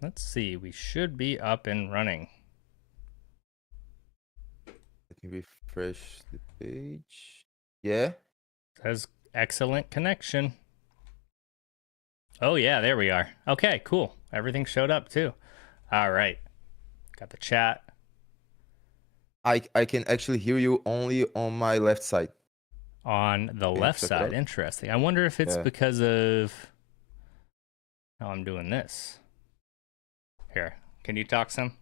Let's see. We should be up and running. Let me refresh the page. Yeah. Says excellent connection. Oh, yeah, there we are. Okay, cool. Everything showed up too. All right. Got the chat. I can actually hear you only on my left side. On the Can you left check it side. out? Interesting. I wonder if it's Yeah. because of how I'm doing this. Here, can you talk some?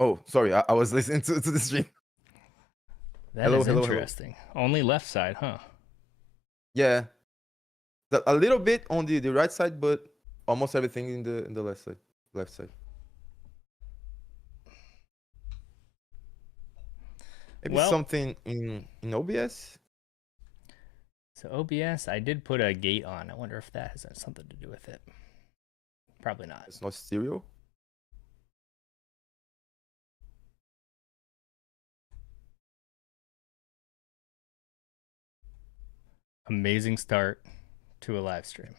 Oh, sorry. I was listening to the stream. That Hello, is hello, hello. interesting. Only left side, huh? Yeah. A little bit on the right side, but almost everything in the left side. Left side. Maybe Well, something in OBS. so OBS, I did put a gate on. I wonder if that has something to do with it. Probably not. It's not stereo. Amazing start to a live stream.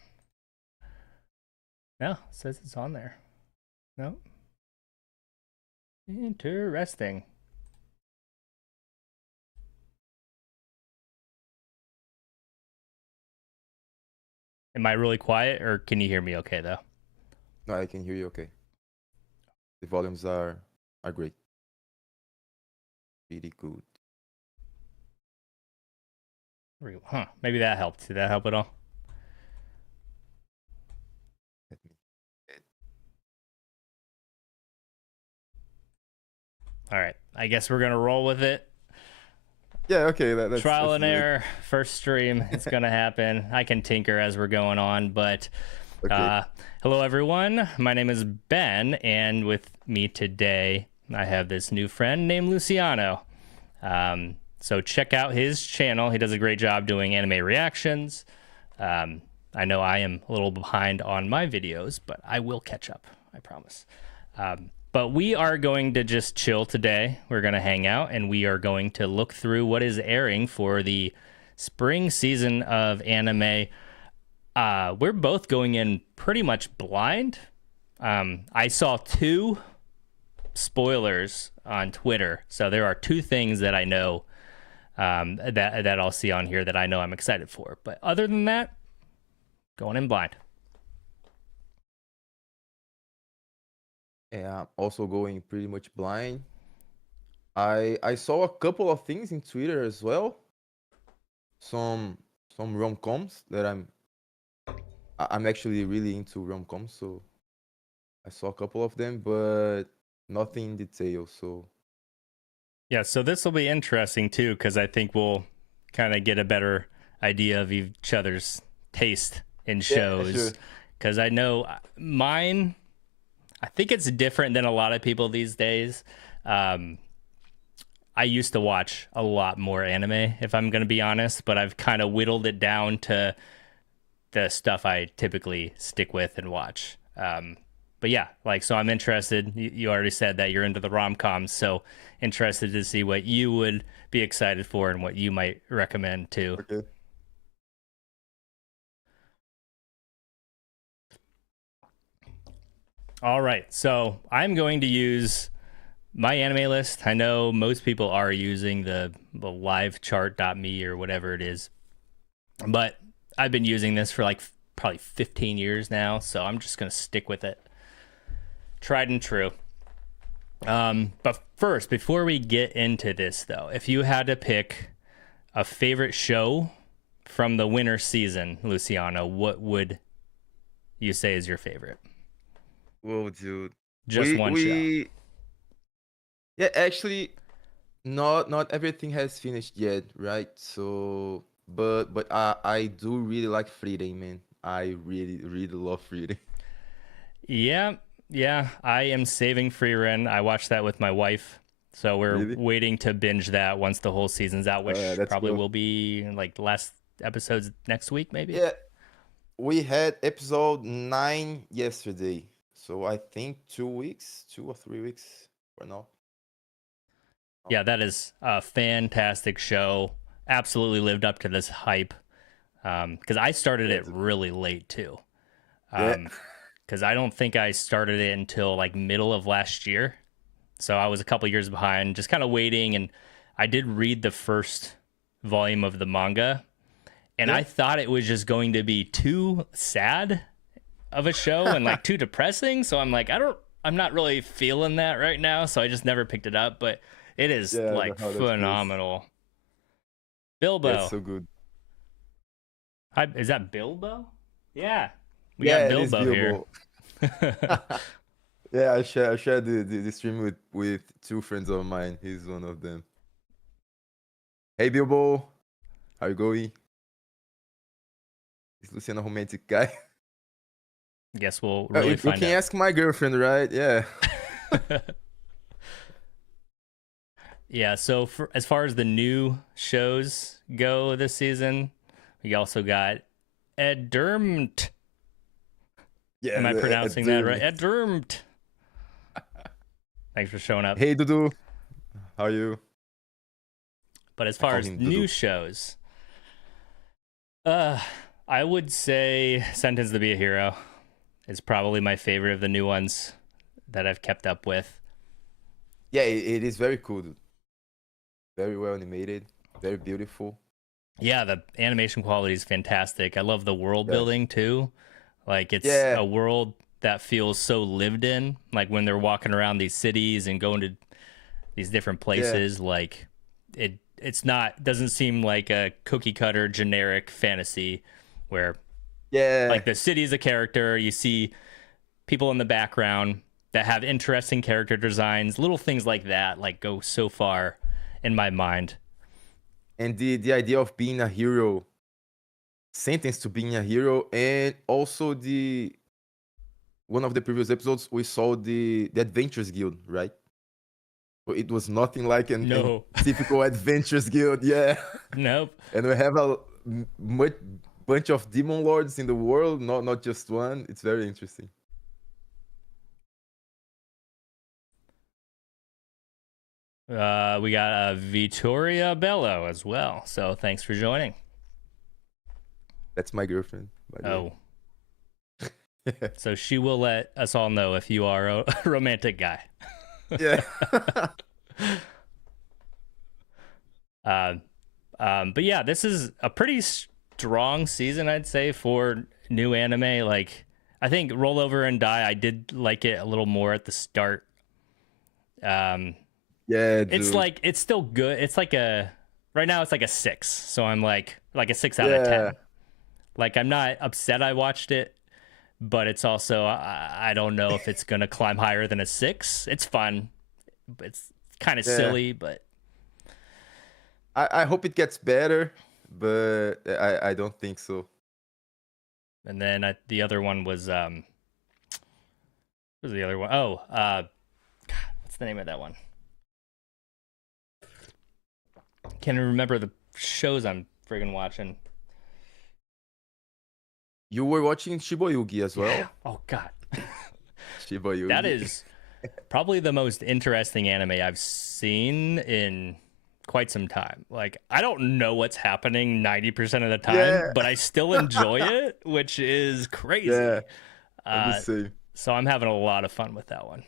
No, it says it's on there. No. Interesting. Am I really quiet, or can you hear me okay though? No, I can hear you okay. The volumes are great. Pretty good. Huh? Maybe that helped. Did that help at all? Let me. All right. I guess we're gonna roll with it. Yeah. Okay. Trial Let's and do it. error. First stream. It's gonna happen. I can tinker as we're going on, but Okay. hello everyone. My name is Ben, and with me today I have this new friend named Luciano. So check out his channel. He does a great job doing anime reactions. I know I am a little behind on my videos, but I will catch up. I promise. But we are going to just chill today. We're going to hang out and we are going to look through what is airing for the spring season of anime. We're both going in pretty much blind. I saw 2 spoilers on Twitter, so there are 2 things that I know that I'll see on here that I know I'm excited for. But other than that, going in blind. Yeah. I'm also going pretty much blind. I saw a couple of things in Twitter as well. Some rom-coms that I'm actually really into rom-coms, so I saw a couple of them, but nothing in detail. So Yeah, so this will be interesting too, because I think we'll kind of get a better idea of each other's taste in yeah, shows. sure. Because I know mine, I think it's different than a lot of people these days. I used to watch a lot more anime, if I'm going to be honest, but I've kind of whittled it down to the stuff I typically stick with and watch. But yeah, like, so I'm interested. You already said that you're into the rom-coms, so interested to see what you would be excited for and what you might recommend too. Okay. All right, so I'm going to use my anime list. I know most people are using the livechart.me or whatever it is, but I've been using this for like probably 15 years now, so I'm just going to stick with it. Tried and true. But first, before we get into this, though, if you had to pick a favorite show from the winter season, Luciano, what would you say is your favorite? Whoa, dude. Just one show. Yeah, actually, not everything has finished yet, right? So, but I do really like Friday, man. I really love Friday. Yeah, yeah. I am saving Free Run. I watched that with my wife. So we're Really? waiting to binge that once the whole season's out, Yeah, which that's probably cool. will be like the last episodes next week, maybe. Yeah, we had episode 9 yesterday, so I think 2 weeks, 2 or 3 weeks for now. Yeah, that is a fantastic show. Absolutely lived up to this hype. Because I started Yeah, it dude. really late too. Yeah. Because I don't think I started it until like middle of last year. So I was a couple years behind, just kind of waiting. And I did read the first volume of the manga, and Yeah. I thought it was just going to be too sad of a show and like too depressing. So I'm like, I'm not really feeling that right now. So I just never picked it up, but it is Yeah, I know like how that feels. phenomenal. Yeah, it's Bilbo. so good. Hi, is that Bilbo? Yeah, we got Yeah, it is Bilbo here. Bilbo. Yeah, I share the stream with two friends of mine. He's one of them. Hey Bilbo, how you going? Is Luciano a romantic guy? Guess we'll really You find can out. ask my girlfriend, right? Yeah. Yeah, so as far as the new shows go this season, we also got Ed Dermt. Yeah, Am I the pronouncing that right? Dermot. Ed Dermt. Thanks for showing up. Hey Dudu, how are you? But as I far call as him new Dudu. shows, uh, I would say Sentence to Be a Hero is probably my favorite of the new ones that I've kept up with. Yeah, it is very cool, dude. Very well animated, very beautiful. Yeah, the animation quality is fantastic. I love the world Yeah. building too. Like it's Yeah, a world that feels so lived in. Like when they're walking around these cities and going to these different yeah, places, like it's not doesn't seem like a cookie cutter generic fantasy where yeah. like the city's a character, you see people in the background that have interesting character designs, little things like that like go so far in my mind. And the idea of being a hero, sentenced to being a hero, and also the one of the previous episodes we saw the Adventures Guild, right? So it was nothing like an No. typical Adventures Guild, yeah. Nope. And we have a much bunch of demon lords in the world, not just one. It's very interesting. We got Vittoria Bello as well. So thanks for joining. That's my girlfriend, by the Oh, way. so she will let us all know if you are a romantic guy. Yeah. Uh, but yeah, this is a pretty strong season, I'd say, for new anime. Like, I think Roll Over and Die, I did like it a little more at the start. Yeah, It's dude. like it's still good. It's like right now it's like a 6, so I'm like a 6 out of 10. Yeah. Like I'm not upset I watched it, but it's also I don't know if it's gonna climb higher than a 6. It's fun, it's kind of Yeah. silly, but I hope it gets better, but I don't think so. and then the other one was what was the other one? Oh, God, what's the name of that one? Can't even remember the shows I'm friggin' watching. You were watching Shiboyugi as well? Yeah. Oh God, Shiboyugi. that is probably the most interesting anime I've seen in quite some time. Like I don't know what's happening 90% of the time, Yeah. but I still enjoy it, which is Yeah, crazy. I'm the Uh, same. so I'm having a lot of fun with that one.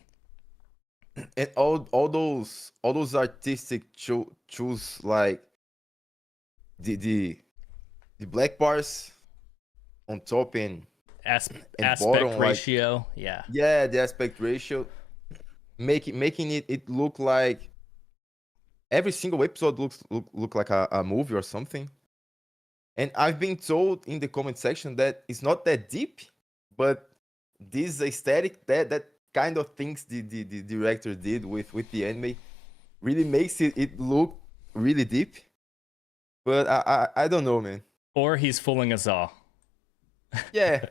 And all those artistic choose like the the the black bars on top and Aspect bottom, like, ratio, yeah. yeah, the aspect ratio, making it look like every single episode look like a movie or something. And I've been told in the comment section that it's not that deep, but this aesthetic, that kind of things the director did with the anime really makes it look really deep. But I don't know, man. Or he's fooling us all. Yeah,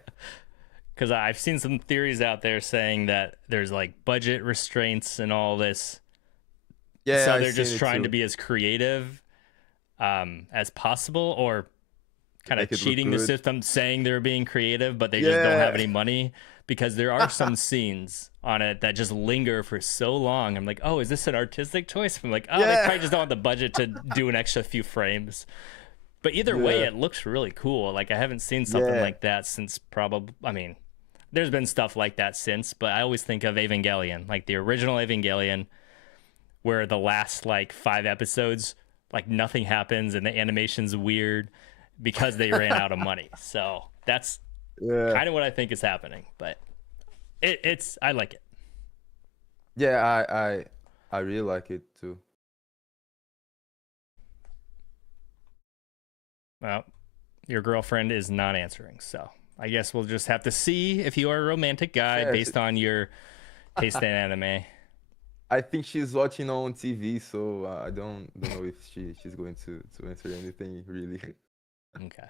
Because I've seen some theories out there saying that there's like budget restraints and all this. yeah, So I they're seen just it trying to too. be as creative as possible, or kind of Make it look cheating the good. system, saying they're being creative, but they just don't have Yeah. any money. Because there are some scenes on it that just linger for so long. I'm like, oh, is this an artistic choice? I'm like, oh, they Yeah. probably just don't have the budget to do an extra few frames. But either way, Yeah. it looks really cool. Like I haven't seen something Yeah. like that since probably, I mean, there's been stuff like that since, but I always think of Evangelion, like the original Evangelion, where the last like 5 episodes, like nothing happens and the animation's weird because they ran out of money. So that's Yeah. kind of what I think is happening. But it's I like it. Yeah, I really like it too. Well, your girlfriend is not answering, so I guess we'll just have to see if you are a romantic guy Yeah, based on your taste in anime. I think she's watching on TV, so I don't know if she's going to answer anything really. Okay.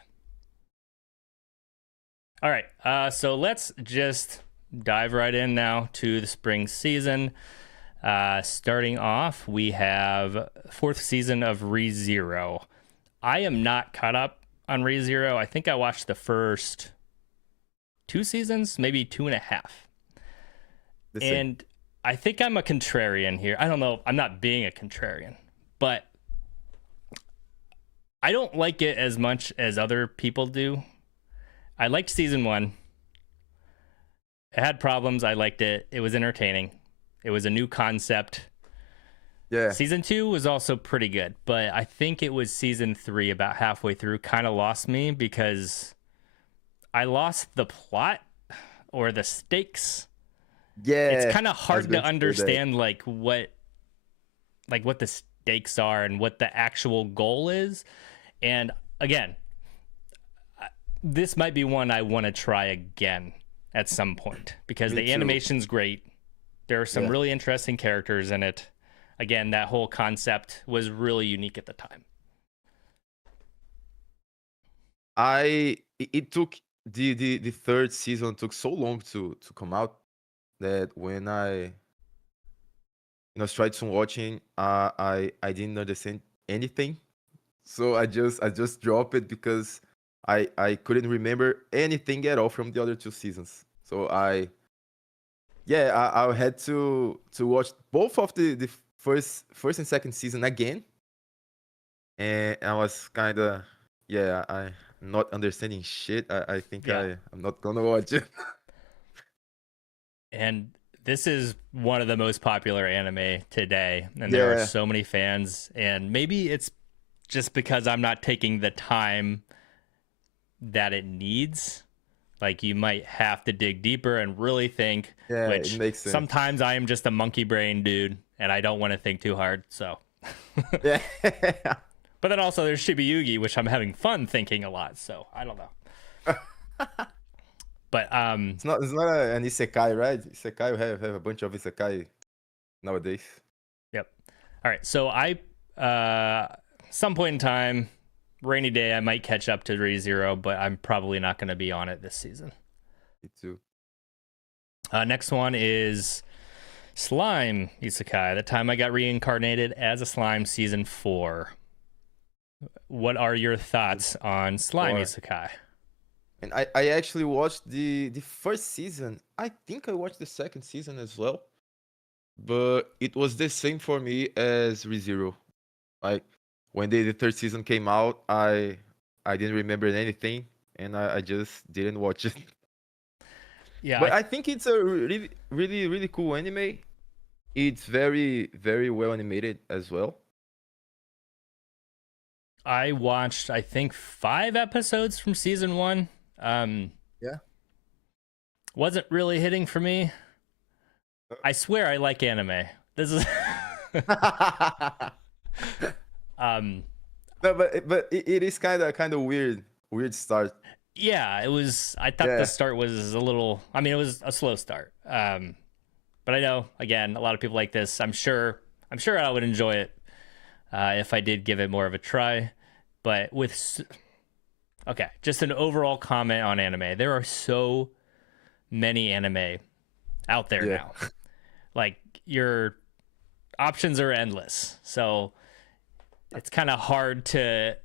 All right. So let's just dive right in now to the spring season. Starting off, we have fourth season of ReZero. I am not caught up on ReZero. I think I watched the first 2 seasons, maybe 2.5. The same. And I think I'm a contrarian here. I don't know. I'm not being a contrarian, but I don't like it as much as other people do. I liked season 1. It had problems. I liked it. It was entertaining. It was a new concept. Yeah. Season 2 was also pretty good, but I think it was season 3 about halfway through kind of lost me because I lost the plot or the stakes. It's Yeah. kind of I was hard going to to say that. understand what the stakes are and what the actual goal is. And again, this might be one I want to try again at some point because Me the too. animation's great. There are some Yeah. really interesting characters in it. Again, that whole concept was really unique at the time. It took the third season took so long to come out that when I tried to watching, I didn't understand anything. So I just dropped it because I couldn't remember anything at all from the other 2 seasons. So I had to watch both of the first and second season again, and I was kind of, I'm not understanding shit. I think Yeah. I'm not gonna watch it. And this is one of the most popular anime today. And there are Yeah, so many fans. And maybe it's just because I'm not taking the time that it needs. Like you might have to dig deeper and really think, yeah, it which makes sense. sometimes I am just a monkey brain dude and I don't want to think too hard. So, Yeah. but then also there's Shiba Yugi, which I'm having fun thinking a lot. So I don't know. But It's not an isekai, right? Isekai, you have a bunch of isekai nowadays. yep. All right. So some point in time, rainy day, I might catch up to ReZero, but I'm probably not going to be on it this season. Me too. Next one is Slime Isekai. The time I got reincarnated as a slime, season 4. What are your thoughts on Slime Or Isekai? And I actually watched the first season. I think I watched the second season as well. But it was the same for me as ReZero. Like when the third season came out, I didn't remember anything and I just didn't watch it. Yeah, But I think it's a really really really cool anime. It's very very well animated as well. I watched, I think, 5 episodes from season 1. Yeah. Wasn't really hitting for me. I swear I like anime. This is um No, but it is kind of weird start. yeah, it was. I thought the Yeah. start was a little. I mean, it was a slow start. But I know again, a lot of people like this. I'm sure. I would enjoy it if I did give it more of a try. But okay, just an overall comment on anime. There are so many anime out there Yeah. now. Like your options are endless. So it's kind of hard to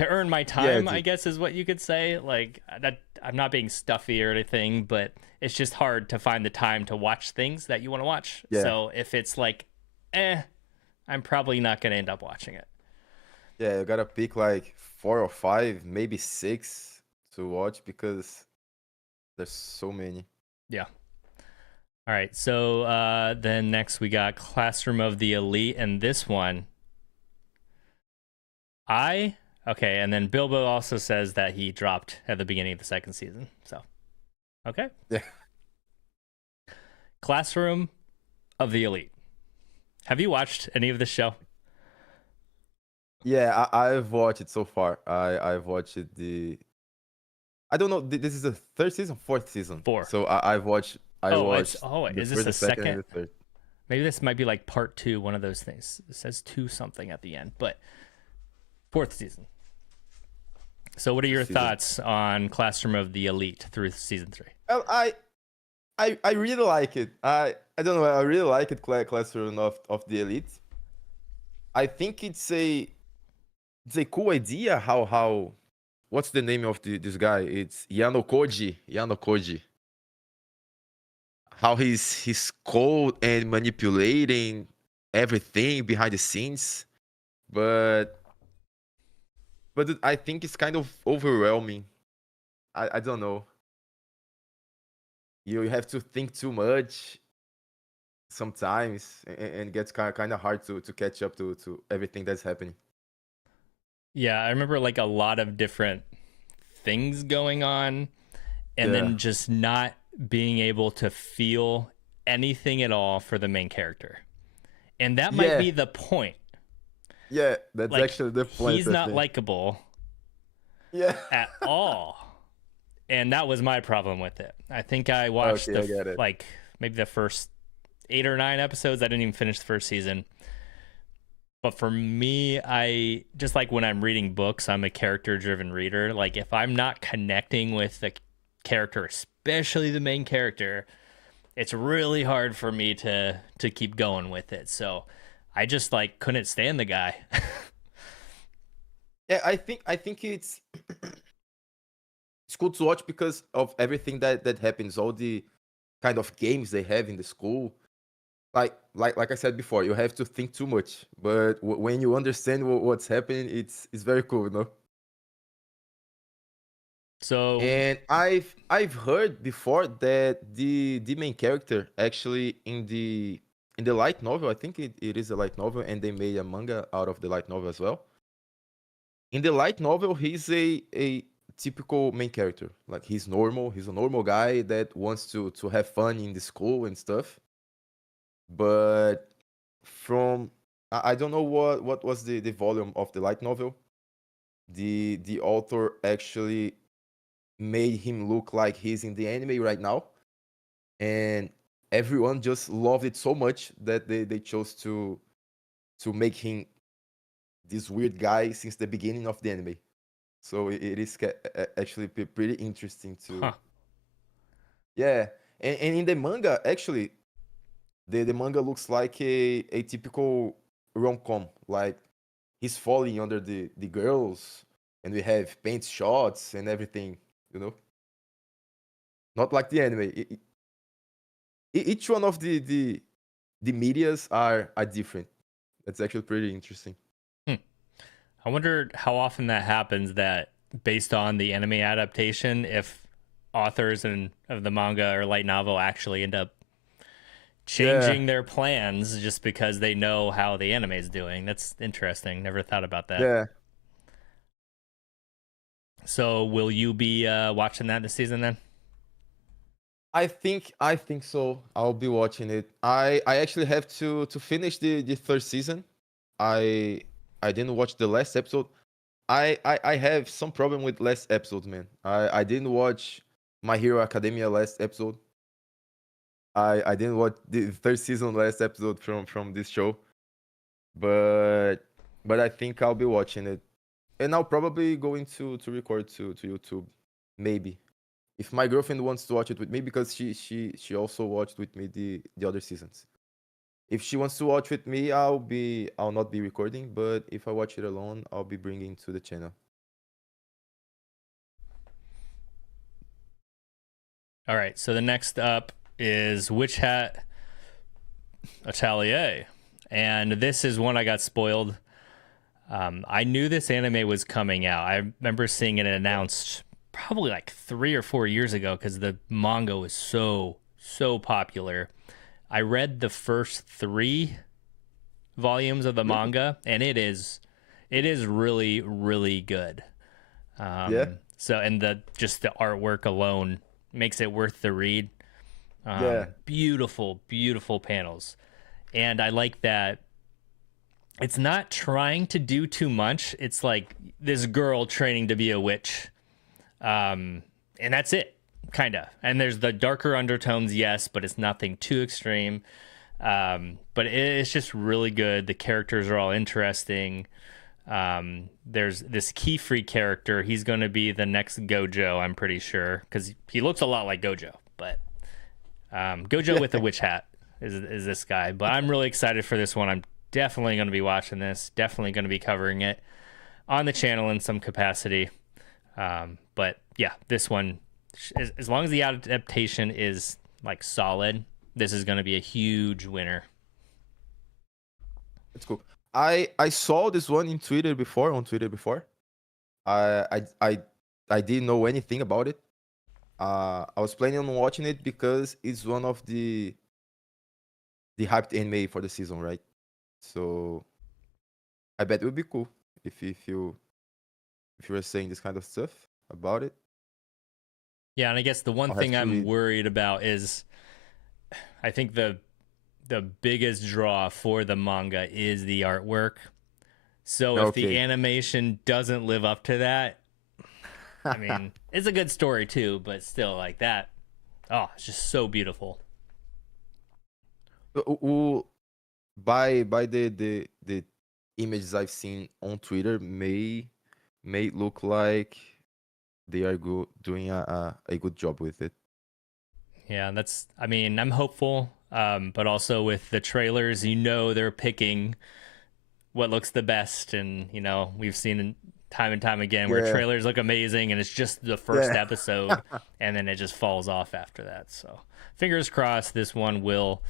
earn my Yeah, time, I guess is what you could say. Like that, I'm not being stuffy or anything, but it's just hard to find the time to watch things that you want to watch. yeah. So if it's like, I'm probably not going to end up watching it. Yeah, you gotta pick like 4 or 5, maybe 6 to watch because There's so many. Yeah. All right. So then next we got Classroom of the Elite, and this one, I okay, and then Bilbo also says that he dropped at the beginning of the second season. So okay. Yeah. Classroom of the Elite. Have you watched any of this show? Yeah, I've watched it so far. I've watched it I don't know. This is the third season, fourth season. Four. So I've watched. I Oh, it's watched oh, the is this first, a the second, second? and the third. Maybe this might be like part two, one of those things. It says two something at the end, but fourth season. So, what are your Season. thoughts on Classroom of the Elite through season 3? Well, I really like it. I don't know. I really like it. Classroom of the Elite. I think it's a cool idea. How what's the name of this guy? It's Yano Koji. Yano Koji. How he's cold and manipulating everything behind the scenes, but I think it's kind of overwhelming. I don't know. You have to think too much sometimes, and it gets kind of hard to catch up to everything that's happening. Yeah, I remember like a lot of different things going on, and Yeah, then just not being able to feel anything at all for the main character. And that might yeah, be the point. yeah. That's Like, actually the point, he's I not think. likable Yeah. at all. And that was my problem with it. I think I watched Okay, I get it. like maybe the first 8 or 9 episodes. I didn't even finish the first season. But for me, I just like when I'm reading books, I'm a character driven reader. Like if I'm not connecting with the character, especially the main character, it's really hard for me to keep going with it. So I just like couldn't stand the guy. Yeah, I think it's cool to watch because of everything that happens, all the kind of games they have in the school. Like I said before, you have to think too much, but when you understand what's happening, it's very cool, you know. So And I've heard before that the main character actually in the light novel, I think it is a light novel, and they made a manga out of the light novel as well. In the light novel, he's a typical main character. Like he's normal, he's a normal guy that wants to have fun in the school and stuff. But from I don't know what was the volume of the light novel. The author actually made him look like he's in the anime right now, and everyone just loved it so much that they chose to make him this weird guy since the beginning of the anime. So it is actually pretty interesting to. huh. Yeah, and in the manga, actually, the manga looks like a typical rom-com. Like he's falling under the girls, and we have paint shots and everything. You know, not like the anime. Each one of the medias are different. That's actually pretty interesting. Hmm. I wonder how often that happens that based on the anime adaptation, if authors and of the manga or light novel actually end up Yeah, changing their plans just because they know how the anime is doing. That's interesting. Never thought about that. yeah. So, will you be watching that this season then? I think so. I'll be watching it. I actually have to finish the third season. I I didn't watch the last episode. I have some problem with last episode, man. I didn't watch My Hero Academia last episode. I didn't watch the third season last episode from this show, but I think I'll be watching it, and I'll probably going to record to YouTube, maybe if my girlfriend wants to watch it with me because she also watched with me the other seasons. If she wants to watch with me, I'll not be recording, but if I watch it alone, I'll be bringing to the channel. All right. So the next up is Witch Hat Atelier, and this is one I got spoiled. I knew this anime was coming out. I remember seeing it announced probably like 3 or 4 years ago because the manga was so popular. I read the first 3 volumes of the Really? manga, and it is really good. Yeah, So and the just the artwork alone makes it worth the read. yeah, Beautiful panels, and I like that it's not trying to do too much. It's like this girl training to be a witch, and that's it, kind of. And there's the darker undertones, yes, but it's nothing too extreme. But it's just really good. The characters are all interesting. There's this Keyfree character. He's going to be the next Gojo, I'm pretty sure, because he looks a lot like Gojo. But Gojo with a witch hat is this guy. But I'm really excited for this one. I'm definitely going to be watching this. Definitely going to be covering it on the channel in some capacity. But yeah, this one, as long as the adaptation is like solid, this is going to be a huge winner. it's cool. I saw this one in Twitter before, on Twitter before. I I I I didn't know anything about it. I was planning on watching it because it's one of the hyped anime for the season, right? So I bet it would be cool if you were saying this kind of stuff about it. Yeah, and I guess the one I'll have thing to I'm read. worried about is I think the biggest draw for the manga is the artwork. So if the Okay. animation doesn't live up to that, I mean, it's a good story too, but still like that. Oh, it's just so beautiful. O- by the images I've seen on Twitter may look like they are doing a good job with it. Yeah, that's I mean, I'm hopeful. But also with the trailers, they're picking what looks the best, and we've seen time and time again where Yeah, trailers look amazing and it's just the first yeah. episode and then it just falls off after that. So fingers crossed this one will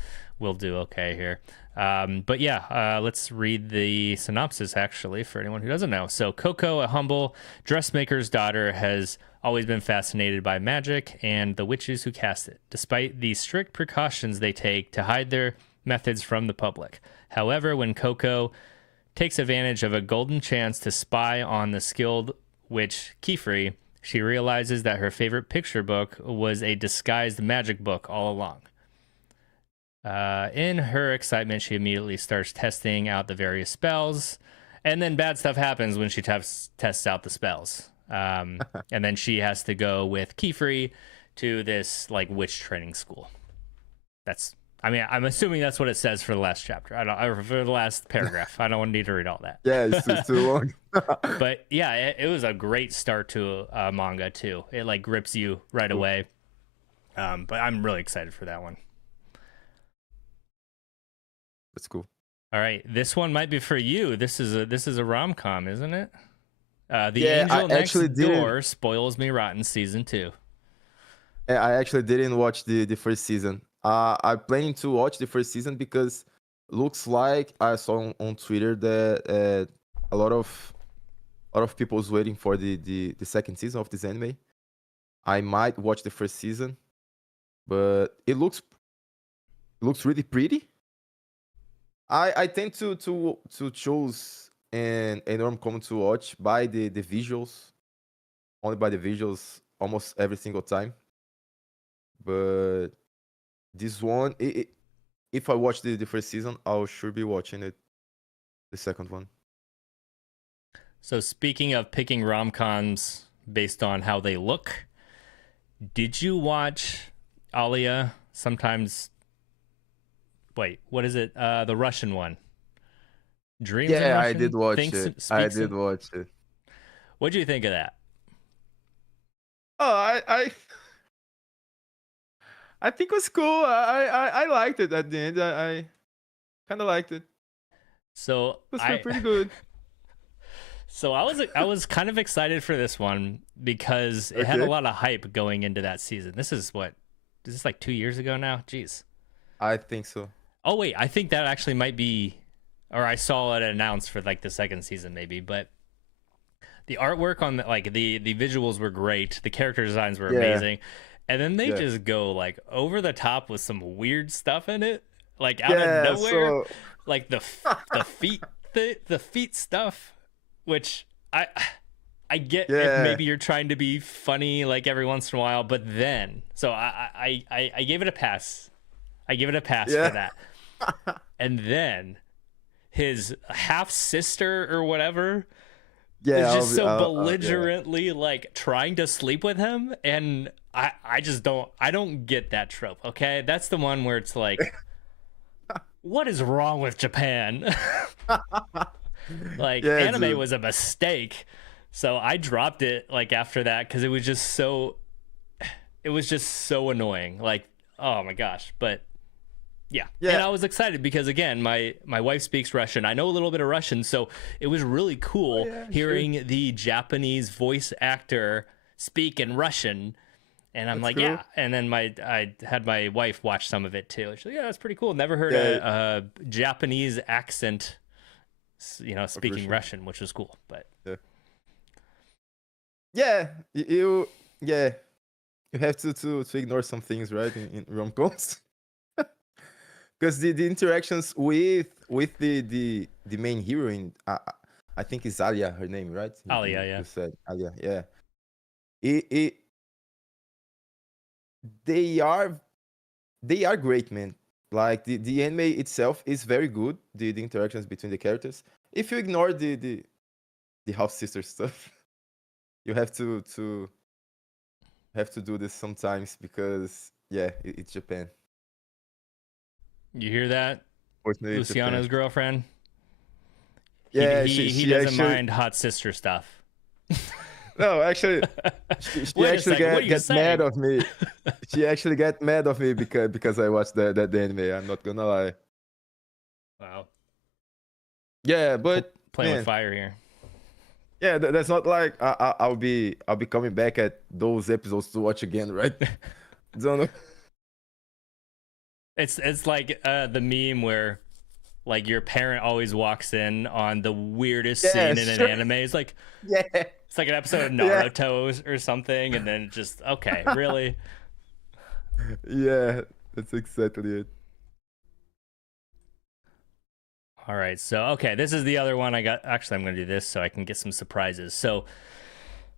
do okay here. But yeah, let's read the synopsis actually for anyone who doesn't know. So Coco, a humble dressmaker's daughter, has always been fascinated by magic and the witches who cast it, despite the strict precautions they take to hide their methods from the public. However, when Coco takes advantage of a golden chance to spy on the skilled witch Keyfree, she realizes that her favorite picture book was a disguised magic book all along. In her excitement, she immediately starts testing out the various spells, and then bad stuff happens when she tests out the spells. And then she has to go with Keyfree to this like witch training school. I'm assuming that's what it says for the last chapter. I don't, or for the last paragraph. I don't need to read all that. Yeah, it's too long. But yeah, it was a great start to a manga too. It like grips you right Cool. away. But I'm really excited for that one. That's cool. All right, this one might be for you. This is a rom com, isn't it? The Yeah, Angel Next Door spoils me rotten season 2. I actually didn't watch the first season. I'm planning to watch the first season because looks like I saw on Twitter that a lot of people's waiting for the second season of this anime. I might watch the first season, but it looks really pretty. I tend to choose an rom-com to watch by the visuals, only by the visuals almost every single time. But this one, if I watch the first season, I'll sure be watching the second one. So speaking of picking rom coms based on how they look, did you watch Alia? Sometimes, wait, what is it? The Russian one. Dreams in Yeah, I did Russian. watch Thinks it. I speaks did in. watch it. What do you think of that? Oh, I think it was cool. I liked it at the end. I kind of liked it. It So was I pretty good. So I was kind of excited for this one because it had a Okay. lot of hype going into that season. This is what is this like 2 years ago now? Jeez. I think so. Oh wait, I think that actually might be, or I saw it announced for like the second season maybe. But the artwork on the visuals were great. The character designs were Yeah, amazing. And then they yeah, just go like over the top with some weird stuff in it, like out of yeah. nowhere, So like the feet the feet stuff, which I get if yeah, maybe you're trying to be funny like every once in a while, but then so I gave it a pass. I give it a pass for yeah, that. And then his half sister or whatever yeah. is just so Yeah, belligerently like trying to sleep with him, and I just don't get that trope. Okay, that's the one where it's like, what is wrong with Japan? Like yeah, anime dude. was a mistake, so I dropped it like after that because it was just so annoying. Like, oh my gosh. But yeah, and Yeah. I was excited because again, my wife speaks Russian. I know a little bit of Russian, so it was really Oh cool yeah, sure. hearing the Japanese voice actor speak in Russian. And I'm That's like, yeah. cool. And then I had my wife watch some of it too. She's like, yeah, that's pretty cool. Never heard Yeah, a Japanese accent, of speaking Russian. Russian, which was cool. But Yeah, yeah. Yeah, you have to ignore some things, right? In rom-coms, because the interactions with the main heroine, I think it's Alia, her name, right? Alia, yeah. You said Alia, yeah. It they are they are great, man. Like the anime itself is very good. The interactions between the characters. If you ignore the half sister stuff, you have to do this sometimes because yeah, it's Japan. You hear that, Fortunately, it's Japan. Luciano's girlfriend? Yeah, He she doesn't actually mind hot sister stuff. no, actually, she Wait a actually second, what are you get mad saying? of me. She actually get mad of me because I watched the anime. I'm not gonna lie. Wow, Yeah, but playing with man, fire here. yeah, that's not like I'll be coming back at those episodes to watch again, right? Don't know. It's like the meme where like your parent always walks in on the weirdest Yeah, scene in an sure. anime. Yeah, It's like an episode of yeah, Naruto or something, and then just okay, really. yeah. That's exactly it. All right, so okay, this is the other one I got. Actually, I'm gonna do this so I can get some surprises. So,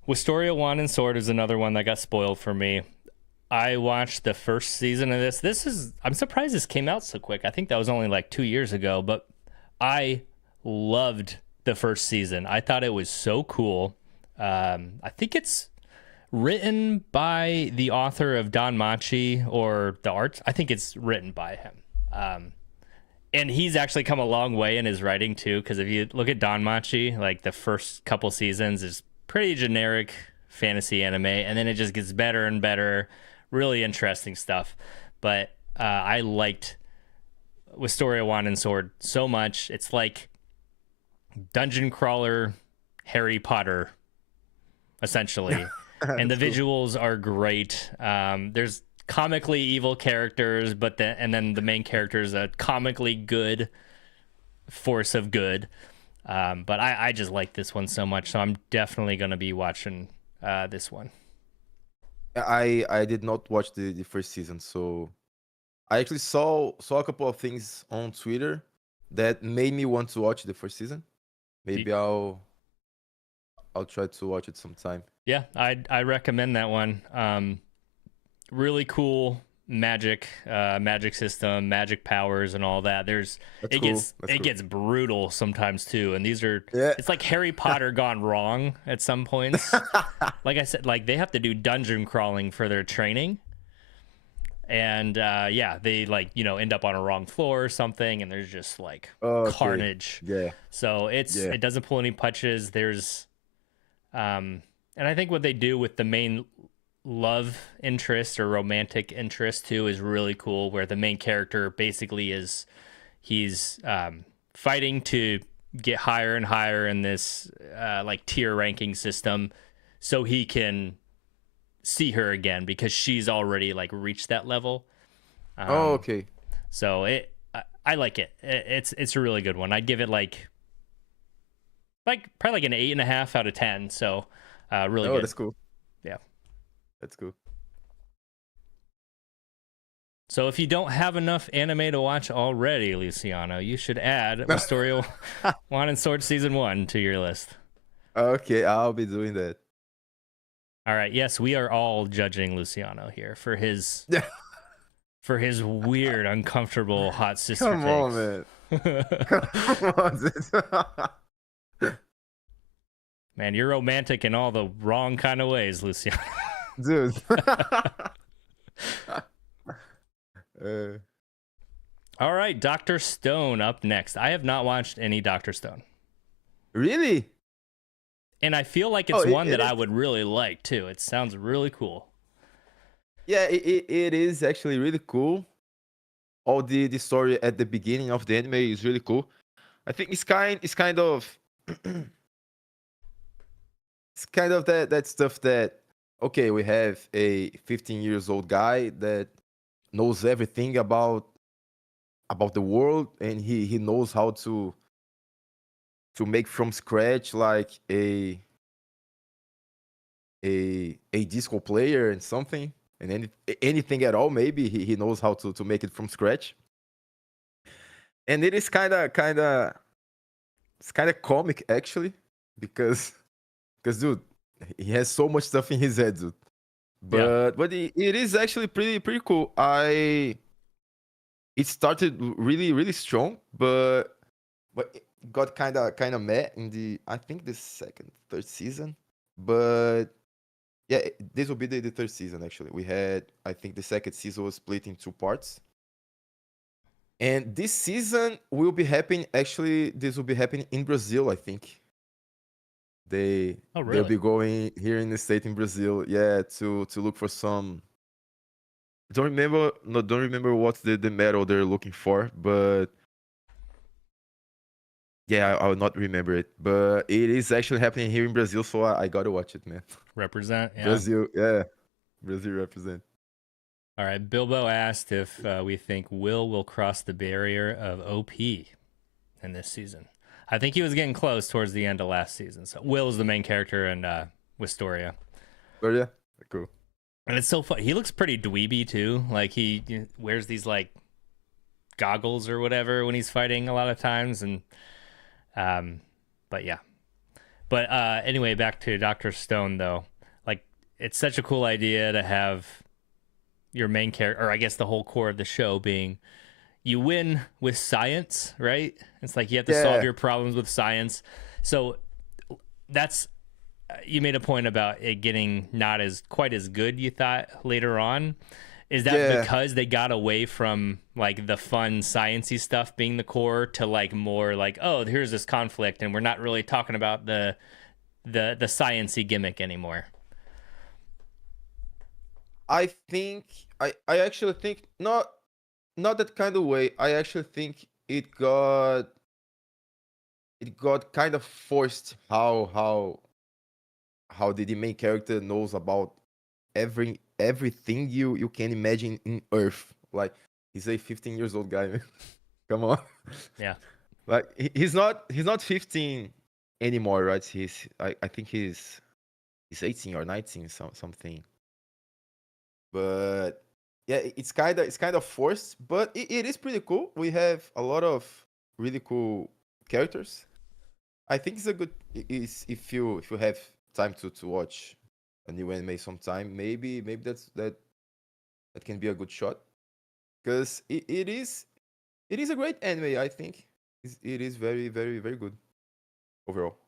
Wisteria Wand and Sword is another one that got spoiled for me. I watched the first season of this. I'm surprised this came out so quick. I think that was only like 2 years ago, but I loved the first season. I thought it was so cool. I think it's written by the author of Don Machi or the arts. I think it's written by him. And he's actually come a long way in his writing too, because if you look at Don Machi, like the first couple seasons is pretty generic fantasy anime, and then it just gets better and better, really interesting stuff. But I liked Wisteria Wand and Sword so much. It's like dungeon crawler Harry Potter, essentially. And the That's cool. visuals are great. There's comically evil characters, and then the main character is a comically good force of good. But I just like this one so much, so I'm definitely gonna be watching this one. I did not watch the first season, so I actually saw a couple of things on Twitter that made me want to watch the first season. Y- Maybe I'll try to watch it sometime. Yeah, I recommend that one. Really cool magic system, magic powers, and all that. That's cool. That's It cool. gets brutal sometimes too, and Yeah. it's like Harry Potter gone wrong at some points. Like I said, like they have to do dungeon crawling for their training, and yeah, they like end up on a wrong floor or something, and there's just like Okay. carnage. Yeah. So Yeah. it doesn't pull any punches. And I think what they do with the main love interest or romantic interest too is really cool, where the main character basically he's fighting to get higher and higher in this like tier ranking system so he can see her again because she's already like reached that level. Oh, um okay. so I like it. It's a really good one. I'd give it like like probably like an 8.5 out of 10. So really Oh, good. that's cool. Yeah. That's cool. So if you don't have enough anime to watch already, Luciano, you should add Wisteria Wine and Sword Season 1 to your list. Okay, I'll be doing that. All right. Yes, we are all judging Luciano here for his Yeah. weird, uncomfortable hot sister Come on, takes. man. Come on, dude. Man, you're romantic in all the wrong kind of ways, Luciano. Dude. uh, All right, Dr. Stone up next. I have not watched any Dr. Stone. really? And I feel like Oh, it's one it that is. I would really like too. It sounds really cool. Yeah, it is actually really cool. All the story at the beginning of the anime is really cool. I think it's kind of it's kind of that stuff that, okay, we have a 15 years old guy that knows everything about the world, and he knows how to make from scratch like a disco player and something, and anything at all. Maybe he knows how to make it from scratch. And it is kind of comic actually, because dude, he has so much stuff in his head, dude. Yeah. But it is actually pretty cool. It started really strong, but it got kind of meh in the, I think, the second third season. But yeah, this will be the third season actually. We had, I think, the second season was split in two parts. And this season will be happening, actually, this will be happening in Brazil, I think. Oh, They'll really? be going here in the state in Brazil, yeah, to look for some, don't remember what's the metal they're looking for, but yeah, I will not remember it. But it is actually happening here in Brazil, so I gotta watch it, man. Represent. Yeah. Brazil, yeah. Brazil represent. All right. Bilbo asked if we think Will cross the barrier of OP in this season. I think he was getting close towards the end of last season. So Will is the main character in Wisteria. Oh yeah, cool. And it's so fun. He looks pretty dweeby too. Like he wears these like goggles or whatever when he's fighting a lot of times. And but yeah. But anyway, back to Dr. Stone though. Like it's such a cool idea to have your main character, or I guess the whole core of the show being you win with science, right? It's like you have to solve Yeah, your problems with science. So that's you made a point about it getting not as quite as good you thought later on. Is that yeah. because they got away from like the fun sciencey stuff being the core to like more like, oh, here's this conflict and we're not really talking about the sciencey gimmick anymore? I actually think not that kind of way. I actually think it got kind of forced how the main character knows about everything you can imagine in Earth. Like, he's a 15 years old guy, man. Come on. Yeah. Like, he's not 15 anymore, right? I think he's 18 or 19, something. But yeah, it's kind of forced, but it is pretty cool. We have a lot of really cool characters. I think it's a good, is if you have time to watch a new anime sometime, maybe that can be a good shot, because it is a great anime. I think it is very good overall.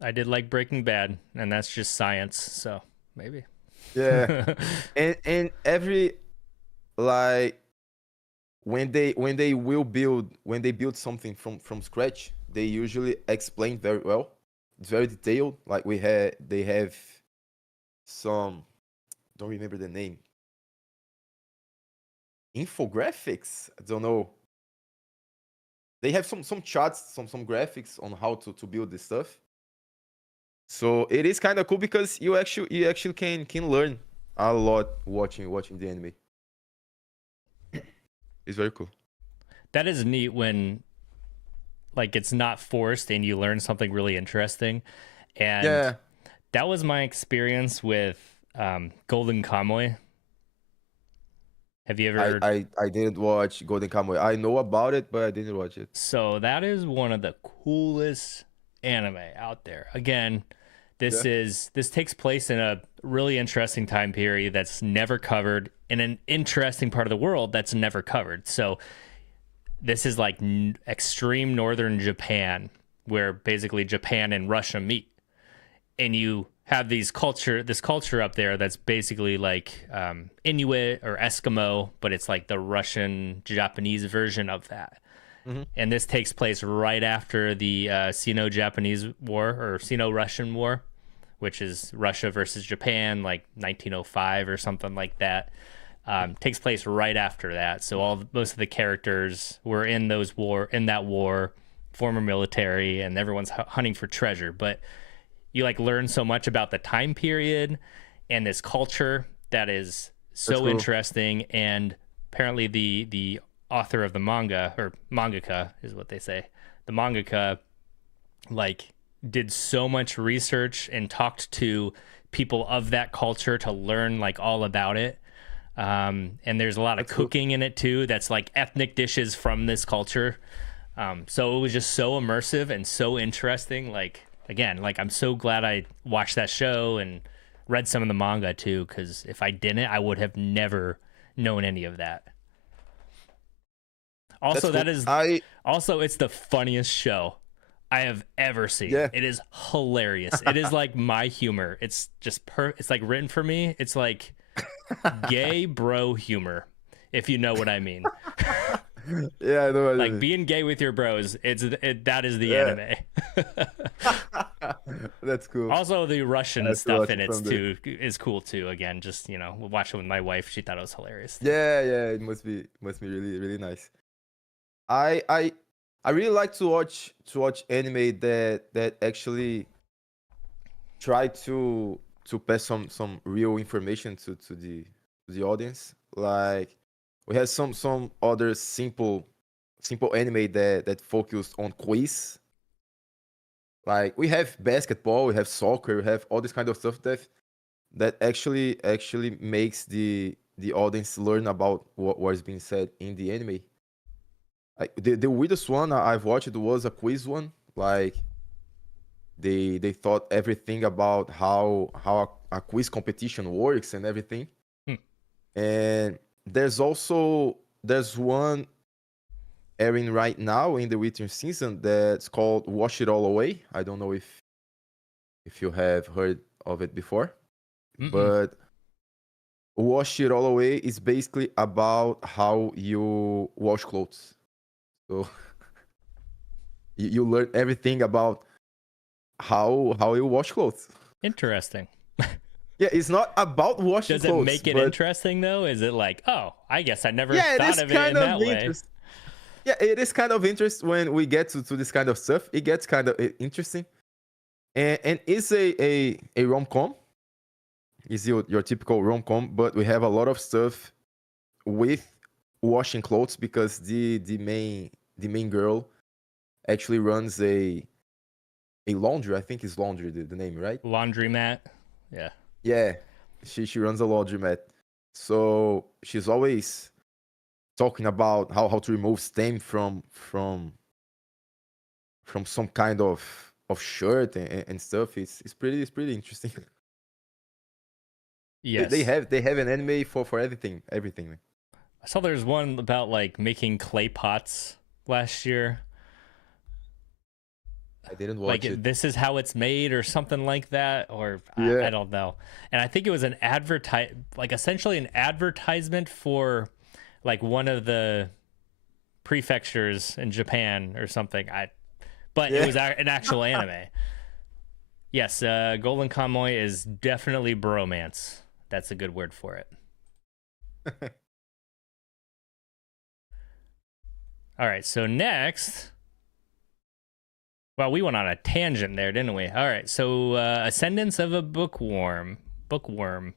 I did like Breaking Bad, and that's just science, so maybe. Yeah, and every, like, when they build something from scratch, they usually explain very well. It's very detailed. Like, they have some, don't remember the name, infographics. I don't know. They have some charts, some graphics on how to build this stuff. So it is kind of cool because you actually can learn a lot watching the anime. It's very cool. That is neat when like it's not forced and you learn something really interesting. And Yeah, that was my experience with Golden Kamuy. Have you ever? I didn't watch Golden Kamuy. I know about it, but I didn't watch it. So that is one of the coolest anime out there. Again, Yeah, this takes place in a really interesting time period that's never covered in an interesting part of the world that's never covered. So this is like extreme northern Japan, where basically Japan and Russia meet, and you have this culture up there that's basically like Inuit or Eskimo, but it's like the Russian Japanese version of that. hmm, And this takes place right after the Sino-Japanese War or Sino-Russian War, which is Russia versus Japan, like 1905 or something like that. Takes place right after that. So most of the characters were in that war, former military, and everyone's hunting for treasure. But you like learn so much about the time period and this culture that is that's so cool. interesting. And apparently the author of the manga, or mangaka is what they say, the mangaka, like did so much research and talked to people of that culture to learn like all about it. And there's a lot of That's cool. cooking in it too that's like ethnic dishes from this culture. So it was just so immersive and so interesting. Like again, like I'm so glad I watched that show and read some of the manga too, because if I didn't, I would have never known any of that. That's Also, cool. I it's the funniest show I have ever seen. Yeah. It is hilarious. It is like my humor. It's just it's like written for me. It's like gay bro humor, if you know what I mean. Yeah, I know what you Like mean. being gay with your bros, that is the Yeah. anime. That's cool. Also, the I Russian have to stuff watch in it it someday. too is cool too. Again, just we'll watch it with my wife. She thought it was hilarious too. Yeah, yeah, it must be really really nice. I I I really like to watch anime that actually try to pass some real information to the audience. Like we have some other simple anime that focus on quiz. Like we have basketball, we have soccer, we have all this kind of stuff that actually makes the audience learn about what is being said in the anime. The weirdest one I've watched was a quiz one. Like they thought everything about how a quiz competition works and everything. Hmm. And there's one airing right now in the winter season that's called Wash It All Away. I don't know if you have heard of it before, Mm-mm. but Wash It All Away is basically about how you wash clothes. So you learn everything about how you wash clothes. Interesting. Yeah, it's not about washing Does it clothes, make it but interesting though? Is it like, oh, I guess I never yeah, it thought is of it kind in of that way? interesting. Yeah, it is kind of interest when we get to this kind of stuff. It gets kind of interesting, and it's a rom com. Is your typical rom com, but we have a lot of stuff with washing clothes because the main girl actually runs a laundry. I think it's laundry the name, right? Laundromat. Yeah. Yeah, she runs a laundromat, so she's always talking about how to remove stain from some kind of shirt and stuff. It's pretty interesting. Yes. They have an anime for everything. Man. I saw there's one about like making clay pots last year. I didn't Like watch it. this is how it's made or something like that, or I Yeah, don't know. And I think it was an like essentially an advertisement for like one of the prefectures in Japan or something. But it yeah. was an actual anime. Yes, Golden Kamuy is definitely bromance. That's a good word for it. All right, so next, well, we went on a tangent there, didn't we? All right, so Ascendance of a Bookworm. Bookworm.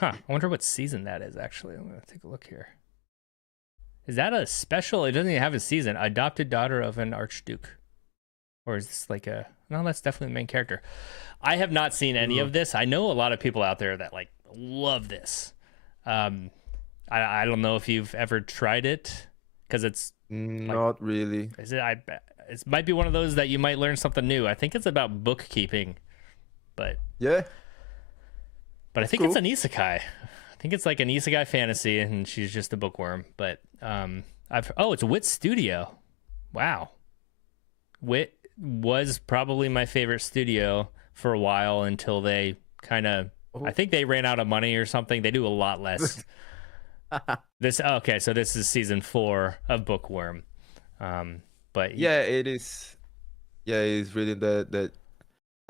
Huh, I wonder what season that is, actually. I'm going to take a look here. Is that a special? It doesn't even have a season. Adopted daughter of an archduke, or is this like a? No, that's definitely the main character. I have not seen any Uh, of this. I know a lot of people out there that like love this. Um, I don't know if you've ever tried it because it's like Not really. is it? It might be one of those that you might learn something new. I think it's about bookkeeping, but Yeah, I that's think it's cool. an isekai. I think it's like an isekai fantasy, and she's just a bookworm. But it's Wit Studio. Wow, Wit was probably my favorite studio for a while until they kind of. I Oh. think they ran out of money or something. They do a lot less. So this is season 4 of Bookworm. Um, but Yeah, it is. Yeah, it's really the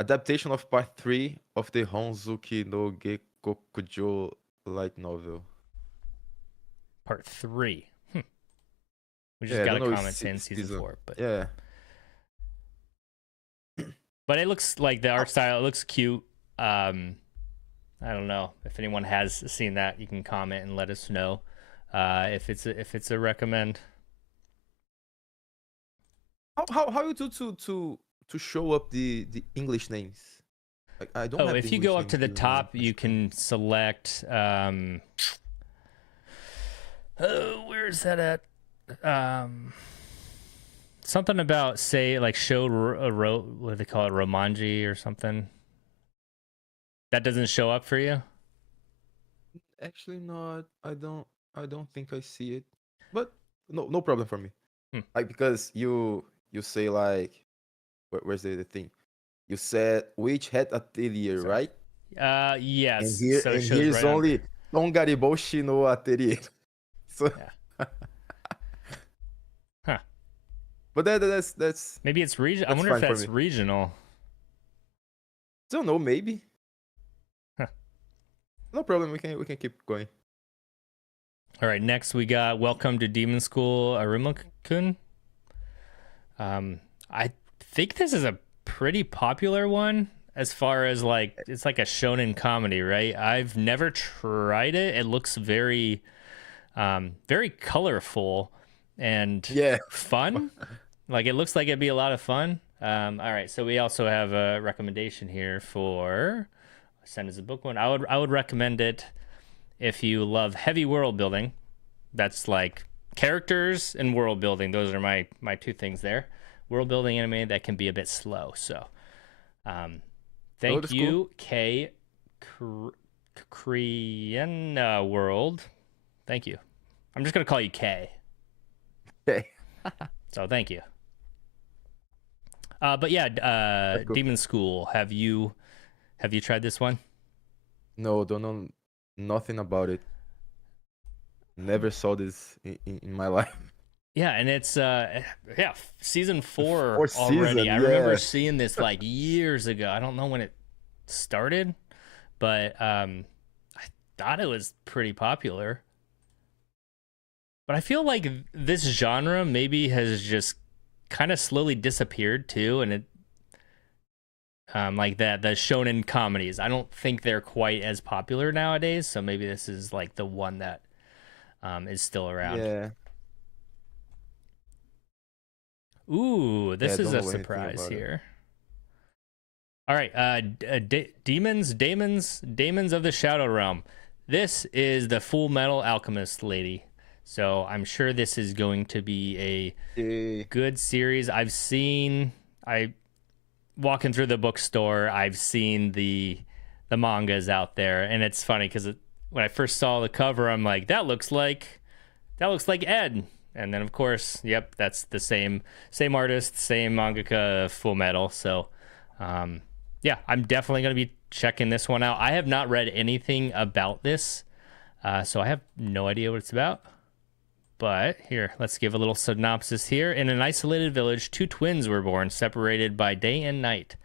adaptation of part 3 of the Honzuki no Gekokujo light novel. part 3. We just Yeah, I got don't a know if comment saying season season. 4, but Yeah. it looks like the Oh, art style. It looks cute. I don't know if anyone has seen that. You can comment and let us know if it's a recommend. how you do to show up the English names? Like I don't Oh, have the if you English go up to names the here in my top, you screen. can select. Where is that at? Something about say like show what do they call it, Romanji or something. That doesn't show up for you. Actually, not. I don't think I see it. But no problem for me. Hmm. Like because you say like where's the thing? You said which had atelier, Sorry. right? Yes. So it And shows here's right on. only Tongariboshi no atelier. So, Yeah. Huh. but that's Maybe it's region. I that's wonder if fine for that's me. regional. Don't know, maybe. Huh. No problem. We can keep going. All right. Next, we got Welcome to Demon School, Aruma-kun. I think this is a pretty popular one as far as like it's like a shonen comedy, right? I've never tried it. It looks very colorful and Yeah. fun. Like it looks like it'd be a lot of fun. All right, so we also have a recommendation here for send as a book one. I would recommend it if you love heavy world building. That's like characters and world building. Those are my two things there. World building anime that can be a bit slow. So, um, Oh, thank that's cool. you, K. Kriena World. Thank you. I'm just gonna call you K. Okay. So thank you. But yeah, That's cool. Demon School. Have you tried this one? No, don't know nothing about it. Never saw this in my life. Yeah, and it's season 4 Or already. season, I remember yeah. seeing this like years ago. I don't know when it started, but I thought it was pretty popular. But I feel like this genre maybe has just kind of slowly disappeared too, and it like that the shonen comedies. I don't think they're quite as popular nowadays. So maybe this is like the one that is still around. Yeah. Ooh, Yeah, I this is don't a know anything surprise about it. here. All right, Demons of the Shadow Realm. This is the Full Metal Alchemist lady. So I'm sure this is going to be a Eh, good series. I walking through the bookstore, I've seen the mangas out there, and it's funny because when I first saw the cover, I'm like, that looks like Ed. And then of course, yep, that's the same artist, same mangaka, Full Metal. So, yeah, I'm definitely gonna be checking this one out. I have not read anything about this, so I have no idea what it's about. But here, let's give a little synopsis here. In an isolated village, two twins were born, separated by day and night.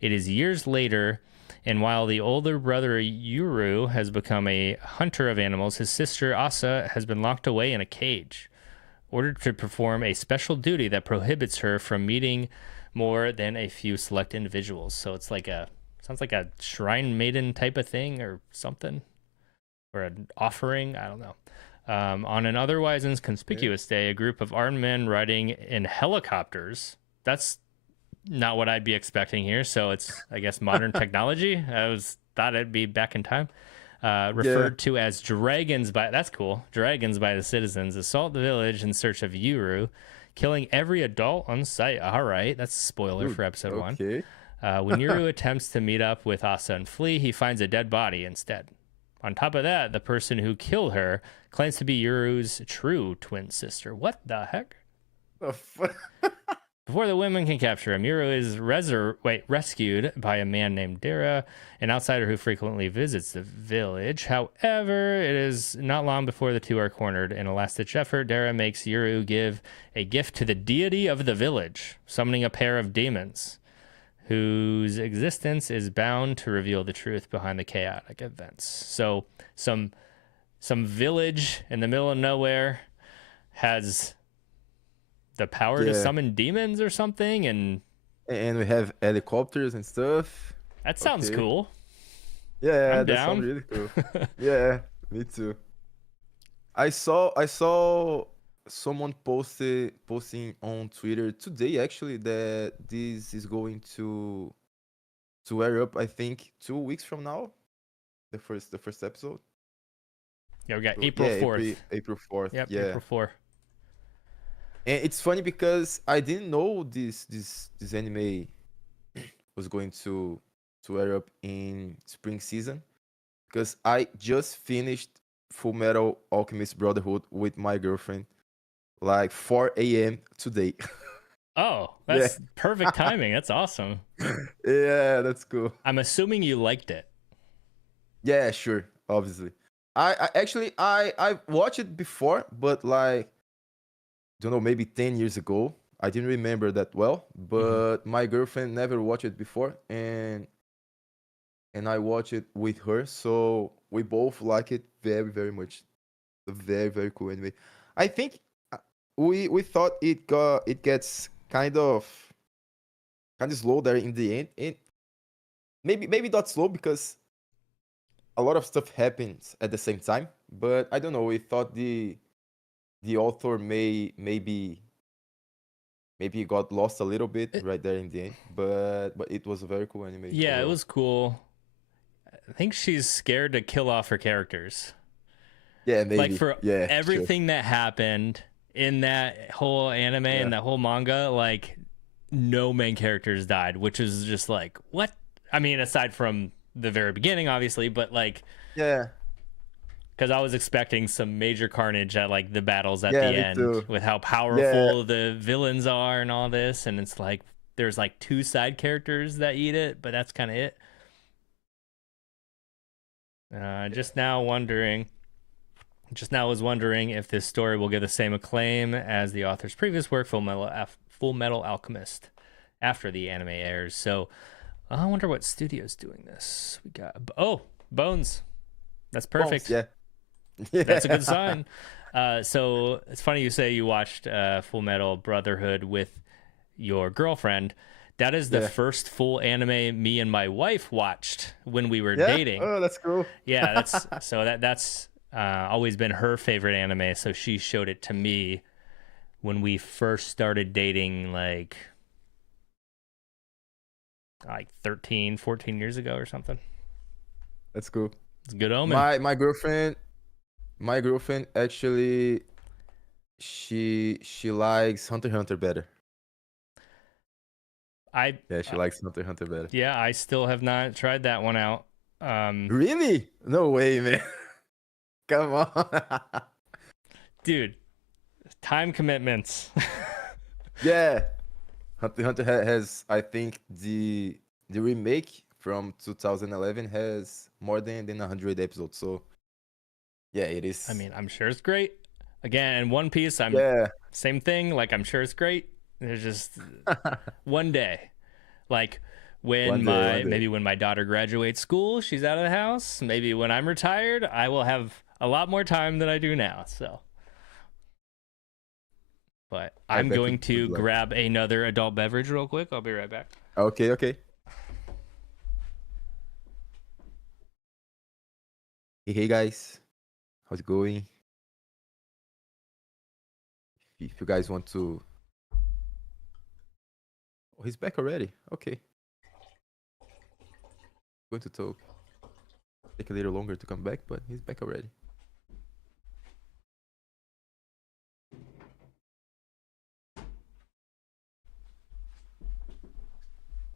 It is years later, and while the older brother Yuru has become a hunter of animals, his sister Asa has been locked away in a cage, ordered to perform a special duty that prohibits her from meeting more than a few select individuals. So it's like sounds like a shrine maiden type of thing or something, or an offering. I don't know. On an otherwise Okay. inconspicuous day, a group of armed men riding in helicopters. That's not what I'd be expecting here. So it's, I guess, modern technology. I was thought it'd be back in time. Yeah, Referred to as dragons by that's cool. Dragons by the citizens assault the village in search of Yuru, killing every adult on sight. All right, that's a spoiler dude. for episode one. Okay. When Yuru attempts to meet up with Asa and flee, he finds a dead body instead. On top of that, the person who killed her claims to be Yuru's true twin sister. What the heck? The fuck? Before the women can capture him, Yuru is rescued by a man named Dara, an outsider who frequently visits the village. However, it is not long before the two are cornered. In a last-ditch effort, Dara makes Yuru give a gift to the deity of the village, summoning a pair of demons whose existence is bound to reveal the truth behind the chaotic events. So some village in the middle of nowhere has the power to Yeah. summon demons or something, and And we have helicopters and stuff. that sounds Okay. cool. Yeah, I'm that sounds down. really cool. Yeah, me too. I saw someone posting on Twitter today actually that this is going to air up, I think 2 weeks from now. The first episode. Yeah, we got So April yeah, April 4th. April 4th. Yep, Yeah. April 4th. And it's funny because I didn't know this anime was going to air up in spring season because I just finished Full Metal Alchemist Brotherhood with my girlfriend like 4 a.m. today. Oh, Yeah. that's perfect timing. That's awesome. Yeah, that's cool. I'm assuming you liked it. Yeah, sure, obviously. I actually I watched it before, but like don't know, maybe 10 years ago. I didn't remember that well, Mm-hmm. but my girlfriend never watched it before, and I watched it with her, so we both like it very very much. A very very cool anime. I think uh, we thought it gets kind of slow there in the end, and maybe not slow because a lot of stuff happens at the same time. But I don't know. We thought the author maybe got lost a little bit It, right there in the end, but it was a very cool anime yeah, it overall. was cool. I think she's scared to kill off her characters. Yeah, Like maybe. for Yeah, sure. everything that happened in that whole anime Yeah. and that whole manga, like no main characters died, which is just like what? I mean, aside from the very beginning, obviously, but like Yeah. because I was expecting some major carnage at like the battles at Yeah, the me end too. with how Yeah. powerful the villains are and all this, and it's like there's like two side characters that eat it, but that's kind of it. Yeah. Just now was wondering if this story will get the same acclaim as the author's previous work, Full Metal Alchemist, after the anime airs. So I wonder what studio's doing this. We got Bones. That's Bones, perfect. yeah. That's a good Yeah. sign. So it's funny you say you watched Full Metal Brotherhood with your girlfriend. That is the Yeah. first full anime me and my wife watched when we were Yeah. dating. Oh, that's cool. Yeah, that's always been her favorite anime. So she showed it to me when we first started dating, like 13, 14 years ago or something. That's cool. It's a good omen. My girlfriend actually she likes Hunter x Hunter better. I Yeah, she likes Hunter x Hunter better. yeah, I still have not tried that one out. Really? No way, man. Come on. Dude, time commitments. Yeah. Hunter x Hunter has, I think, the remake from 2011 has more than 100 episodes. So yeah, it I is. mean, I'm sure it's great. Again, in One Piece, I'm Yeah. same thing. Like, I'm sure it's great. There's just one day, like One day, one day. maybe when my daughter graduates school, she's out of the house. Maybe when I'm retired, I will have a lot more time than I do now. So, but I I'm bet going you good to luck. grab another adult beverage real quick. I'll be right back. Okay, okay. Hey, hey guys, how's it going? if you guys want to. Oh, he's back already. Okay, going to talk. Take a little longer to come back, but he's back already.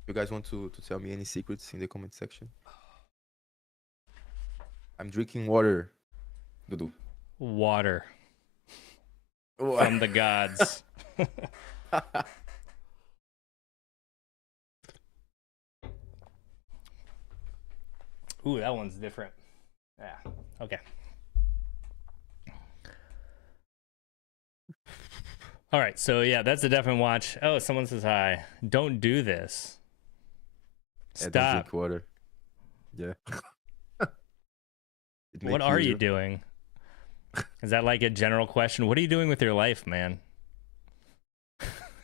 You guys want to tell me any secrets in the comment section? I'm drinking water, Dudu. Water from the gods. Ooh, that one's different. Yeah. Okay. All right. So yeah, that's a definite watch. Oh, someone says hi. Don't do this. Yeah, don't Stop. drink water. Yeah. What are you doing? Is that like a general question? What are you doing with your life, man?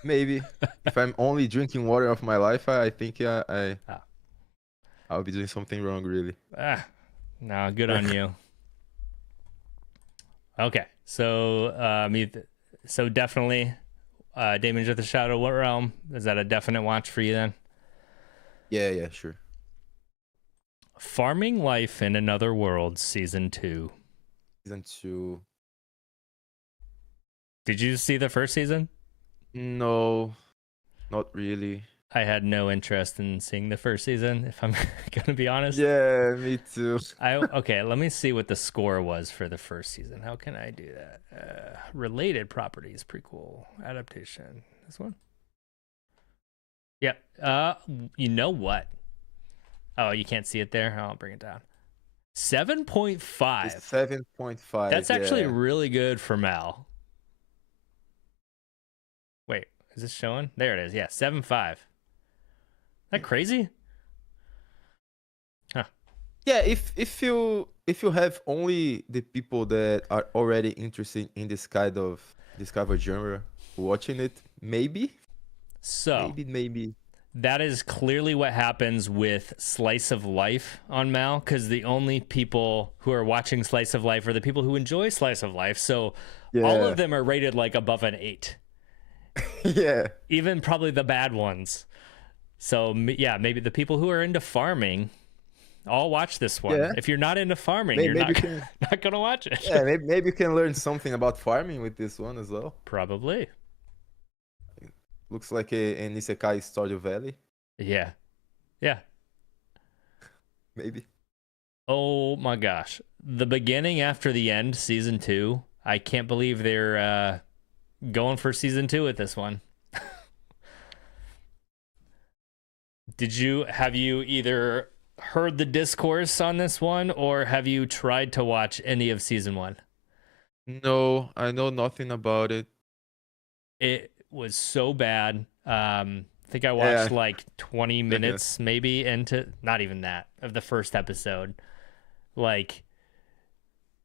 Maybe if I'm only drinking water of my life, I think I'll be doing something wrong, really. No, good on you. Okay, so so definitely, Demons of the Shadow Realm. Is that a definite watch for you then? Yeah, sure. Farming Life in Another World Season 2. Season 2. Did you see the first season? No, not really. I had no interest in seeing the first season, if I'm gonna be honest. Yeah, me too. Okay, let me see what the score was for the first season. How can I do that? Related properties, prequel, adaptation. This one? Yep. You know what? Oh, you can't see it there? I'll bring it down. 7.5. 7.5. That's actually really good for Mal. Wait, is this showing? There it is. Yeah, 7.5. That crazy? Huh. Yeah, if you have only the people that are already interested in this kind of genre watching it, maybe. So Maybe. that is clearly what happens with Slice of Life on Mal, because the only people who are watching Slice of Life are the people who enjoy Slice of Life. So all of them are rated like above an 8. Yeah. Even probably the bad ones. So yeah, maybe the people who are into farming all watch this one. Yeah. If you're not into farming, you're not going to watch it. Yeah, maybe you can learn something about farming with this one as well. Probably. Looks like an Isekai Stardew Valley. Yeah. Maybe. Oh my gosh. The beginning after the end, season 2. I can't believe they're going for season 2 with this one. Have you either heard the discourse on this one, or have you tried to watch any of season 1? No, I know nothing about it. It was so bad. I think I watched like 20 minutes maybe into, not even that, of the first episode. Like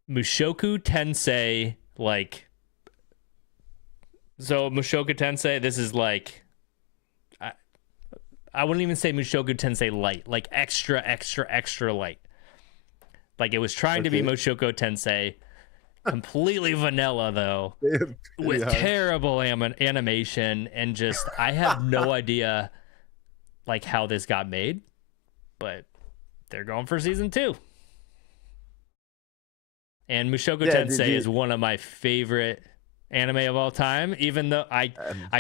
Mushoku Tensei, like, so Mushoku Tensei, this is like, I wouldn't even say Mushoku Tensei light, like extra light. Like it was trying to be Mushoku Tensei, completely vanilla though, with terrible animation, and just I have no idea like how this got made, but they're going for season 2. And Mushoku Tensei is one of my favorite anime of all time, even though I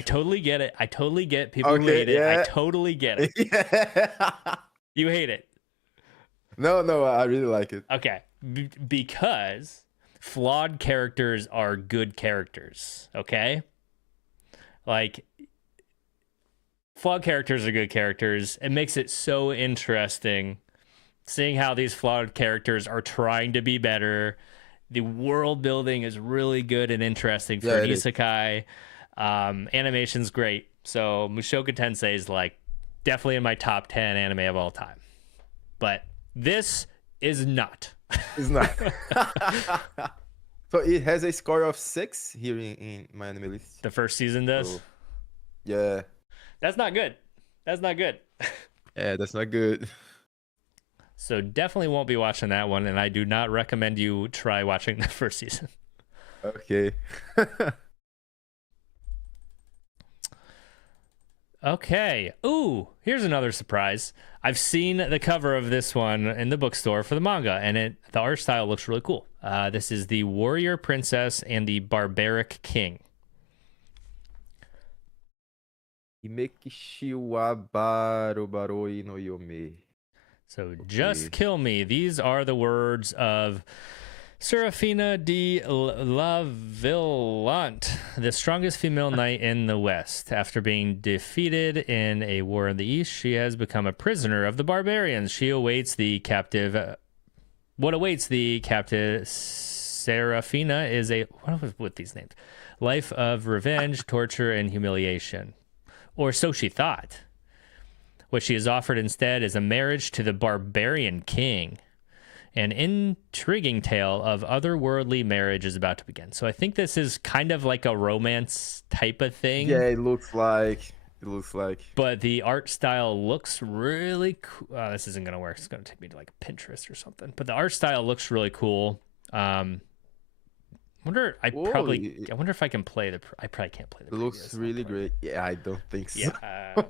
totally get it. I totally get people who hate it. I totally get it. You hate it. No, I really like it. Okay. Because flawed characters are good characters, okay? Like, flawed characters are good characters. It makes it so interesting seeing how these flawed characters are trying to be better. The world building is really good and interesting for an isekai. Animation's great. So Mushoku Tensei is like definitely in my top 10 anime of all time. But this is not. It's not. So it has a score of 6 here in my anime list. The first season does? So, yeah. That's not good. That's not good. Yeah, that's not good. So definitely won't be watching that one, and I do not recommend you try watching the first season. Okay. Okay. Ooh, here's another surprise. I've seen the cover of this one in the bookstore for the manga, and the art style looks really cool. This is the Warrior Princess and the Barbaric King. Himekishi wa baro baroi no yome. So just Okay. kill me. These are the words of Serafina de la Villante, the strongest female knight in the West. After being defeated in a war in the East, she has become a prisoner of the barbarians. She awaits the captive. What awaits the captive Serafina is what was with these names? Life of revenge, torture, and humiliation. Or so she thought. What she is offered instead is a marriage to the barbarian king. An intriguing tale of otherworldly marriage is about to begin. So I think this is kind of like a romance type of thing. Yeah, it looks like. It looks like. But the art style looks really cool. This isn't going to work. It's going to take me to like Pinterest or something. But the art style looks really cool. I wonder if I can play I probably can't play the It looks really great. Yeah, I don't think so. Yeah.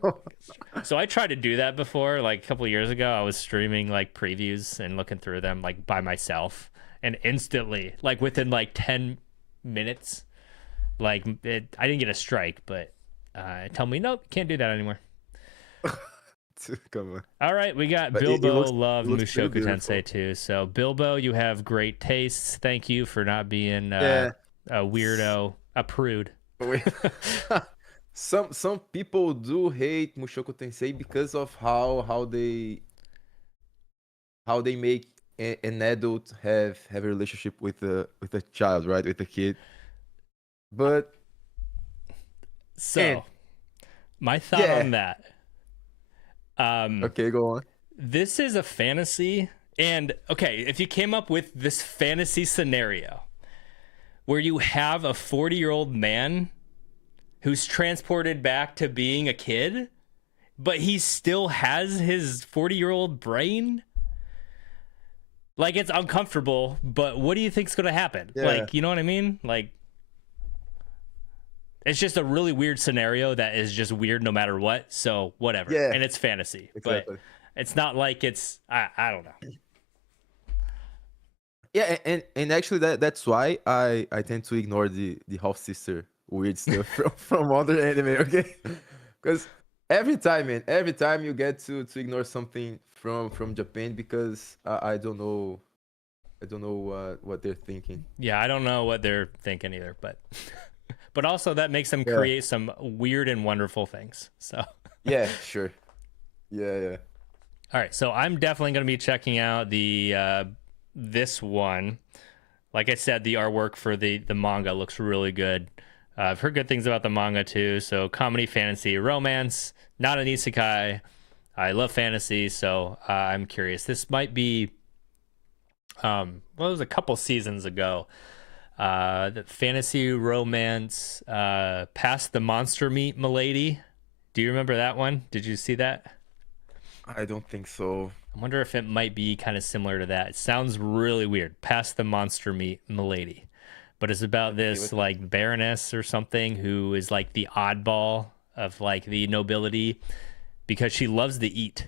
So I tried to do that before, like a couple of years ago. I was streaming like previews and looking through them like by myself, and instantly, like within like 10 minutes, like I didn't get a strike, but tell me nope, can't do that anymore. Come on. All right, we got But Bilbo loved looks pretty Mushoku beautiful. Tensei too. So Bilbo, you have great tastes. Thank you for not being Yeah. a weirdo, a prude. Wait. Some people do hate Mushoku Tensei because of how they make an adult have a relationship with a child, right? With a kid. But So and my thought yeah. on that. Okay, go on. This is a fantasy, and okay, if you came up with this fantasy scenario where you have a 40-year-old man who's transported back to being a kid, but he still has his 40-year-old brain, like it's uncomfortable, but what do you think's going to happen? Yeah. Like, you know what I mean? Like, it's just a really weird scenario that is just weird no matter what. So whatever. Yeah. And it's fantasy, Exactly. but it's not like it's I don't know. Yeah, and actually that's why I tend to ignore the half sister weird stuff from other anime, okay? Because every time you get to ignore something from Japan because I don't know what they're thinking. Yeah, I don't know what they're thinking either, but but also that makes them Yeah. create some weird and wonderful things. So Yeah, sure. Yeah. all right, so I'm definitely going to be checking out the this one. Like I said, the artwork for the manga looks really good. I've heard good things about the manga too. So comedy, fantasy, romance, not an isekai. I love fantasy, so I'm curious. This might be well, it was a couple seasons ago. The fantasy romance, past the monster meat, milady. Do you remember that one? Did you see that? I don't think so. I wonder if it might be kind of similar to that. It sounds really weird. Past the monster meat, milady. But it's about this like baroness or something who is like the oddball of like the nobility because she loves to eat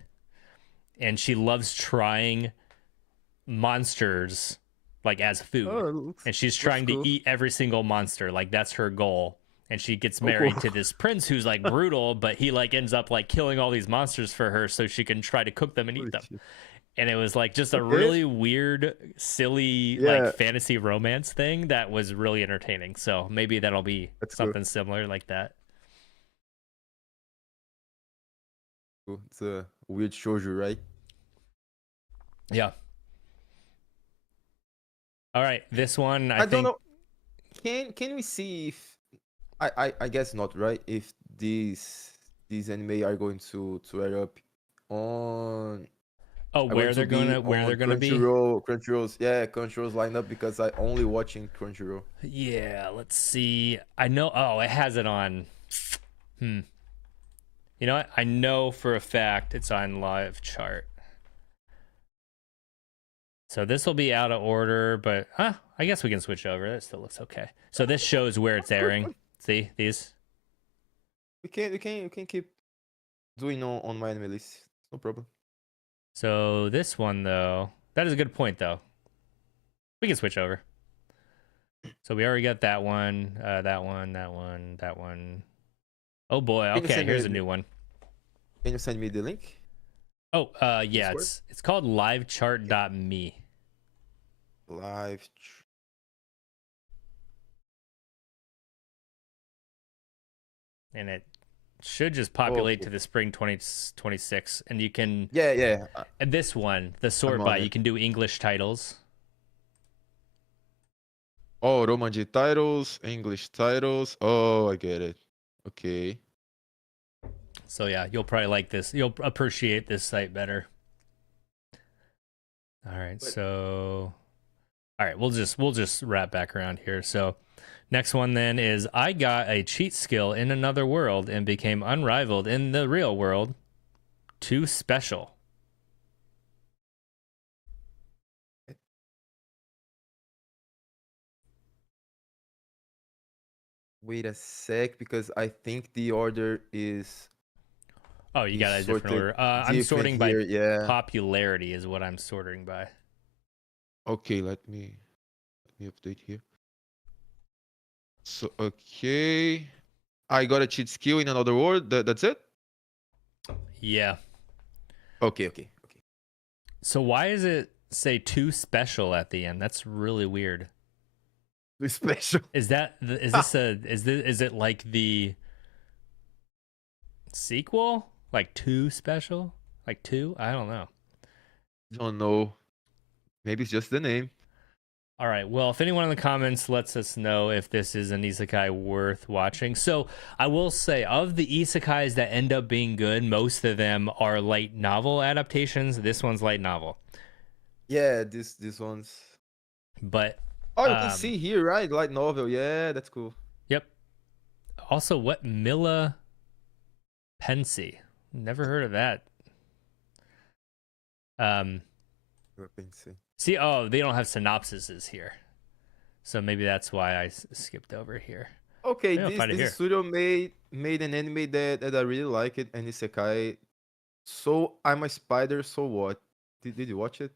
and she loves trying monsters like as food. And she's trying cool. to eat every single monster. Like that's her goal. And she gets Oh, married cool. to this prince who's like brutal, but he like ends up like killing all these monsters for her so she can try to cook them and eat Holy them. shit. And it was like just a Okay. really weird, silly Yeah. like fantasy romance thing that was really entertaining. So maybe that'll be That's something similar like that. cool. It's a weird shoujo, right? Yeah. All right, this one I I don't think know. Can we see if I guess not, right? If these anime are going to air up on oh are going where to they're be gonna be. Crunchyroll's lineup because I only watching Crunchyroll. Yeah, let's see. I know. Oh, it has it on. You know what? I know for a fact it's on Live Chart. So this will be out of order, but I guess we can switch over. That still looks okay. So this shows where it's airing. See these? We can keep. doing on my anime list. No problem. So this one though, that is a good point though. We can switch over. So we already got that one, that one, that one, that one. Oh boy. Can you Okay, send me here's a new one. Can you send me the link? Oh, yeah, Discord? it's called livechart.me. Live. And it should just populate Okay. to the spring 2026, and you can Yeah, yeah. and this one, the sort I'm on by, you it. can do English titles. Oh, Romanji titles, English titles. Oh, I get it. Okay. So yeah, you'll probably like this. You'll appreciate this site better. All right, But so all right, we'll just wrap back around here. So next one then is I got a cheat skill in another world and became unrivaled in the real world. Too special. wait a sec, because I think the order Oh, you is got a different sorted order. I'm different sorting by here. Yeah. popularity is what I'm sorting by. Okay, let me update here. So okay, I got a cheat skill in another world. That's it. Yeah. Okay. So why does it say too special at the end? That's really weird. Too special. Is that is this a is it like the sequel? Like too special? Like two? I don't know. Don't know. Maybe it's just the name. All right. Well, if anyone in the comments lets us know if this is an isekai worth watching. So I will say, of the isekais that end up being good, most of them are light novel adaptations. This one's light novel. Yeah, this one's. But Oh, you can see here, right? Light novel. Yeah, that's cool. yep. Also, what Milla Pensy? Never heard of that. Let me see. See, oh, they don't have synopsises here, so maybe that's why I skipped over here. Okay, Maybe I'll find it this here. studio made an anime that I really like it, and isekai. So I'm a spider. So what? Did you watch it?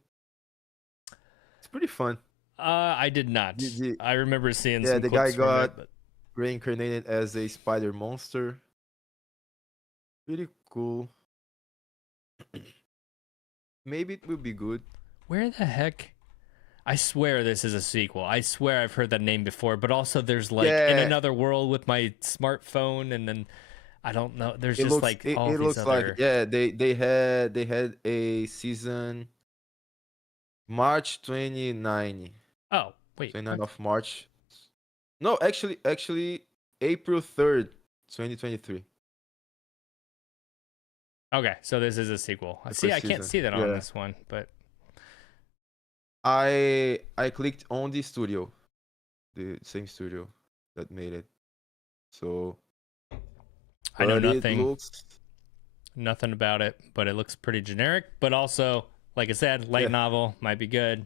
It's pretty fun. I did not. The I remember seeing Yeah, some the guy clips from it, got but reincarnated as a spider monster. Pretty cool. Maybe it will be good. where the heck? I swear this is a sequel. I swear I've heard that name before, but also there's like in Yeah, another world with my smartphone, and then I don't know. There's it just looks like it, all it these looks like, other. yeah, they had a season March 29, Oh wait, 29 what? of March. No, actually April 3rd, 2023. Okay, so this is a sequel. The See, first I can't season. see that on Yeah. this one, but I clicked on the studio, the same studio that made it. So, I know but it nothing. looks, Nothing about it, but it looks pretty generic. But also, like I said, light yeah. novel might be good.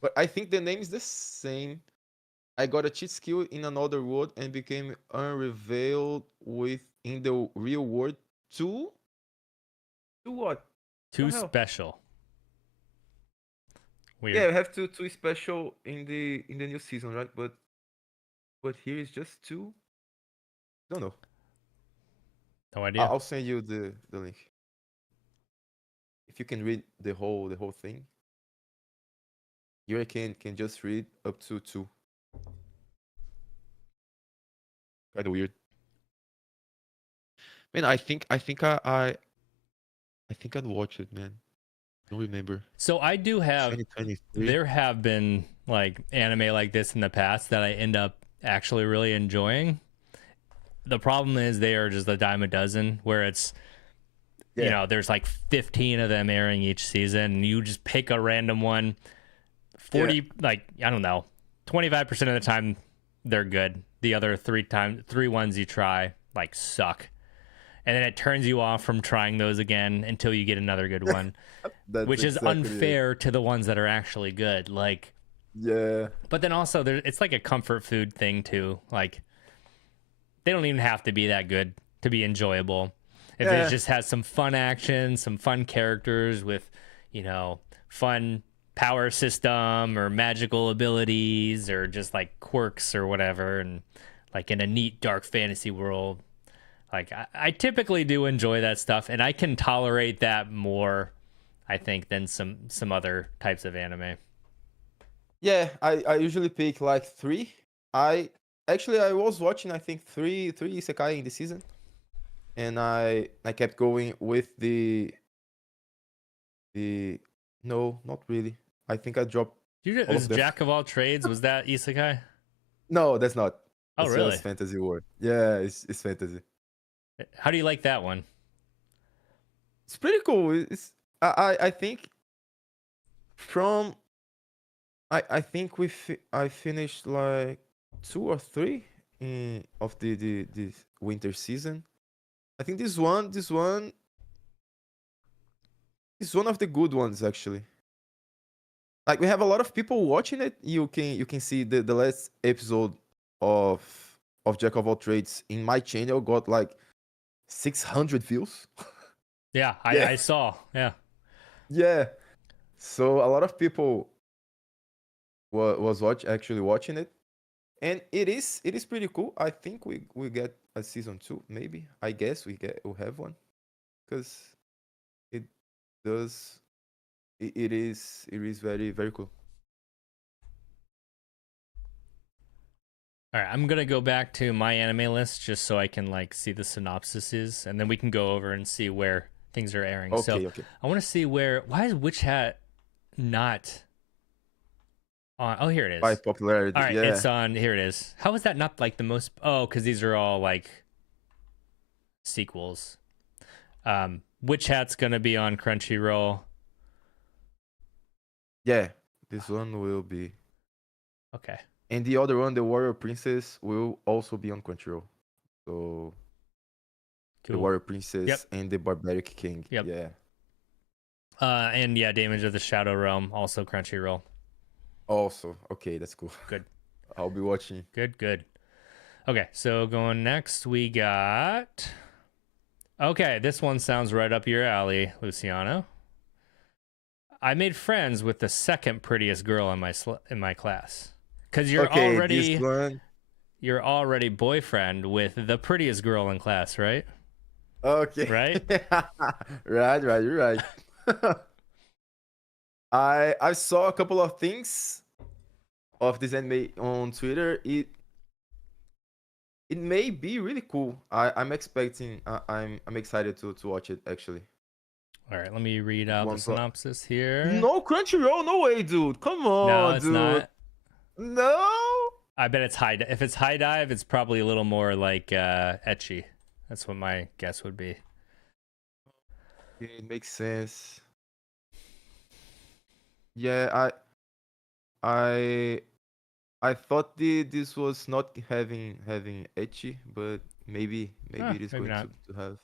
But I think the name is the same. I got a cheat skill in another world and became unrevealed in the real world. To what? The Too hell? special. Yeah, Weird. we have two special in the new season, right? But here is just two. Don't know. No idea. I'll send you the link. If you can read the whole thing, you can just read up to two. Kind of weird. Man, I think I'd watch it, man. Don't remember. So I do have. 2023. There have been like anime like this in the past that I end up actually really enjoying. The problem is they are just a dime a dozen, where it's Yeah. there's like 15 of them airing each season, and you just pick a random one. Yeah. 40, like I don't know, 25% of the time they're good. The other three ones you try like suck, and then it turns you off from trying those again until you get another good one, That's which is exactly it. unfair to the ones that are actually good. Like, Yeah. but then also it's like a comfort food thing too. Like they don't even have to be that good to be enjoyable. If it Yeah. just has some fun action, some fun characters with, fun power system or magical abilities or just like quirks or whatever, and like in a neat dark fantasy world. Like I typically do enjoy that stuff, and I can tolerate that more, I think, than some other types of anime. Yeah, I usually pick like three. I was watching I think three isekai in the season, and I kept going with the no, not really. I think I dropped You all of was them. Jack of all trades. Was that isekai? No, that's not. Oh, That's really? just fantasy world. Yeah, it's fantasy. How do you like that one? It's pretty cool. I think from I think I finished like two or three of the winter season. I think this one of the good ones actually. Like we have a lot of people watching it. You can see the last episode of Jack of all trades in my channel got like 600 views. Yeah, Yeah, I saw. Yeah. yeah. So a lot of people was actually watching it, and it is pretty cool. I think we get a season two, maybe. I guess we'll have one because it does it is very very cool. All right, I'm gonna go back to my anime list just so I can like see the synopsises, and then we can go over and see where things are airing. So Okay, okay. I want to see why is Witch Hat not on? Oh, here it By is. All popularity, right, yeah. it's on. Here it is. How is that not like the most? Oh, because these are all like sequels. Witch Hat's gonna be on Crunchyroll. Yeah, this one will be. Okay. And the other one, the Warrior Princess, will also be on Crunchyroll. So the Cool. Warrior Yep. Princess and the Barbaric King. Yep. Yeah. And yeah, Damage of the Shadow Realm, also Crunchyroll. Also, okay, that's cool. Good. I'll be watching. Good, good. Okay, so going next, we got. Okay, this one sounds right up your alley, Luciano. I made friends with the second prettiest girl in my class. Cause Okay, this one. you're already boyfriend with the prettiest girl in class, right? Okay. Right? Right, you're right. I saw a couple of things of this anime on Twitter. It may be really cool. I'm expecting. I'm excited to watch it actually. All right, let me read out the One pro- synopsis here. No Crunchyroll, no way, dude. Come No, on, it's dude. not. No. I bet it's high. If it's high dive, it's probably a little more like etchy. That's what my guess would be. It makes sense. Yeah, I I thought this was not having ecchi, but maybe it is Maybe going not. to have.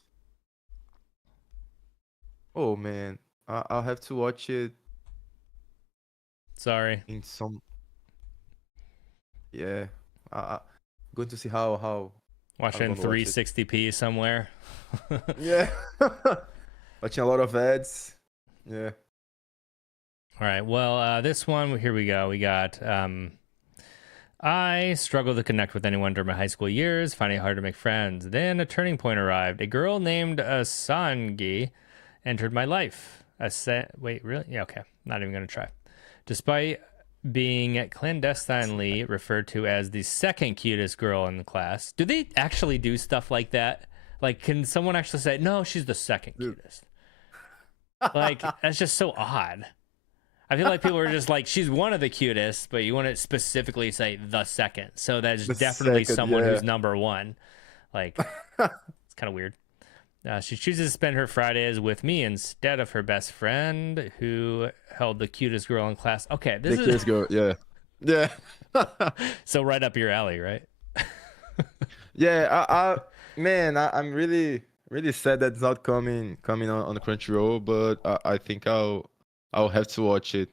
Oh man, I'll have to watch it Sorry. in some. Yeah, I going to see how I'm Watching gonna watch it. 360p somewhere. Yeah, watching a lot of ads. Yeah. All right. Well, this one, here we go. We got I struggled to connect with anyone during my high school years, finding it hard to make friends. Then a turning point arrived. A girl named Asangi entered my life. Wait, really? Yeah, okay. Not even going to try. Despite being clandestinely referred to as the second cutest girl in the class. Do they actually do stuff like that? Like, can someone actually say, no, she's the second cutest? Like, that's just so odd. I feel like people are just like, she's one of the cutest, but you want to specifically say the second. So that's The definitely second, someone yeah. who's number one. Like, it's kind of weird. She chooses to spend her Fridays with me instead of her best friend, who held the cutest girl in class. Okay, this The is kids go, yeah, yeah, so right up your alley, right? yeah. Man, I'm really sad that's not coming on Crunchyroll, but I think I'll have to watch it.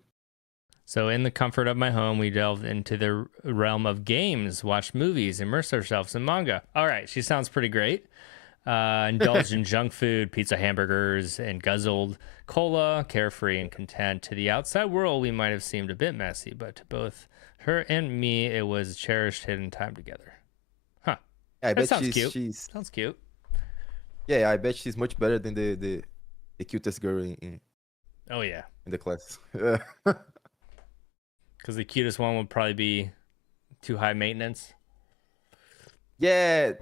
So, in the comfort of my home, we delved into the realm of games, watched movies, immersed ourselves in manga. All right, she sounds pretty great. Indulged in junk food, pizza, hamburgers, and guzzled cola, carefree and content. To the outside world, we might have seemed a bit messy, but to both her and me, it was cherished hidden time together. Huh. I That bet sounds she's cute. she's Sounds cute. yeah, I bet she's much better than the cutest girl Oh, yeah. in the class. Because the cutest one would probably be too high maintenance. Yeah,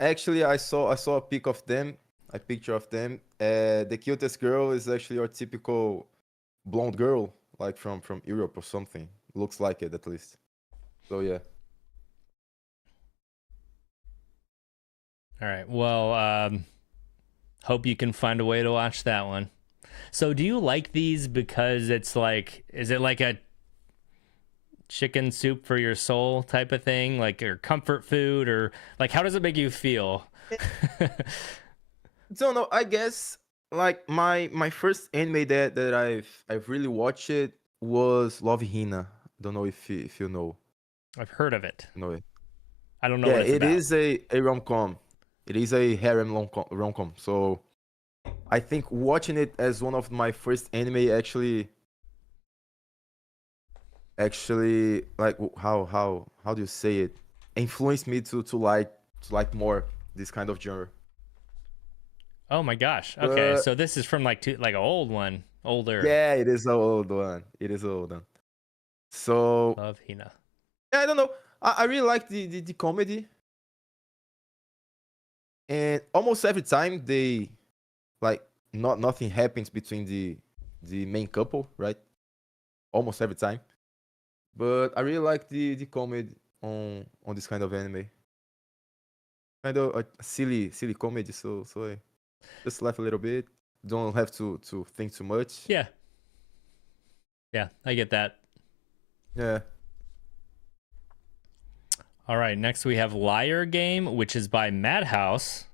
actually, I saw a pic of them, a picture of them. The cutest girl is actually your typical blonde girl, like from Europe or something. Looks like it at least. So yeah. All right. Well, hope you can find a way to watch that one. So, do you like these because it's like, is it like a chicken soup for your soul type of thing, like, or comfort food, or like, how does it make you feel? Don't know. I guess like my first anime that I've really watched it was Love Hina. Don't know if you know I've heard of it. know it. I don't know Yeah, what it's it about. is a rom-com. It is a harem rom-com. So I think watching it as one of my first anime actually like how do you say it? Influenced me to like more this kind of genre. Oh my gosh. Okay, But so this is from like an old one, older. yeah, it is an old one. It is an old one. So Love Hina. yeah, I don't know. I really like the comedy, and almost every time they like nothing happens between the main couple, right? Almost every time. But I really like the comedy on this kind of anime. Kind of a silly comedy, so I just laugh a little bit. Don't have to think too much. Yeah, yeah, I get that. Yeah. All right, next we have Liar Game, which is by Madhouse.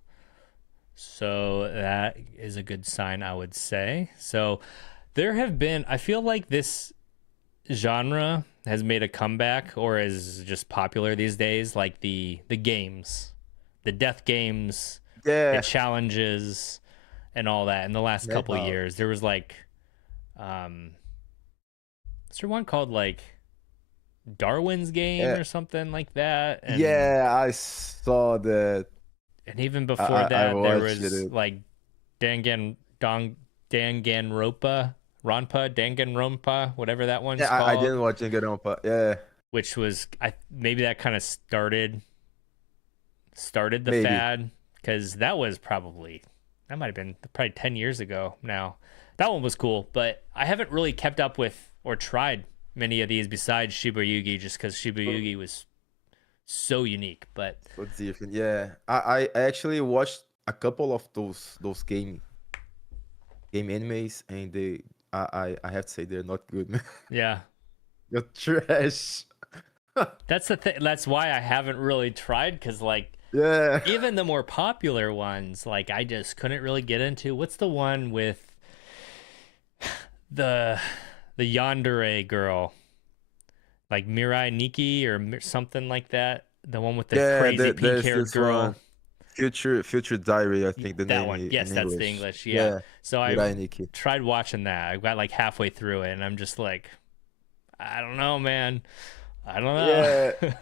So that is a good sign, I would say. So there have been, I feel like this genre has made a comeback or is just popular these days, like the games, the death games, the Yeah. challenges, and all that. In the last couple Madhouse. years, there was like, um, is there one called like Darwin's Game Yeah. or something like that? Yeah, I saw that. And even before I that, there watched was it. like Danganronpa, Danganronpa, whatever that one's Yeah, I called, didn't watch Danganronpa. Yeah, which was maybe that kind of started the maybe. fad because that might have been probably 10 years ago now. That one was cool, but I haven't really kept up with or tried many of these besides Shiba Yugi just because Shiba So Yugi was so unique. But so different. Yeah, I actually watched a couple of those game animes, and I have to say they're not good, man. yeah, You're trash. that's the thing. That's why I haven't really tried because like Yeah. even the more popular ones, like I just couldn't really get into. What's the one with the the yandere girl, like Mirai Nikki or something like that? The one with the Yeah, crazy pink there's haired this girl. one. Future Diary, I think the That name one. in Yes, that's the English. English. Yeah. Yeah, So I Mirai Nikki. tried watching that. I got like halfway through it, and I'm just like, I don't know, man. I don't Yeah, know.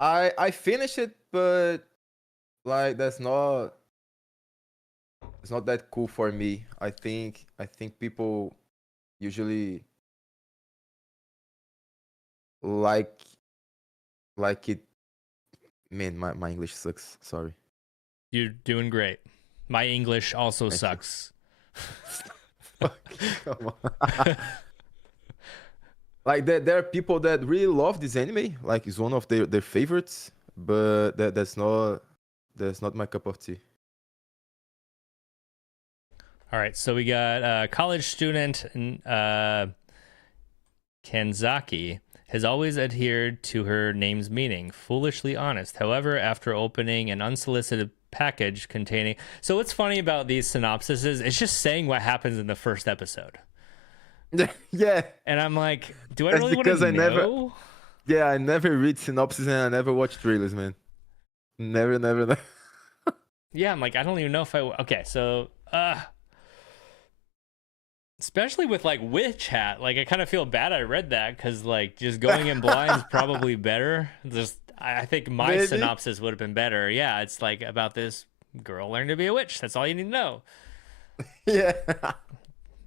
I finished it, but like it's not that cool for me. I think people usually like like it. Man, my English sucks. Sorry. You're doing great. My English also Thank you. sucks. Fuck, come on. Like there are people that really love this anime. Like it's one of their favorites, but that's not my cup of tea. All right, so we got college student Kanzaki has always adhered to her name's meaning, foolishly honest. However, after opening an unsolicited package containing, so what's funny about these synopsises? It's just saying what happens in the first episode. Yeah, And I'm like, do I that's really want to because know? I never read synopsis and I never watch trailers, man. Never, never, never. Yeah, I'm like, I don't even know if okay, so especially with like Witch Hat, like I kind of feel bad I read that because like just going in blind is probably better. Just I think my Maybe. synopsis would have been better. Yeah, it's like about this girl learning to be a witch. That's all you need to know. Yeah.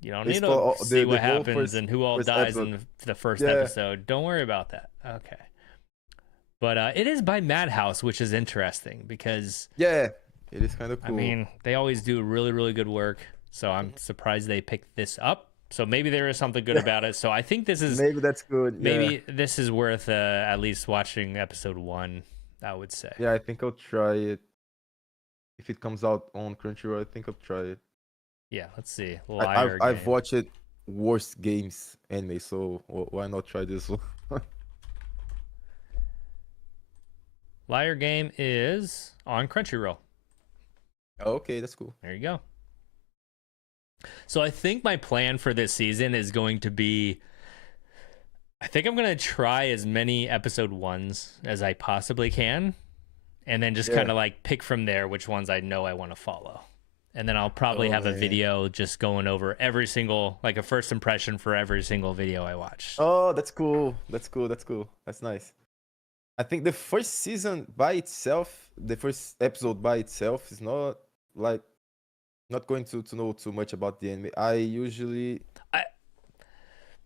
You don't They need to spoil see the what whole happens and who all first dies episode. in the first Yeah. episode. Don't worry about that. Okay. But it is by Madhouse, which is interesting because Yeah. It is kind of I cool. mean they always do really really good work. So I'm Mhm. surprised they picked this up. So maybe there is something good Yeah. about it. So I think this is Maybe that's good. Yeah. maybe this is worth at least watching episode 1. I would say. Yeah, I think I'll try it. If it comes out on Crunchyroll, I think I'll try it. Yeah. Let's see. I've Liar I've Game. watched worst games anime, so why not try this one? Liar Game is on Crunchyroll. Okay, that's cool. There you go. So I think my plan for this season is going to be I think I'm going to try as many episode 1s as I possibly can and then just Yeah. kind of like pick from there which ones I know I want to follow. And then I'll probably Oh have a man. video just going over every single like a first impression for every single video I watched. Oh, that's cool. That's cool. That's cool. That's nice. I think the first season by itself, the first episode by itself is not like not going to know too much about the anime. I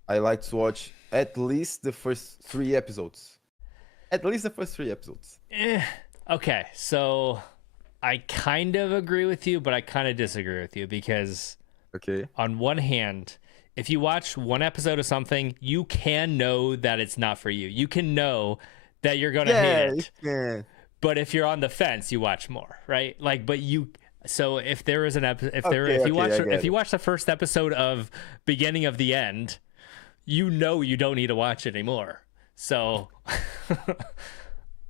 I like to watch at least the first 3 episodes. At least the first 3 episodes. Okay, so I kind of agree with you, but I kind of disagree with you because Okay. on one hand, if you watch one episode of something, you can know that it's not for you. You can know that you're going to hate Yeah, it. yeah. But if you're on the fence, you watch more, right? Like but you so if there is an episode Okay, if you okay, watch I get if you it. watch the first episode of Beginning of the End, you know you don't need to watch it anymore. So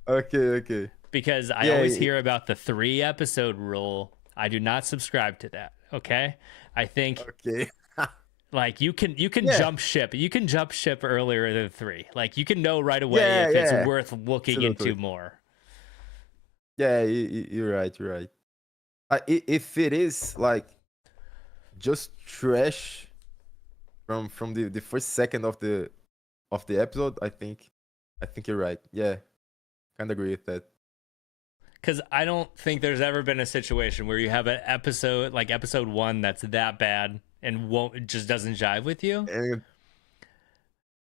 Okay, okay. because I Yeah, always hear about the 3 episode rule. I do not subscribe to that. Okay. I think okay. like you can Yeah. jump ship. You can jump ship earlier than 3. Like you can know right away Yeah, if it's yeah. worth looking Absolutely. into more. Yeah, you're right, you're right. If it is like just trash from the first second of the episode, I think you're right. Yeah, kind of agree with that. Because I don't think there's ever been a situation where you have an episode like episode 1 that's that bad and won't it just doesn't jive with you, and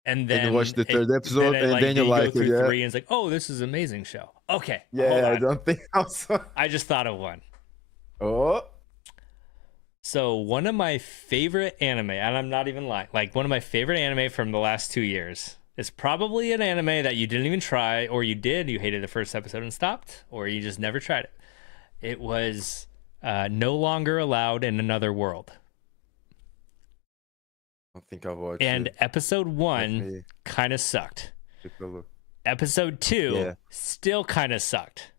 And you watch then the third episode, and like then you you go like it, through yeah. 3 and it's like, oh, this is an amazing show. Okay, hold Yeah, I on. don't think also. I just thought of one. Oh, So one of my favorite anime, and I'm not even lying, like one of my favorite anime from the last 2 years is probably an anime that you didn't even try, or you did, you hated the first episode and stopped, or you just never tried it. It was No Longer Allowed in Another World. I don't think I watched And it. episode Let 1 me kind of sucked. take a look. Episode 2 Yeah. still kind of sucked.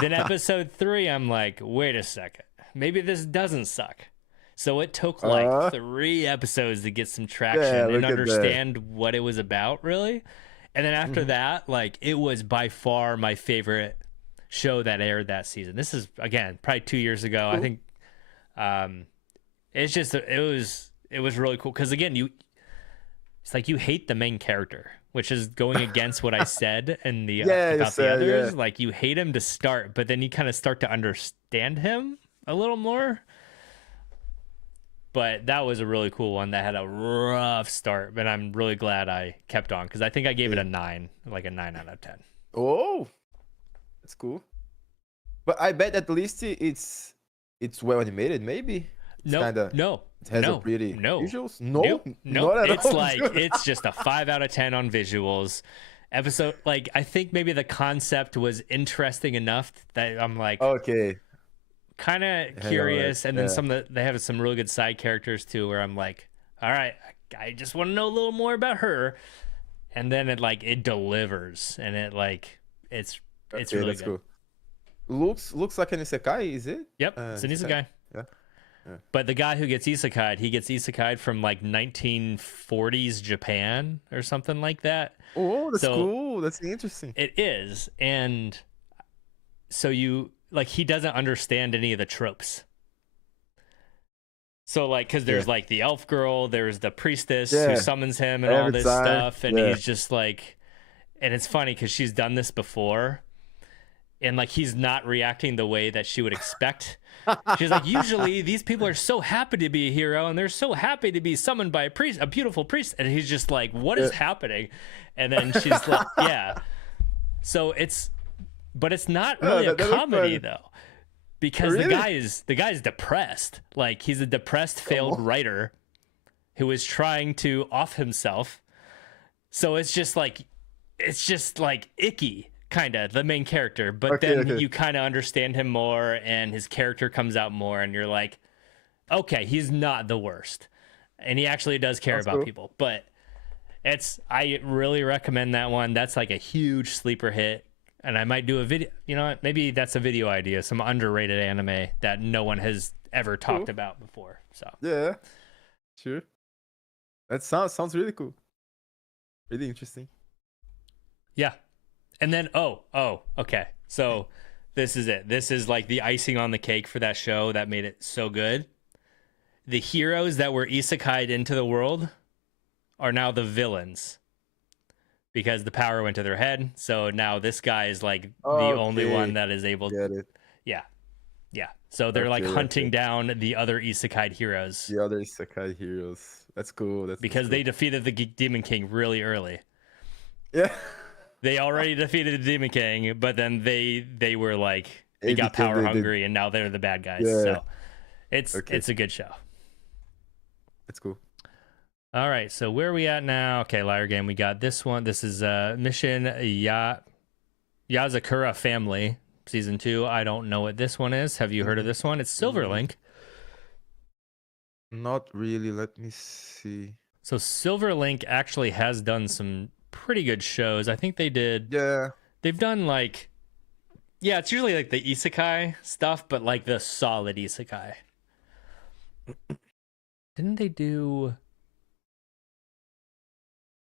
Then episode 3, I'm like, wait a second. Maybe this doesn't suck. So it took like 3 episodes to get some traction Yeah, and look at that. understand what it was about, really. And then after Mhm. that, like it was by far my favorite show that aired that season. This is again probably 2 years ago. I Cool. think it's just it was really cool because again it's like you hate the main character, which is going against what I said in the Yeah, you about the said, others. yeah. Like you hate him to start, but then you kind of start to understand him a little more. But that was a really cool one that had a rough start, but I'm really glad I kept on because I think I gave it a 9, like a 9 out of 10. Oh, that's cool. But I bet at least it's well animated. Maybe it's No, kinda, no, it has no, a pretty no, visuals. No, nope, nope. not at It's all. like dude. it's just a 5 out of 10 on visuals. Episode like I think maybe the concept was interesting enough that I'm like Okay. kind of Hang on, curious, and then yeah. some of they have some really good side characters too, where I'm like, all right, I just want to know a little more about her, and then it delivers, and it's Okay, really that's good. cool. Looks like an isekai, is it? Yep, it's an Isekai? isekai. Yeah. Yeah. But the guy who gets isekai'd, he gets isekai'd from like 1940s Japan or something like that. Oh, that's So cool. That's interesting. it is. And so you like he doesn't understand any of the tropes. So like cuz Yeah. there's like the elf girl, there's the priestess who Yeah. summons him and all Every this time. stuff and Yeah. he's just like and it's funny cuz she's done this before and like he's not reacting the way that she would expect. She's like, usually these people are so happy to be a hero and they're so happy to be summoned by a priest, a beautiful priest. And he's just like, what is happening? And then she's like, yeah. So but it's not really a that looks comedy fun. though, because Really? the guy is depressed. Like he's a depressed, failed on. writer who is trying to off himself. So it's just like icky kind of the main character, but Okay, then okay. you kind of understand him more and his character comes out more and you're like, okay, he's not the worst and he actually does care That's about cool. people. But I really recommend that one. That's like a huge sleeper hit, and I might do a video. You know what, maybe that's a video idea, some underrated anime that no one has ever talked Cool. about before. So Yeah. Sure. That sounds really cool. Really interesting. yeah. And then okay. So this is it. This is like the icing on the cake for that show that made it so good. The heroes that were isekai'd into the world are now the villains because the power went to their head. So now this guy is like the only Okay. one that is able. Get it. Yeah. Yeah. So they're like Okay, hunting okay. down the other isekai'd heroes The other Sakai heroes. That's cool. That's because cool. they defeated the Demon King really early. Yeah. They already defeated the Demon King, but then they were like they It got became power the hungry and now they're the bad guys. Yeah. So it's Okay. a good show. That's cool. All right, so where are we at now? Okay, Liar Game, we got this one. This is Mission Yazakura Family, Season 2. I don't know what this one is. Have you heard of this one? It's Silverlink. Not really. Let me see. So Silverlink actually has done some pretty good shows. I think they did. Yeah. They've done like, yeah, it's usually like the isekai stuff, but like the solid isekai. Didn't they do?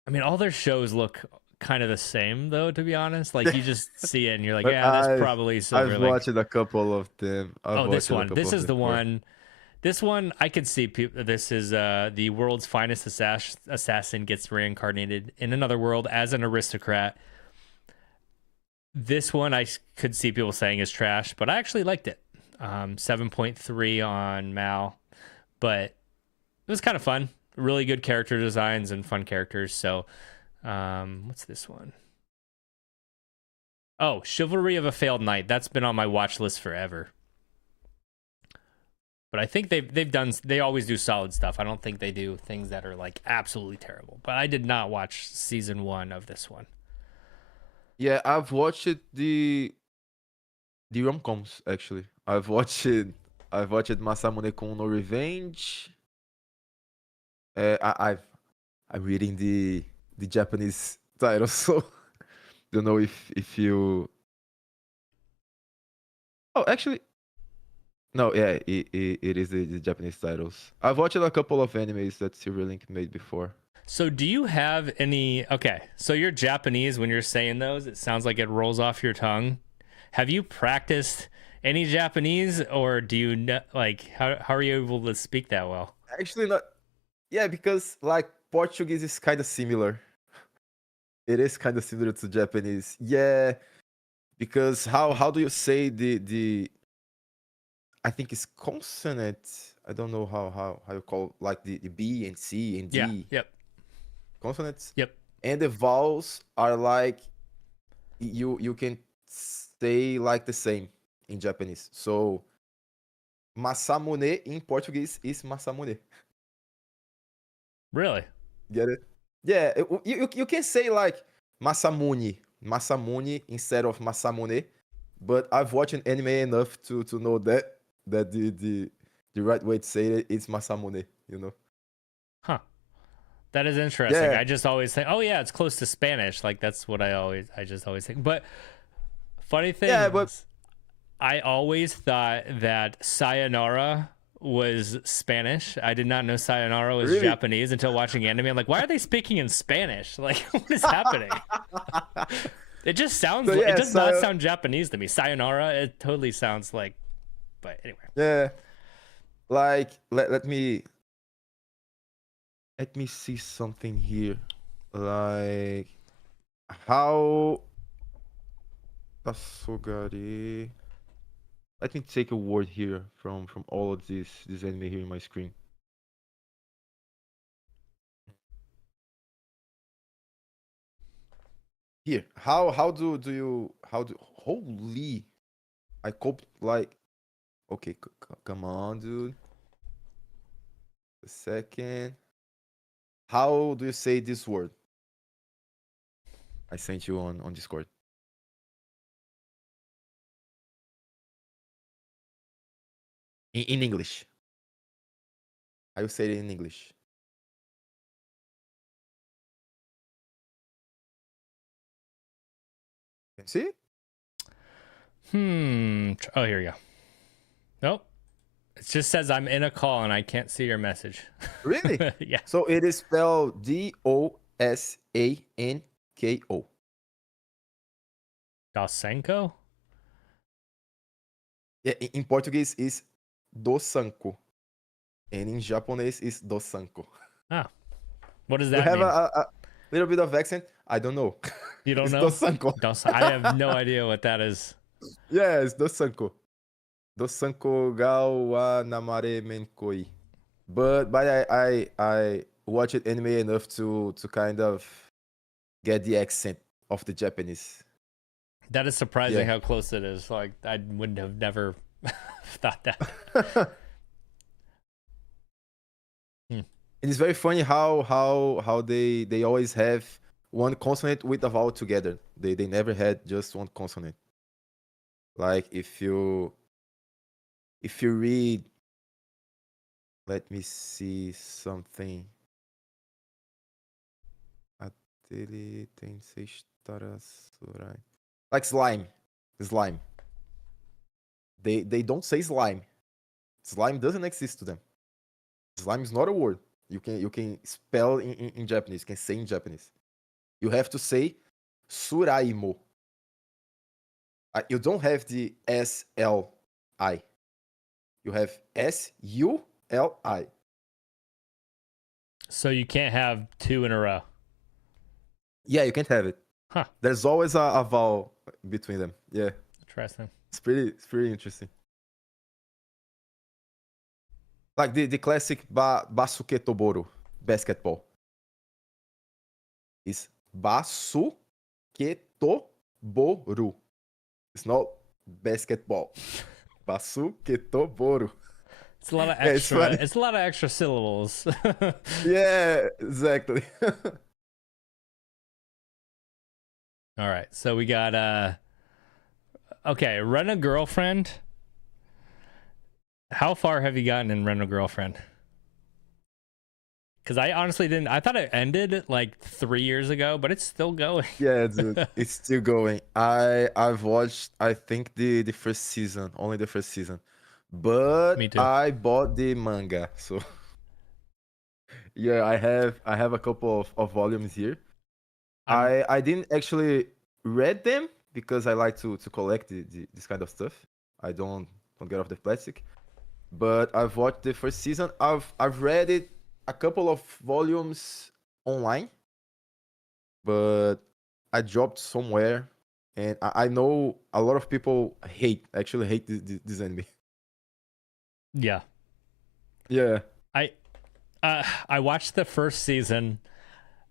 I mean, all their shows look kind of the same, though. To be honest, like you just see it and you're like, But yeah, that's I've probably I've Silverlink. watched a couple of them. Oh, this one. This is the one. This one I could see. This is the world's finest assassin gets reincarnated in another world as an aristocrat. This one I could see people saying is trash, but I actually liked it. 7.3 on Mal, but it was kind of fun. Really good character designs and fun characters. So, what's this one? Oh, Chivalry of a Failed Knight. That's been on my watch list forever. But I think they always do solid stuff. I don't think they do things that are like absolutely terrible. But I did not watch season 1 of this one. Yeah, I've watched the rom-coms actually. I've watched Masamune Kun no Revenge. I'm reading the Japanese title, so don't know if you. Oh, actually, no. Yeah, it is the Japanese titles. I've watched a couple of animes that Silverlink made before. So do you have any? Okay, so you're Japanese. When you're saying those, it sounds like it rolls off your tongue. Have you practiced any Japanese, or do you like how are you able to speak that well? Actually, not. Yeah, because like Portuguese is kind of similar. It is kind of similar to Japanese. Yeah, because how do you say the I think it's consonant. I don't know how you call like the B and C and Yeah. D Yep. consonants. Yep. And the vowels are like you can say like the same in Japanese. So Masamune in Portuguese is Masamune. Really? Get it? Yeah, you can say like Masamune instead of Masamune, but I've watched anime enough to know that the right way to say it is Masamune, you know? Huh. That is interesting. Yeah. I just always think, oh yeah, it's close to Spanish. Like that's what I just always think. But funny thing Yeah, is, but I always thought that sayonara was Spanish. I did not know sayonara was Really? Japanese until watching anime. I'm like, why are they speaking in Spanish? Like, what is happening? It just sounds. So It yeah, does not sound Japanese to me. Sayonara. It totally sounds like. But anyway. yeah. Like let me see something here. Like how Tasogari. Let me take a word here from all of this anime here in my screen. Here, how do you how do holy I coped like okay come on dude a second. How do you say this word? I sent you on Discord. In English. I will say it in English. Can you see it? Oh, here we go. Nope. It just says I'm in a call and I can't see your message. Really? Yeah. So it is spelled Dosanko. Dosenko? Yeah, in Portuguese is dosanko. And in Japanese is dosanko. Oh. What does You that have mean? a little bit of accent? I don't know. You don't It's know? dosanko. I have no idea what that is. Yeah, it's dosanko. Dosanko ga wa namare menkoi. But I watched anime enough to kind of get the accent of the Japanese. That is surprising Yeah. how close it is. Like I wouldn't have never thought that. It is very funny how they always have one consonant with a vowel together. They never had just one consonant. Like if you read, let me see something. Atele tensei surai. Like slime. Slime. They don't say slime. Slime doesn't exist to them. Slime is not a word. You can spell in Japanese. You can say in Japanese. You have to say suraimo. You don't have the SLI. You have SULI. So you can't have two in a row. Yeah, you can't have it. Huh. There's always a vowel between them. Yeah, Interesting. it's pretty interesting. Like the classic basuketoboro basketball is basuketoboru. It's not basketball. Basuketoboro. It's a lot of Yeah, it's extra. funny. It's a lot of extra syllables. Yeah, exactly. All right. So we got okay, Rent a Girlfriend. How far have you gotten in Rent a Girlfriend? Because I honestly didn't. I thought it ended like 3 years ago, but it's still going. Yeah, dude, it's still going. I've watched I think the first season, only the first season. But Me too. I bought the manga. So yeah, I have a couple of volumes here. I didn't actually read them because I like to collect this kind of stuff. I don't get off the plastic. But I've watched the first season. I've read it a couple of volumes online, but I dropped somewhere, and I know a lot of people actually hate this anime. Yeah. Yeah, I watched the first season.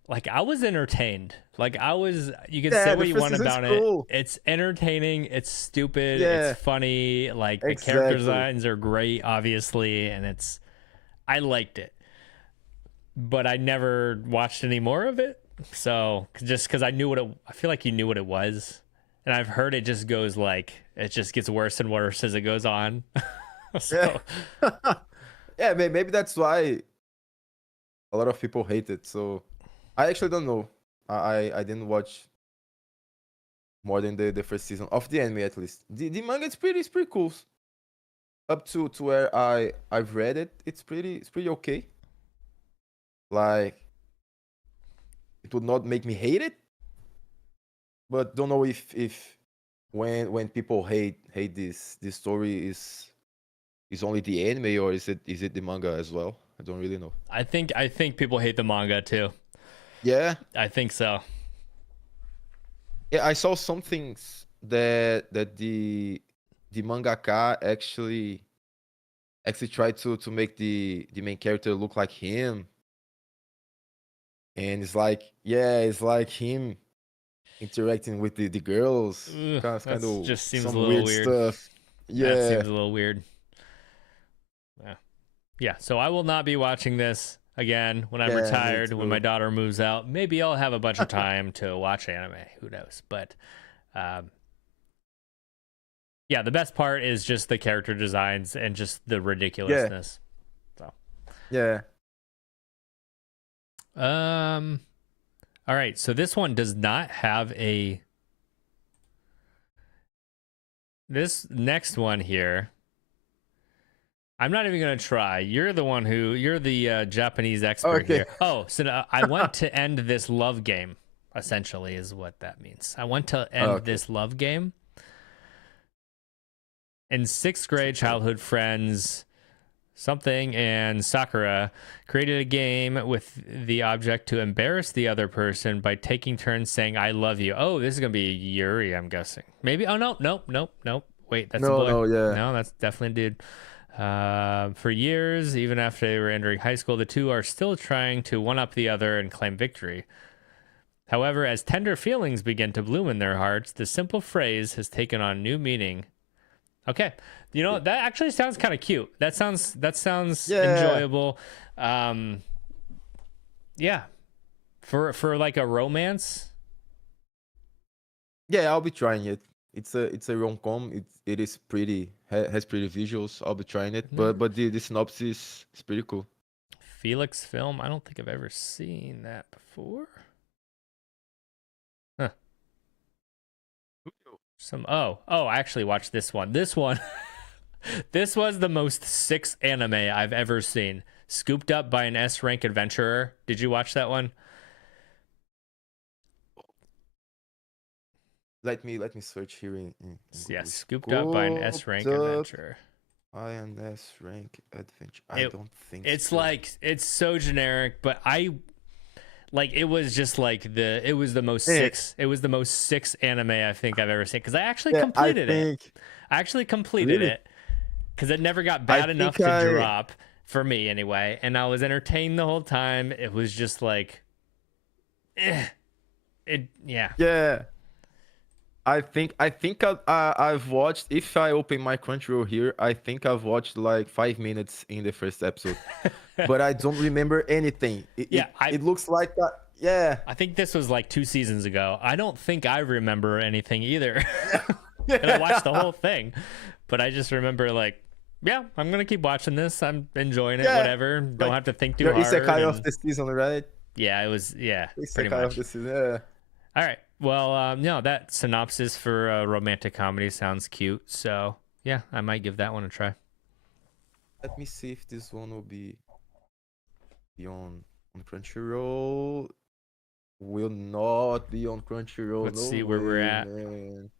Like I was entertained. Like I was. You can yeah, say the what you first want season's about cool. it. It's entertaining. It's stupid. Yeah, It's funny. Like the character exactly. designs are great, obviously, and it's. I liked it, but I never watched any more of it. So just because I knew what it, I feel like you knew what it was, and I've heard it just goes like it just gets worse and worse as it goes on. So Yeah, yeah. Maybe that's why a lot of people hate it. So I actually don't know. I didn't watch more than the first season of the anime at least. The manga is pretty cool. up to where I've read it, it's pretty okay. Like it would not make me hate it, but don't know if when people hate this story is only the anime or is it the manga as well? I don't really know. I think people hate the manga too. Yeah, I think so. yeah. I saw some things that the mangaka actually tried to make the main character look like him, and it's like him interacting with the girls. Ugh, Kind that's of just seems a some little weird weird. stuff. That Yeah, seems a little weird. Yeah. Yeah. So I will not be watching this again when I'm yeah, me retired, when my too. daughter moves out. Maybe I'll have a bunch of time to watch anime. Who knows? But um, yeah, the best part is just the character designs and just the Yeah, ridiculousness. So, yeah. um, all right. So this one does not have a. This next one here, I'm not even gonna try. You're the Japanese expert Okay. here. Oh, so I want to end this love game. Essentially, is what that means. I want to end Okay. this love game. In sixth grade, childhood friends something and Sakura created a game with the object to embarrass the other person by taking turns saying "I love you." Oh, this is gonna be Yuri, I'm guessing. Maybe. Oh no, nope, nope, nope. Wait, that's a No, boy. no, yeah. No, that's definitely a dude. For years, even after they were entering high school, the two are still trying to one up the other and claim victory. However, as tender feelings begin to bloom in their hearts, the simple phrase has taken on new meaning. Okay, that actually sounds kind of cute. That sounds Yeah. enjoyable. Um, yeah, for like a romance. Yeah, I'll be trying it. It's a rom-com. It is pretty has pretty visuals. I'll be trying it. But Never the synopsis is pretty cool. Felix film. I don't think I've ever seen that before. Huh. I actually watched this one. This one, this was the most six anime I've ever seen. Scooped up by an S rank adventurer. Did you watch that one? Let me search here in Yeah, Google. scooped up by an S Scooped rank up adventurer. INS rank adventure. I It don't think it's so. like it's so generic, but I like it was just like it was the most Eh, six it was the most six anime I think I've ever seen because I actually yeah, I completed it. think I actually completed really. it because it never got I bad enough think to I drop for me anyway, and I was entertained the whole time. It was just like, yeah. yeah. I've watched. If I open my Crunchyroll here, I think I've watched like 5 minutes in the first episode, but I don't remember anything. It Yeah, it, it looks like yeah. I think this was like 2 seasons ago. I don't think I remember anything either. And I watched the Yeah. whole thing, but I just remember like, yeah, I'm gonna keep watching this. I'm enjoying it. Yeah, Whatever. Don't like have to think too your hard. isekai of And the season, right? yeah, it was pretty Isekai of much. the season. Yeah. All right. Well, no, that synopsis for a romantic comedy sounds cute. So yeah, I might give that one a try. Let me see if this one will be on Crunchyroll. Will not be on Crunchyroll. Let's No see where we're way, at. man.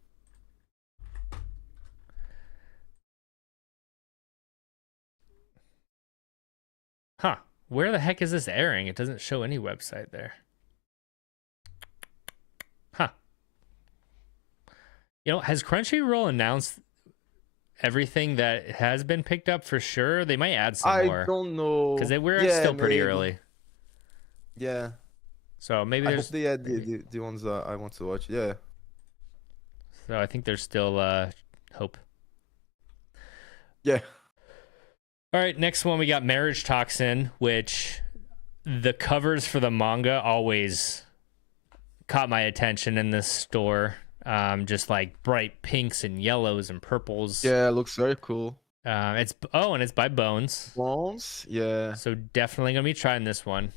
Huh? Where the heck is this airing? It doesn't show any website there. Huh? Has Crunchyroll announced everything that has been picked up for sure? They might add some I more don't because know. we're Yeah, still pretty maybe. early. Yeah. So maybe I hope there's they add maybe. the ones that I want to watch. Yeah. So I think there's still hope. Yeah. All right, next one we got Marriage Toxin, which the covers for the manga always caught my attention in this store. Just like bright pinks and yellows and purples. Yeah, looks very cool. And it's by Bones. Bones, yeah. So definitely gonna be trying this one.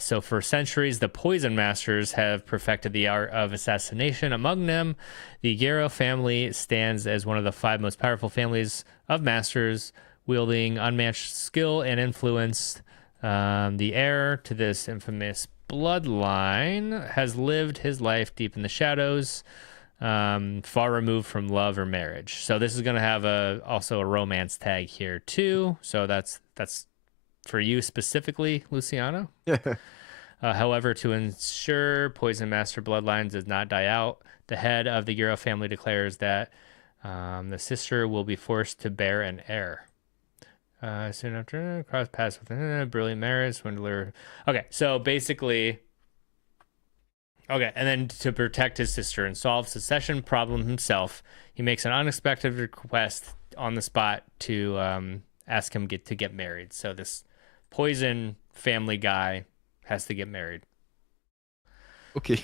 So for centuries, the Poison Masters have perfected the art of assassination. Among them, the Yarrow family stands as one of the five most powerful families of masters, wielding unmatched skill and influence. The heir to this infamous bloodline has lived his life deep in the shadows, far removed from love or marriage. So this is going to have also a romance tag here too. So that's for you specifically, Luciano. Yeah. However, to ensure Poison Master bloodline does not die out, the head of the Euro family declares that the sister will be forced to bear an heir. Soon after, cross paths with a brilliant marriage, swindler. Okay, so basically, okay, and then to protect his sister and solve succession problem himself, he makes an unexpected request on the spot to ask him to get married. So this poison family guy has to get married. Okay.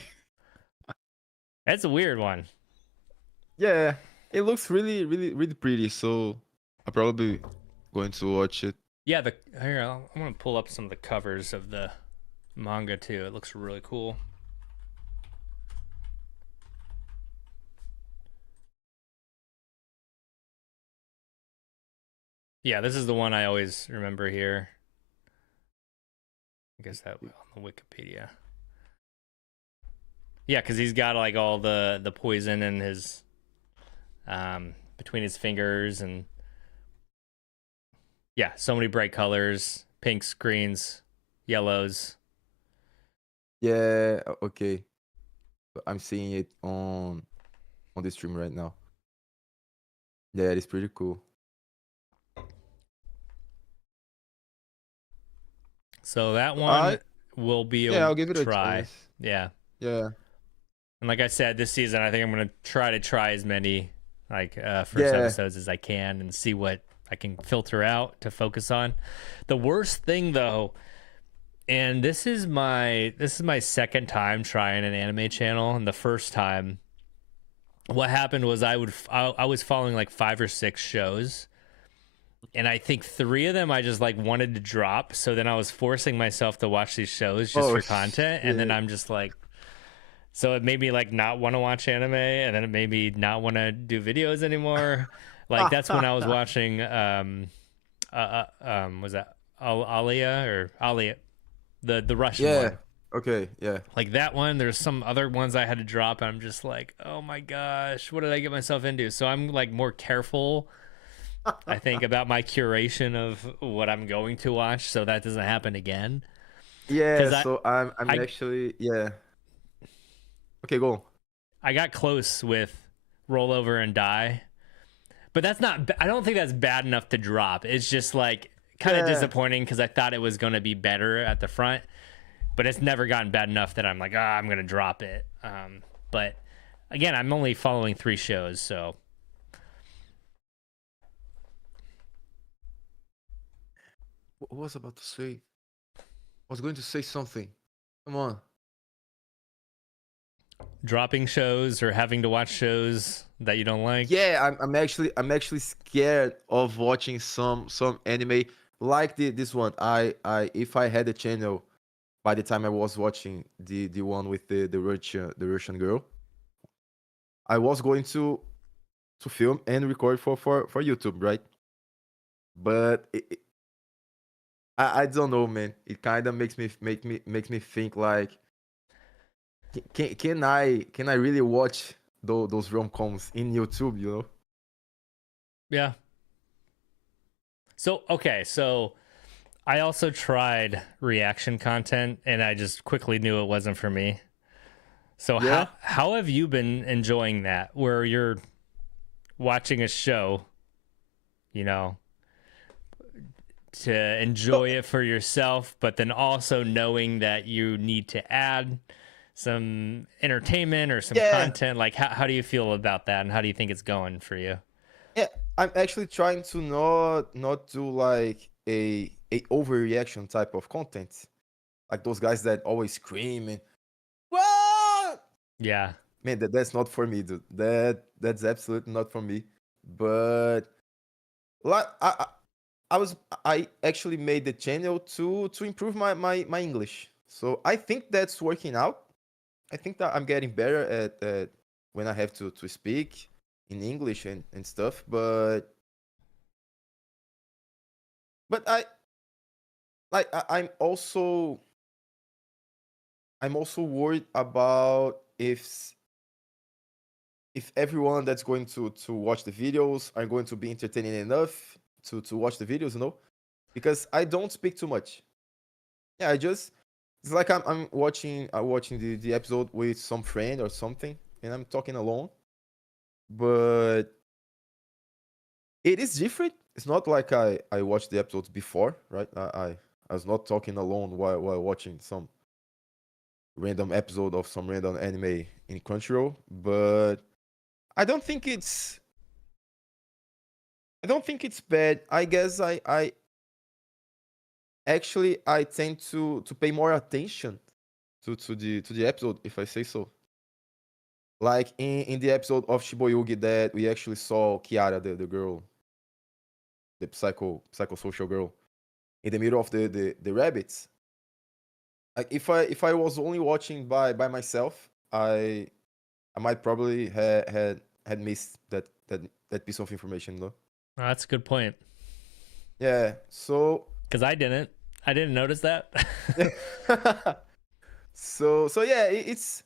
That's a weird one. Yeah, it looks really, really, really pretty. So I'm probably going to watch it. Yeah, here I'm gonna pull up some of the covers of the manga too. It looks really cool. Yeah, this is the one I always remember here. I guess that on the Wikipedia. Yeah, because he's got like all the poison in his between his fingers, and yeah, so many bright colors, pinks, greens, yellows. Yeah, okay. I'm seeing it on the stream right now. Yeah, it's pretty cool. So that one I will be Yeah, a I'll give it a try. chance. Yeah. Yeah. And like I said, this season I think I'm gonna try as many like first Yeah. episodes as I can and see what I can filter out to focus on. The worst thing though, and this is my second time trying an anime channel, and the first time what happened was I was following like 5 or 6 shows, and I think 3 of them I just like wanted to drop. So then I was forcing myself to watch these shows just Oh for content, and then shit. I'm just like, so it made me like not want to watch anime, and then it made me not want to do videos anymore. Like that's when I was watching was that Alia or Alia, the Russian Yeah. one. Okay, yeah. Like that one, there's some other ones I had to drop, and I'm just like, oh my gosh, what did I get myself into? So I'm like more careful, I think, about my curation of what I'm going to watch, so that doesn't happen again. Yeah, Because so I'm I actually, yeah. Okay, go on. I got close with Rollover and Die, but that's not. I don't think that's bad enough to drop. It's just like kind of Yeah. disappointing because I thought it was going to be better at the front, but it's never gotten bad enough that I'm like, I'm going to drop it. But again, I'm only following 3 shows, so What was I about to say? I was going to say something. Come on. dropping shows or having to watch shows that you don't like. Yeah, I'm actually scared of watching some anime like this one. I if I had a channel by the time I was watching the one with the Russian girl, I was going to film and record for YouTube, right? But I don't know, man. It kind of makes me think like, can I really watch those rom-coms in YouTube? You know? Yeah. So okay, so I also tried reaction content, and I just quickly knew it wasn't for me. So Yeah. how have you been enjoying that? Where you're watching a show, you know, to No, enjoy it for yourself, but then also knowing that you need to add some entertainment or some yeah, content. Like how do you feel about that, and how do you think it's going for you? yeah. I'm actually trying to not do like a overreaction type of content, like those guys that always scream and what? Yeah. Man, that's not for me, dude. That's absolutely not for me. But like I actually made the channel to improve my English. So I think that's working out. I think that I'm getting better at when I have to speak in English and stuff. But I like I'm also worried about if everyone that's going to watch the videos are going to be entertaining enough to watch the videos, you know? Because I don't speak too much. Yeah, I just it's like I'm watching the episode with some friend or something, and I'm talking alone. But it is different. It's not like I watched the episodes before, right? I was not talking alone while watching some random episode of some random anime in Crunchyroll. But I don't think it's I don't think it's bad. I guess I actually I tend to pay more attention to the episode, if I say so. Like in the episode of Shiboyugi that we actually saw Kiara, the girl, the psychosocial girl, in the middle of the rabbits. Like if I was only watching by myself, I might probably had missed that piece of information, though. Oh, that's a good point. Yeah. So Because I didn't notice that. so yeah, it's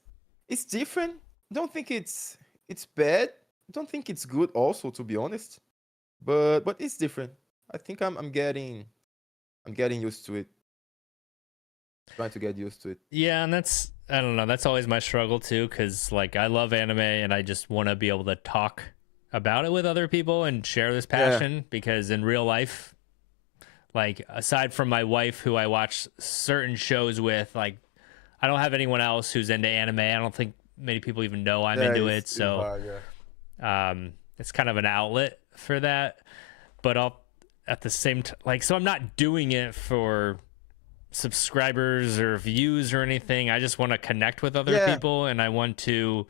different. Don't think it's bad. Don't think it's good also, to be honest. But it's different. I think I'm getting used to it. Trying to get used to it. Yeah, and that's I don't know. That's always my struggle too, because like I love anime and I just want to be able to talk about it with other people and share this Yeah. passion. Because in real life, like aside from my wife, who I watch certain shows with, like I don't have anyone else who's into anime. I don't think many people even know I'm Yeah, into it. it's So hard, yeah. it's kind of an outlet for that. But I'll at the same time, like, so I'm not doing it for subscribers or views or anything. I just want to connect with other Yeah. people and I want to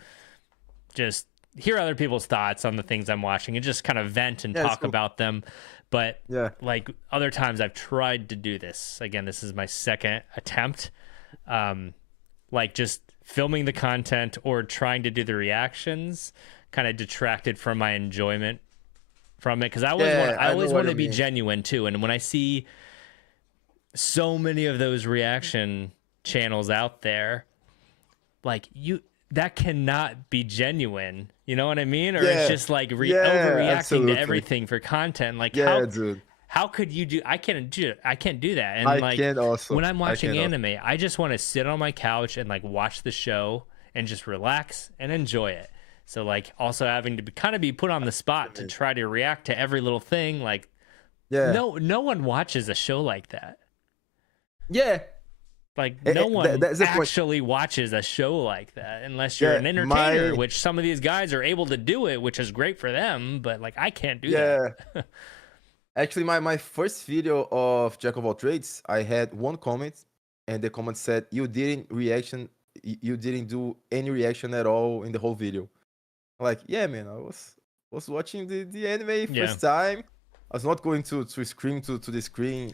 just hear other people's thoughts on the things I'm watching and just kind of vent and Yeah, it's talk cool. about them. But Yeah. like other times I've tried to do this. Again, this is my second attempt. Like just filming the content or trying to do the reactions kind of detracted from my enjoyment from it, because Yeah, I I know always what want you to be mean. genuine too. And when I see so many of those reaction channels out there, like that cannot be genuine. You know what I mean? Or it's Yeah. just like Yeah, overreacting to absolutely. everything for content. Like Yeah, dude. how could you do? I can't do that. And I like can also. when I'm I watching can also. anime, I just want to sit on my couch and like watch the show and just relax and enjoy it. So like also having to kind of be put on the spot to try to react to every little thing, like Yeah. no one watches a show like that. Yeah. Like no one That's the point. actually watches a show like that unless you're Yeah, an entertainer, my which some of these guys are able to do it, which is great for them, but like I can't do yeah. that. Actually, my first video of Jack of all trades, I had one comment, and the comment said, You didn't do any reaction at all in the whole video." Like, yeah, man, I was watching the anime Yeah. first time. I was not going to scream to the screen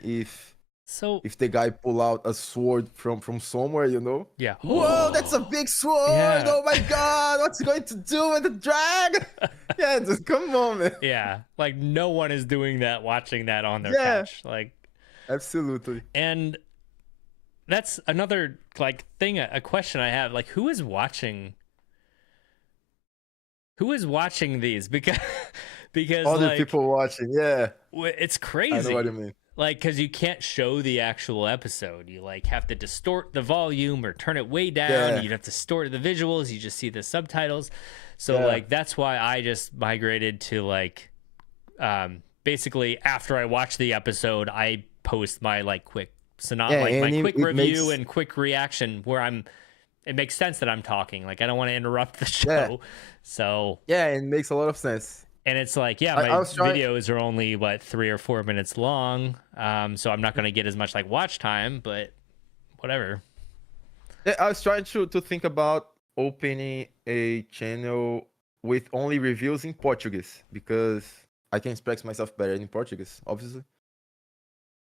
So if the guy pull out a sword from somewhere, you know. yeah. Whoa, that's a big sword! Yeah. Oh my god, what's he going to do with the dragon? Yeah, just come on, man. Yeah. Like no one is doing that, watching that on their Yeah, couch. Like, absolutely. and that's another like thing, a question I have. Like, who is watching these? Because Other like people watching, yeah, it's I know what you crazy. mean. Like, because you can't show the actual episode. You like have to distort the volume or turn it way down. Yeah, You'd have to distort the visuals. You just see the subtitles. So yeah, like that's why I just migrated to like basically after I watch the episode, I post my like yeah, like my and quick it review makes and quick reaction where it makes sense that I'm talking. Like I don't want to interrupt the yeah, show. So yeah, it makes a lot of sense. and it's like, yeah, I my was trying. videos are only what 3 or 4 minutes long, so I'm not going to get as much like watch time, but whatever. Yeah, I was trying to think about opening a channel with only reviews in Portuguese because I can express myself better in Portuguese, obviously.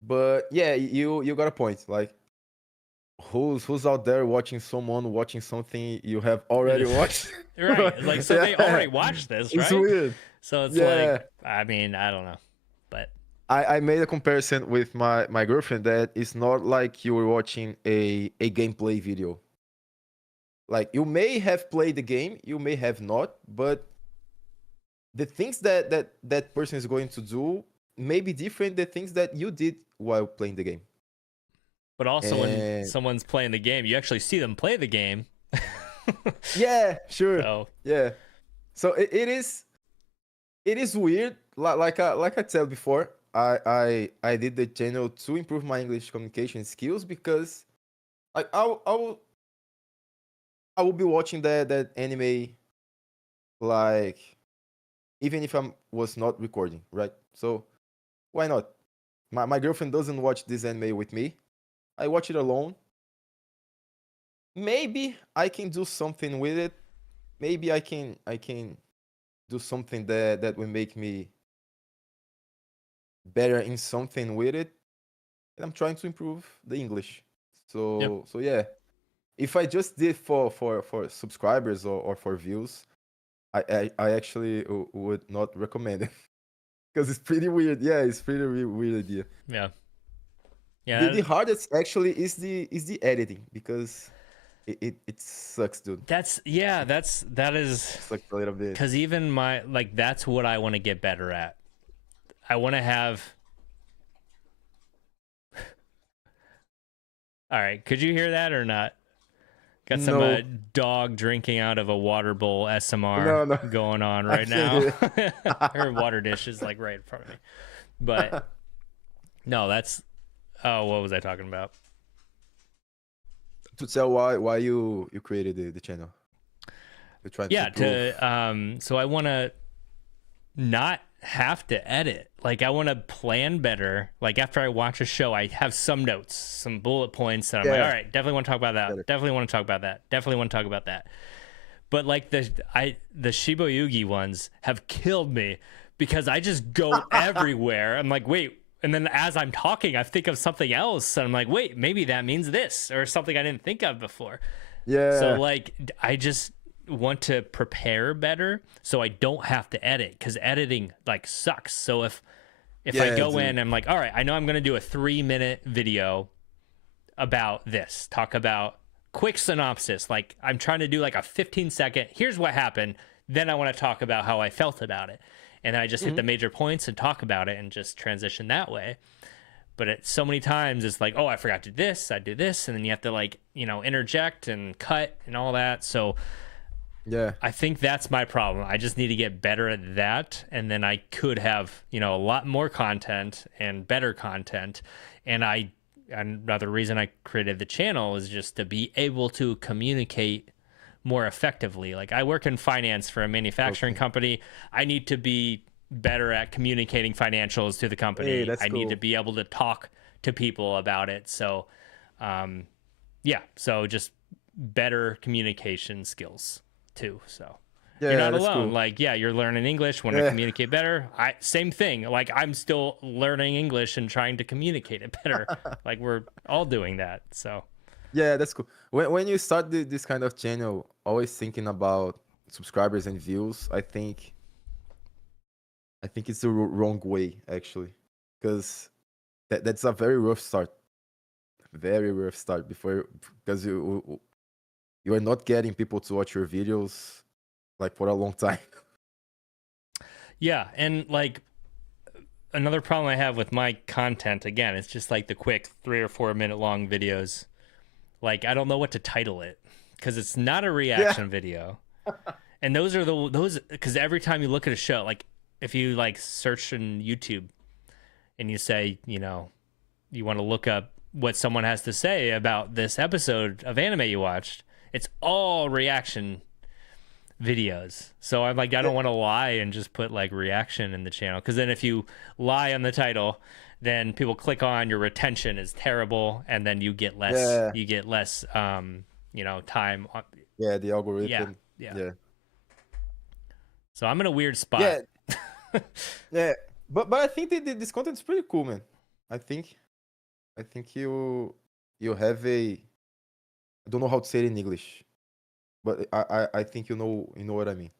But yeah, you got a point. Like, who's out there watching someone watching something you have already watched? Right. Like, so they Yeah, already watched this, it's right? weird. So it's Yeah, like, I mean, I don't know, but I made a comparison with my girlfriend that it's not like you were watching a gameplay video. Like, you may have played the game, you may have not, but the things that person is going to do may be different than things that you did while playing the game. also when And someone's playing the game, you actually see them play the game. yeah, sure. So Yeah. So it is weird. Like I said before, I did the channel to improve my English communication skills because like I will be watching that anime like even if I was not recording, right? So why not? My girlfriend doesn't watch this anime with me. I watch it alone. Maybe I can do something with it. Maybe I can do something that will make me better in something with it. And I'm trying to improve the English. yep. So yeah. If I just did for subscribers or for views, I actually would not recommend it because it's pretty weird. Yeah, it's pretty weird idea. Yeah. The Yeah. hardest actually is the editing because it sucks, dude. That is Sucks a little bit. because even my, like, that's what I want to get better at. I want to have. All right, could you hear that or not? Got some No, dog drinking out of a water bowl SMR no, going on I right can't now. hear Her water dish is like right in front of me. But no, that's, oh, what was I talking about? to tell why you created the channel. You're trying to Yeah, improve. so I want to not have to edit. Like, I want to plan better. Like, after I watch a show, I have some notes, some bullet points that I'm like, Yeah, all right, definitely want to talk about that. better. Definitely want to talk about that. Definitely want to talk about that. But like the Shiba Yugi ones have killed me because I just go everywhere. I'm like, wait, and then as I'm talking, I think of something else, and I'm like, wait, maybe that means this or something I didn't think of before. So Yeah, like, I just want to prepare better so I don't have to edit because editing like sucks. So if I yeah, go dude. in, I'm like, all right, I know I'm gonna do a 3-minute video about this, talk about quick synopsis. Like, I'm trying to do like a 15-second, here's what happened. Then I want to talk about how I felt about it. And then I just hit Hmm. the major points and talk about it and just transition that way. But so many times it's like, oh, I forgot to do this, I did this. And then you have to, like, interject and cut and all that. So Yeah, I think that's my problem. I just need to get better at that. And then I could have, a lot more content and better content. And another reason I created the channel is just to be able to communicate more effectively. Like, I work in finance for a manufacturing okay. company. I need to be better at communicating financials to the Hey, company. that's I need to cool. be able to talk to people about it. So, yeah, so just better communication skills too. So you're Yeah, not that's alone. cool. Like, yeah, you're learning English, want to Yeah, communicate better. Same thing. Like, I'm still learning English and trying to communicate it better. Like, we're all doing that. So yeah, that's cool. When you start this kind of channel, always thinking about subscribers and views, I think it's the wrong way actually, because that's a very rough start. Very rough start before because you are not getting people to watch your videos like for a long time. yeah, and like, another problem I have with my content, again, it's just like the quick 3 or 4 minute long videos. Like, I don't know what to title it because it's not a Yeah. reaction video. And those are those, because every time you look at a show, like, if you like search in YouTube and you say, you want to look up what someone has to say about this episode of anime you watched, it's all reaction videos. So I'm like, I Yeah. don't want to lie and just put like reaction in the channel, because then if you lie on the title, then people click on, your retention is terrible, and then Yeah. you get less time on, Yeah, the yeah, algorithm. yeah. Yeah. So I'm in a weird spot. Yeah, Yeah, but I think this content is pretty cool, man. I think you have a, I don't know how to say it in English, but I think you know what I mean.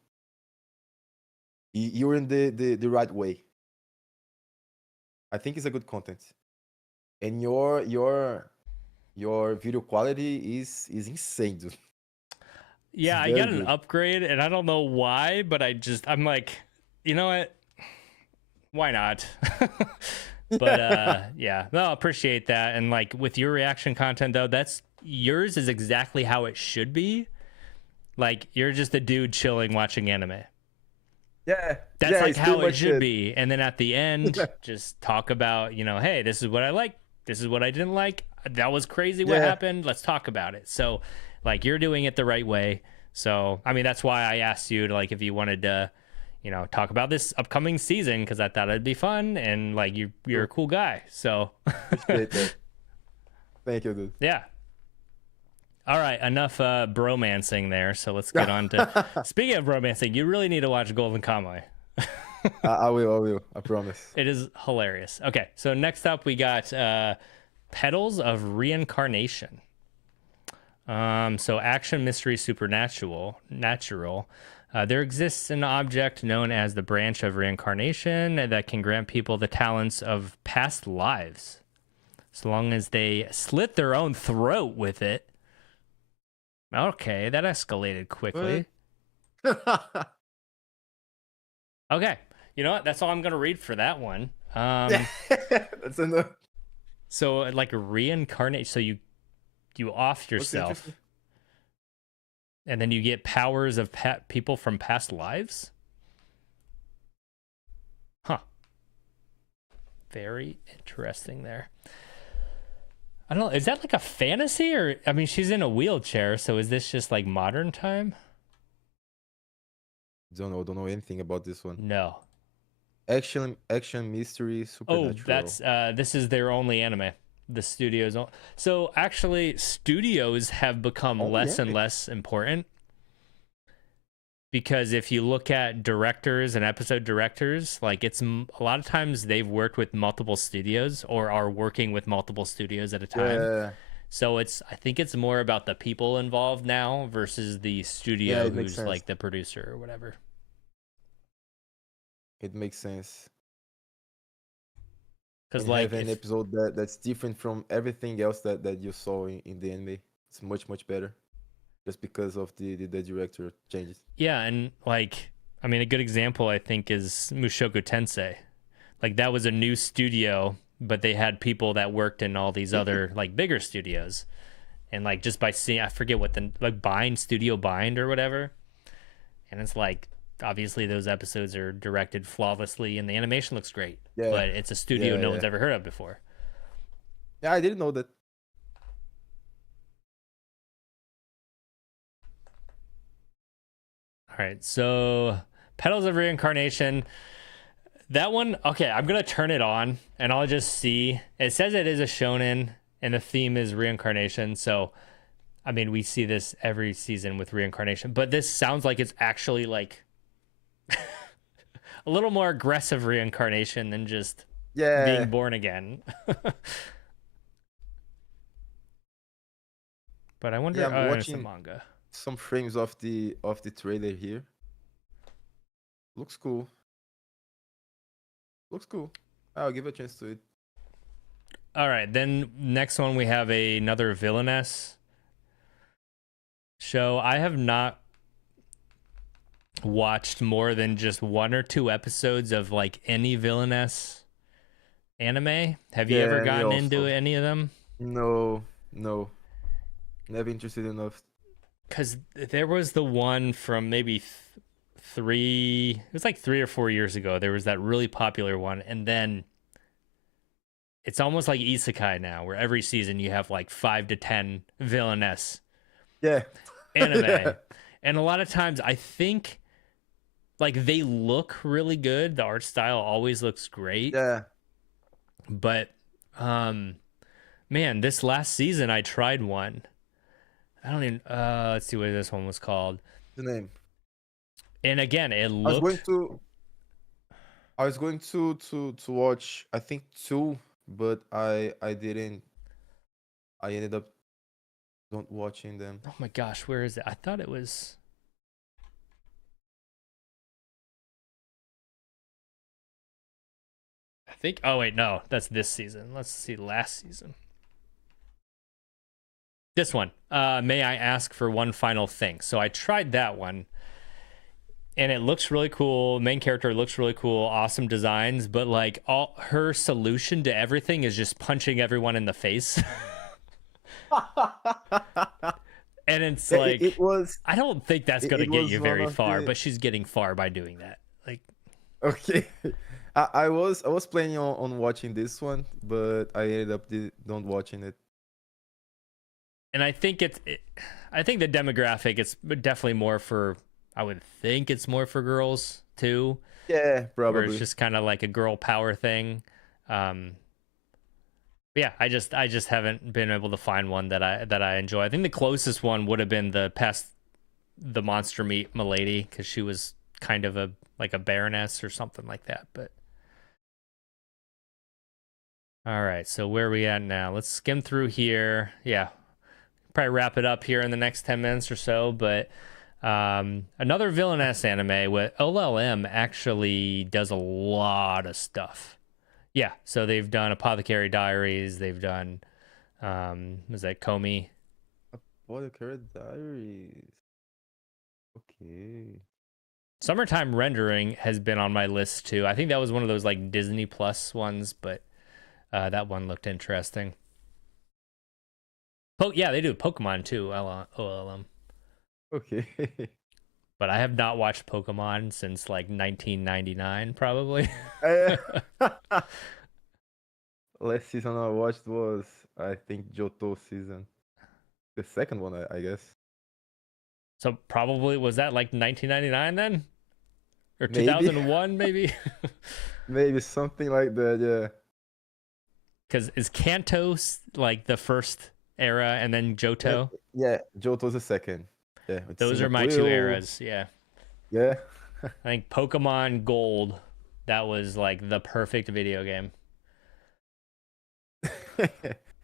You're in the right way. I think it's a good content, and your video quality is insane, dude. It's Yeah, I very got an good. upgrade, and I don't know why, but I'm like, you know what? Why not? But Yeah, yeah, no, I appreciate that. And like with your reaction content though, that's yours is exactly how it should be. Like you're just a dude chilling watching anime. yeah, That's yeah. like It's pretty how it much should it. be. And then at the end, just talk about, hey, this is what I like. This is what I didn't like. That was crazy what Yeah, happened. Let's talk about it. So, like, you're doing it the right way. So, I mean, that's why I asked you to, like, if you wanted to, talk about this upcoming season because I thought it'd be fun and, like, you're a cool. cool guy. So, Appreciate that. Thank you, dude. yeah. All right, enough bromancing there. So let's get on to speaking of bromancing. You really need to watch Golden Kamuy. I will. I will. I promise. It is hilarious. Okay, so next up we got Petals of Reincarnation. So action, mystery, supernatural, natural. There exists an object known as the branch of reincarnation that can grant people the talents of past lives, so long as they slit their own throat with it. Okay, that escalated quickly. What? Okay, you know what? That's all I'm gonna read for that one. That's enough. So like reincarnate. So you off What's yourself, interesting? and then you get powers of people from past lives. Huh. Very interesting there. I don't know. Is that like a fantasy or? I mean, she's in a wheelchair, so is this just like modern time? Don't know anything about this one. No. Action, mystery, Oh, supernatural. that's this is their only anime. The studios. So actually, studios have become Only less and anime. less important because if you look at directors and episode directors, like a lot of times they've worked with multiple studios or are working with multiple studios at a time. Yeah, So I think it's more about the people involved now versus the yeah, studio it makes who's sense. like the producer or whatever. It makes sense. Because And have like an if episode that's different from everything else that you saw in the anime. It's much better, just because of the director changes. yeah, and like I mean a good example I think is Mushoku Tensei. Like that was a new studio, but they had people that worked in all these other like bigger studios. And like just by seeing I forget what the like Studio Bind or whatever. And it's like obviously those episodes are directed flawlessly and the animation looks great. Yeah, But it's a studio yeah, no one's yeah. ever heard of before. Yeah, I didn't know that. All right, so Petals of Reincarnation. That one, okay, I'm gonna turn it on and I'll just see. It says it is a shonen and the theme is reincarnation. So, I mean, we see this every season with reincarnation, but this sounds like it's actually like a little more aggressive reincarnation than just being Yeah, born again. But I yeah. wonder, I'm oh, it's a watching manga. some frames of the trailer here. Looks cool. Looks cool. I'll give a chance to it. All right, then next one we have another villainess show. I have not watched more than just one or two episodes of like any villainess anime. Have you ever Yeah, me gotten into also. any of them? No, no, never interested enough. Because there was the one from maybe three, it was like 3 or 4 years ago. There was that really popular one. And then it's almost like isekai now, where every season you have like 5 to 10 villainess Yeah, anime. yeah, And a lot of times I think like they look really good. The art style always looks great. yeah. But man, this last season I tried one. I don't even let's see what this one was called. The name. And again, it I was going looked to. I was going to watch, I think two, but I didn't. I ended up not watching them. Oh my gosh, where is it? I thought it was. I think. Oh wait, no, that's this season. Let's see, last season. This one. May I ask for one final thing? So I tried that one, and it looks really cool. Main character looks really cool. Awesome designs, but like all her solution to everything is just punching everyone in the face. And it's Yeah, like, it was I don't think that's it, gonna it get was you one very of far, the but she's getting far by doing that. Like, okay. I was planning on watching this one, but I ended up not watching it. and I think I think the demographic it's definitely more for. I would think it's more for girls too, Yeah, where it's probably. just kind of like a girl power thing. Um, but yeah, I just haven't been able to find one that I enjoy. I think the closest one would have been the monster meat Milady, because she was kind of a like a baroness or something like that. But all right, so where are we at now? Let's skim through here. Yeah, probably wrap it up here in the next 10 minutes or so. But another villainess anime with OLM actually does a lot of stuff. Yeah, so they've done Apothecary Diaries. They've done was that Comey? What the current diaries? Okay. Summertime Rendering has been on my list too. I think that was one of those like Disney Plus ones, but that one looked interesting. Yeah, they do Pokemon too. OLM. Okay. But I have not watched Pokemon since like 1999, probably. Uh, Last season I watched was, I think, Johto season. The second one, I guess. So probably was that like 1999 then, or Maybe. 2001 maybe? Maybe something like that, yeah. Because is Kanto like the first era, and then Yeah, Johto? yeah, Johto's the second. Yeah, with Those are my two Cyndaquil. eras. Yeah, Yeah. I think Pokemon Gold. That was like the perfect video game.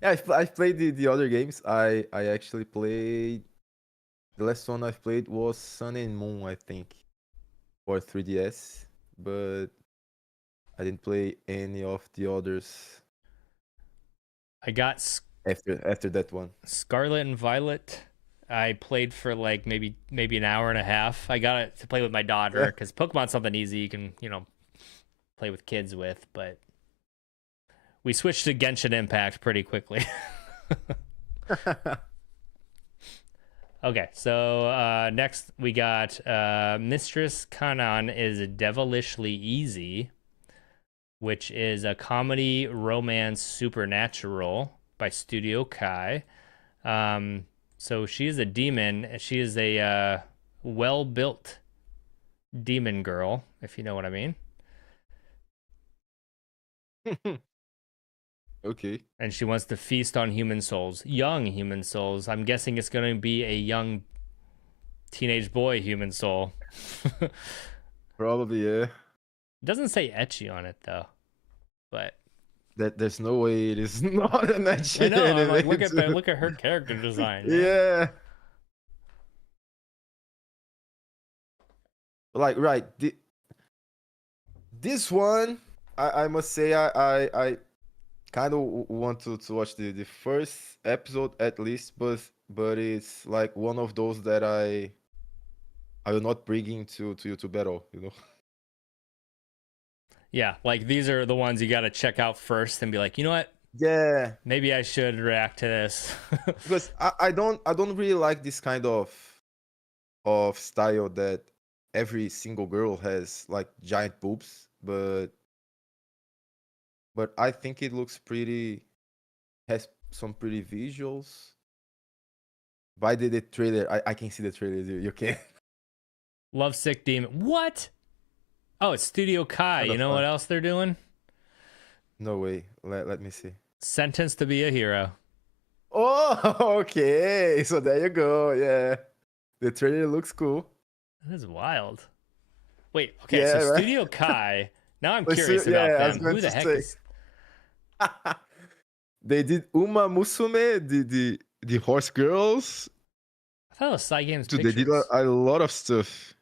Yeah, I've played the other games. I actually played. The last one I've played was Sun and Moon, I think, for 3DS. But I didn't play any of the others I got after that one. Scarlet and Violet. I played for like maybe an hour and a half. I got it to play with my daughter Yeah. because Pokemon's something easy you can play with kids with. But we switched to Genshin Impact pretty quickly. Okay, so next we got Mistress Kanan is Devilishly Easy, which is a comedy romance supernatural by Studio Kai. So she is a demon. She is a well-built demon girl, if you know what I mean. Okay. And she wants to feast on human souls, young human souls. I'm guessing it's going to be a young teenage boy human soul. It Probably, yeah. doesn't say ecchi on it though, but There's no way it is not an I action know. I'm like, anime. look at her character design, man. Yeah. Like, right. This one, I must say, I kind of want to watch the first episode at least, but it's like one of those that I will not bring into to YouTube at all, you know? Yeah, like these are the ones you got to check out first and be like, you know what? Yeah, Maybe I should react to this. because I don't really like this kind of style that every single girl has like giant boobs, but I think it looks pretty, has some pretty visuals. By the trailer, I can see the trailer. You can. Lovesick Demon. What? Oh, it's Studio Kai. Kind You of know fun. what else they're doing? No way. Let me see. Sentenced to be a Hero. Oh, okay. So there you go. Yeah, the trailer looks cool. That is wild. Wait, okay, so Yeah, right. Studio Kai. Now I'm But curious yeah, about I was them. going Who to the heck say. is? They did Uma Musume, the horse girls. I thought it was Side Games Dude, they did Pictures. a lot of stuff.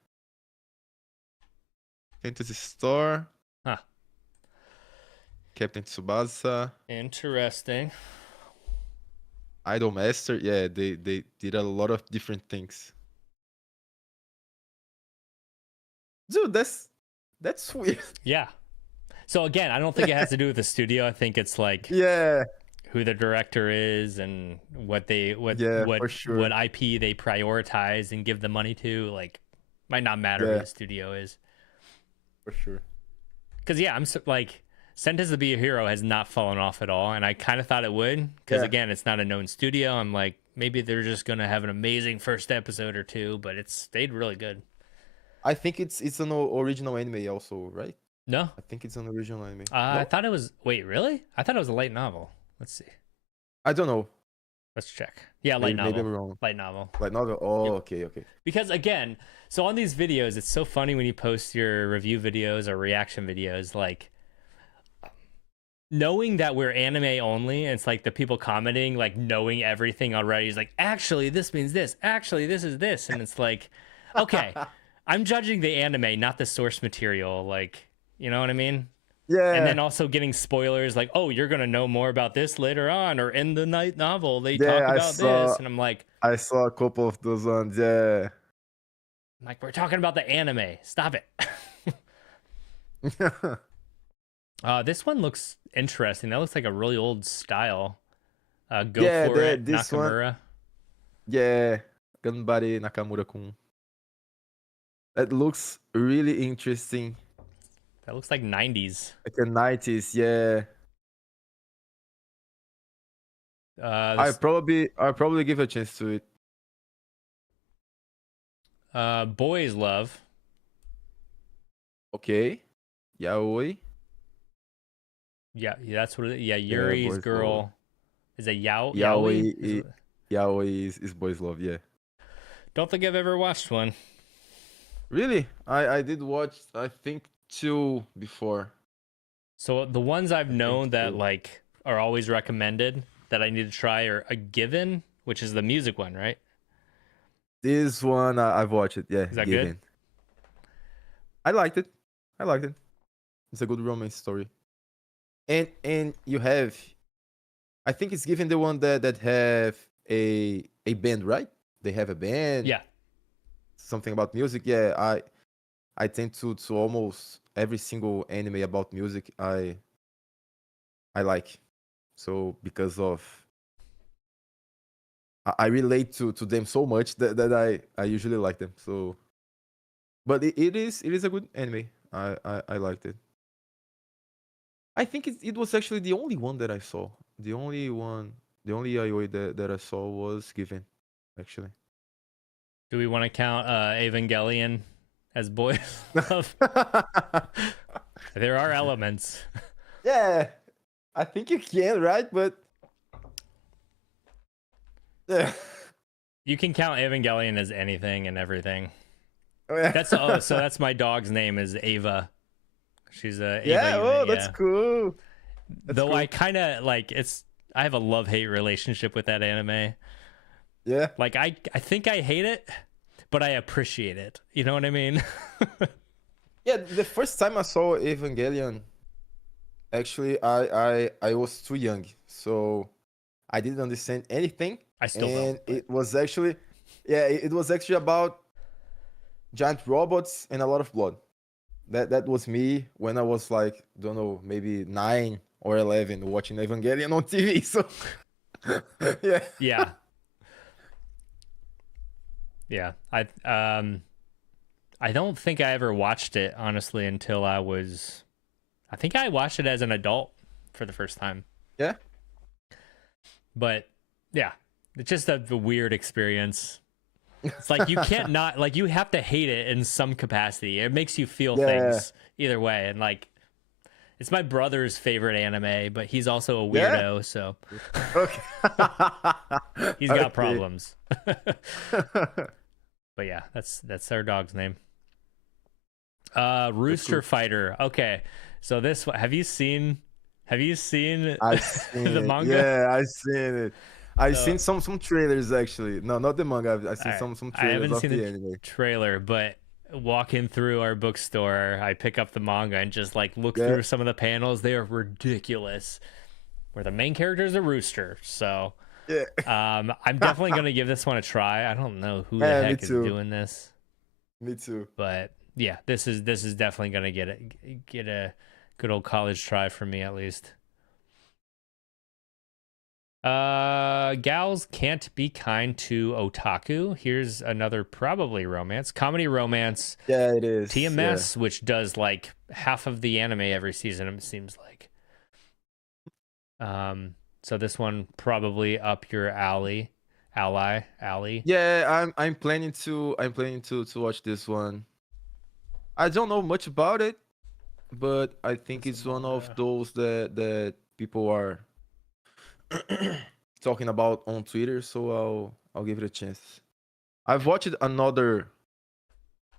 Fantasy Star, Huh. Captain Tsubasa, Interesting. Idolmaster. Yeah, they did a lot of different things. Dude, that's weird. Yeah. So again, I don't think it has to do with the studio. I think it's like Yeah, who the director is and what yeah, for sure. what IP they prioritize and give the money to. Like, might not matter who Yeah, the studio is. for sure. Because yeah, like Sentence to Be a Hero has not fallen off at all, and I kind of thought it would. Because Yeah, again, it's not a known studio. I'm like, maybe they're just gonna have an amazing first episode or two, but it's stayed really good. I think it's an original anime also, right? No, I think it's an original anime. I No, thought it was. Wait, really? I thought it was a light novel. Let's see. I don't know. Let's check. Yeah, light Maybe novel. I'm wrong. Light novel. Like not. Oh, Yep. okay, okay. Because again, so on these videos, it's so funny when you post your review videos or reaction videos, like knowing that we're anime only, and it's like the people commenting, like knowing everything already is like, actually, this means this. Actually, this is this. And it's like, okay, I'm judging the anime, not the source material. Like, you know what I mean? And then Yeah, also getting spoilers like, oh, you're going to know more about this later on, or in the night novel, they talk yeah. about this. And I'm like, I saw a couple of those ones. Yeah. we're talking about the anime. Stop it. This one looks interesting. That looks like a really old style. Go Yeah, for it, this one. Nakamura. Yeah, Ganbare Nakamura-kun. That looks really interesting. That looks like 90s. Like the 90s, yeah. This, I probably give a chance to it. Boys Love. Okay. Yaoi. Yeah, that's what it is. Yeah, Yeah, Yuri's boys love. girl. Is it Yaoi? Yaoi. Yaoi is boys love, yeah. Don't think I've ever watched one. Really? I did watch I think 2 before. So the ones I've known that two. like are always recommended that I need to try are A Given, which is the music one, right? This one I've watched it, yeah. Is that Given. good? I liked it. I liked it. It's a good romance story. And you have, I think it's Given the one that have a band, right? They have a band. Yeah. Something about music. Yeah, I tend to almost every single anime about music I like. So because of I relate to them so much that I usually like them. So but it is a good anime. I liked it. I think it was actually the only one that I saw. The only IOI that I saw was Given, actually. Do we want to count Evangelion as boys love? There are elements. Yeah, I think you can, right? But yeah. You can count Evangelion as anything and everything. Yeah. That's so that's my dog's name is Ava. She's a Yeah, Ava oh, unit, that's yeah. cool. That's Though cool. I kind of like I have a love-hate relationship with that anime. Yeah. Like I think I hate it, but I appreciate it. You know what I mean? Yeah, the first time I saw Evangelion, actually I was too young, so I didn't understand anything. I still don't. And But it was actually, yeah, it was actually about giant robots and a lot of blood. That was me when I was like, don't know, maybe 9 or 11 watching Evangelion on TV. So yeah. yeah. Yeah. I don't think I ever watched it honestly until I think I watched it as an adult for the first time. Yeah. But yeah, it's just a weird experience. It's like you can't not like you have to hate it in some capacity. It makes you feel things either way. And like it's my brother's favorite anime, but he's also a weirdo, so Okay. he's got problems. But yeah, that's our dog's name. Rooster Fighter. Okay. So this have you seen I've seen the it. manga? Yeah, I've seen it. I've So seen some trailers actually. No, not the manga. I've seen I some I trailers haven't of seen the the anime. trailer, but walking through our bookstore, I pick up the manga and just like look Yeah, through some of the panels. They are ridiculous. Where the main character is a rooster. So yeah. I'm definitely gonna give this one a try. I don't know who the Yeah, me heck is too. doing this, Me too. but yeah, this is definitely gonna get a good old college try for me at least. Gals can't be kind to otaku. Here's another probably romance, comedy romance, Yeah, it is. Yeah. TMS, which does like half of the anime every season. It seems like. Um, so this one probably up your alley. Yeah, I'm planning to watch this one. I don't know much about it, but I think It's a it's one of manga. those that people are talking about on Twitter, so I'll give it a chance. I've watched another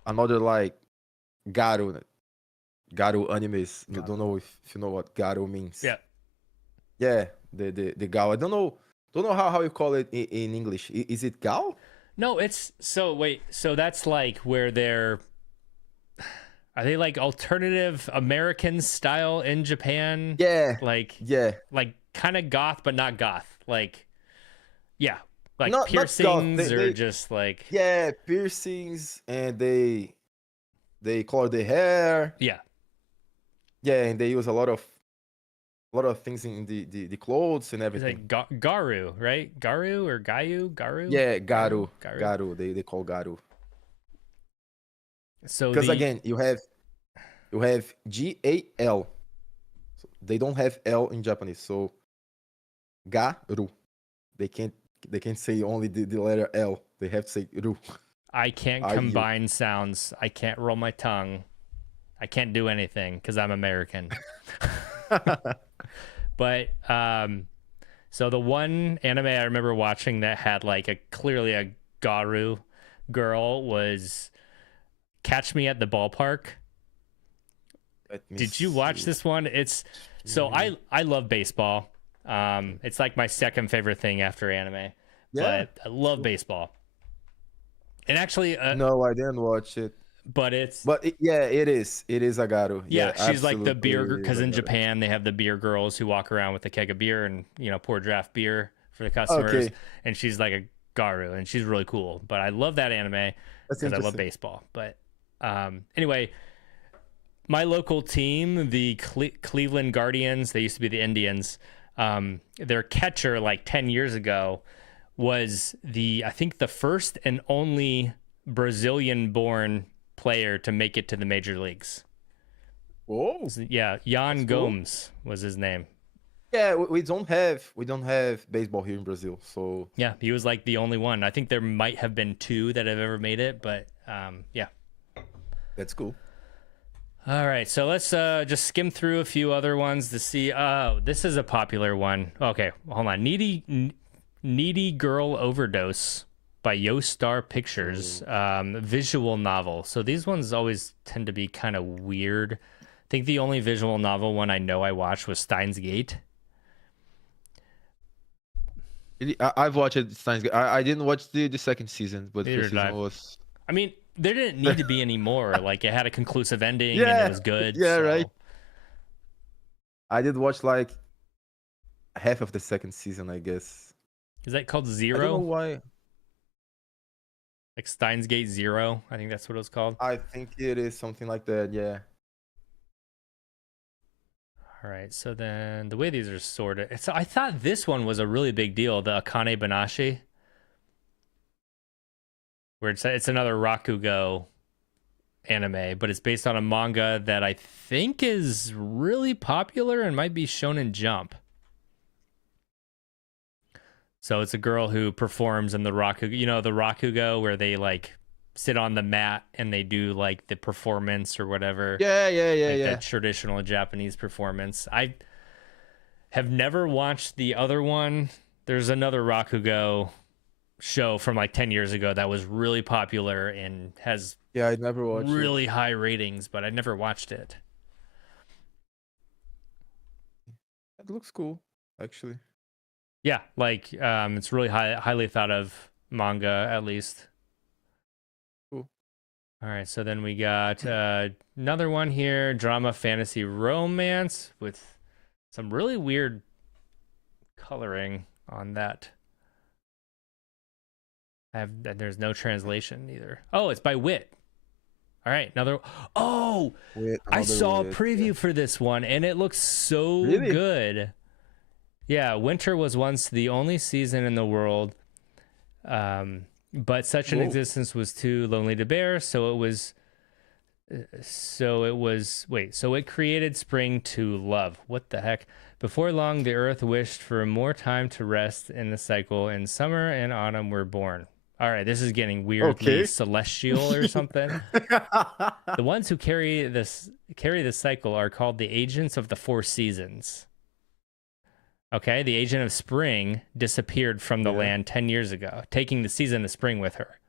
like Garu animes. Don't Garu. know if you know what Garu means. Yeah. Yeah, the Gao. I don't know how you call it in English. Is it Gao? No, it's so wait. So that's like where they're are they like alternative American style in Japan? Yeah, Like yeah. like kind of goth but not goth. Like yeah, like Not goth. piercings or just like Yeah, piercings, and they color the hair. yeah. Yeah, and they use a lot of things in the clothes and It's everything. like Garu, right? Garu or Garu? Yeah, Garu? Garu, Garu. Garu. They call Garu So because the again you have GAL. So they don't have L in Japanese, so Garu. They can't they can't say only the letter L. They have to say Ru. I can't RU. combine sounds. I can't roll my tongue. I can't do anything because I'm American. But so the one anime I remember watching that had like a clearly a Garu girl was Catch Me at the Ballpark. Let me Did you watch see. this one? It's so I love baseball. It's like my second favorite thing after anime, Yeah. but I love baseball. And actually, No, I didn't watch it. but it's But yeah, it is. It is Agaru. Yeah, yeah, she's like the absolutely, beer it is because in Agaru. Japan they have the beer girls who walk around with a keg of beer and pour draft beer for the customers, Okay, and she's like a Garu and she's really cool. But I love that anime that's because I love interesting. baseball. But anyway, my local team, the Cleveland Guardians, they used to be the Indians. Their catcher like 10 years ago was I think the first and only Brazilian born player to make it to the major leagues. Oh, Yeah, that's Jan cool. Gomes was his name. Yeah, we don't have baseball here in Brazil, so Yeah, he was like the only one. I think there might have been two that have ever made it, but yeah. that's cool. All right, so let's just skim through a few other ones to see. Oh, this is a popular one. Okay, hold on. Needy Girl Overdose by Yo Star Pictures, So visual novel. So these ones always tend to be kind of weird. I think the only visual novel one I know I watched was Steins Gate. I've watched it. Steins Gate. I didn't watch the second season, but the Neither first did season I. was. I mean, there didn't need to be any more. Like it had a conclusive ending and it Yeah, was good. yeah, right. So I did watch like half of the second season, I guess. is that called I don't know Zero? why. Like Steins Gate Zero? I think that's what it was called. I think it is something like that. Yeah. All right. So then the way these are sorted, I thought this one was a really big deal. The Akane Banashi, where it's another Rakugo anime, but it's based on a manga that I think is really popular and might be Shonen Jump. So it's a girl who performs in the the Rakugo where they like sit on the mat and they do like the performance or whatever, Yeah, yeah, yeah, like that yeah. traditional Japanese performance. I have never watched the other one. There's another Rakugo show from like 10 years ago that was really popular and has Yeah, I never watched it. really high ratings, but I never watched it. It looks cool, actually. Yeah, like it's really highly thought of manga at least. Cool. All right, so then we got another one here, drama, fantasy, romance with some really weird coloring on that. There's no translation either. Oh, it's by Wit. All right, another. Oh, With I another saw a with yeah. preview for this one and it looks so Really? good. Yeah, winter was once the only season in the world, but such an Whoa. existence was too lonely to bear. So it created spring to love. What the heck? Before long, the earth wished for more time to rest in the cycle, and summer and autumn were born. All right, this is getting weirdly Okay. celestial or something. The ones who carry the cycle are called the agents of the four seasons. Okay, the agent of spring disappeared from the Yeah. land 10 years ago, taking the season of spring with her.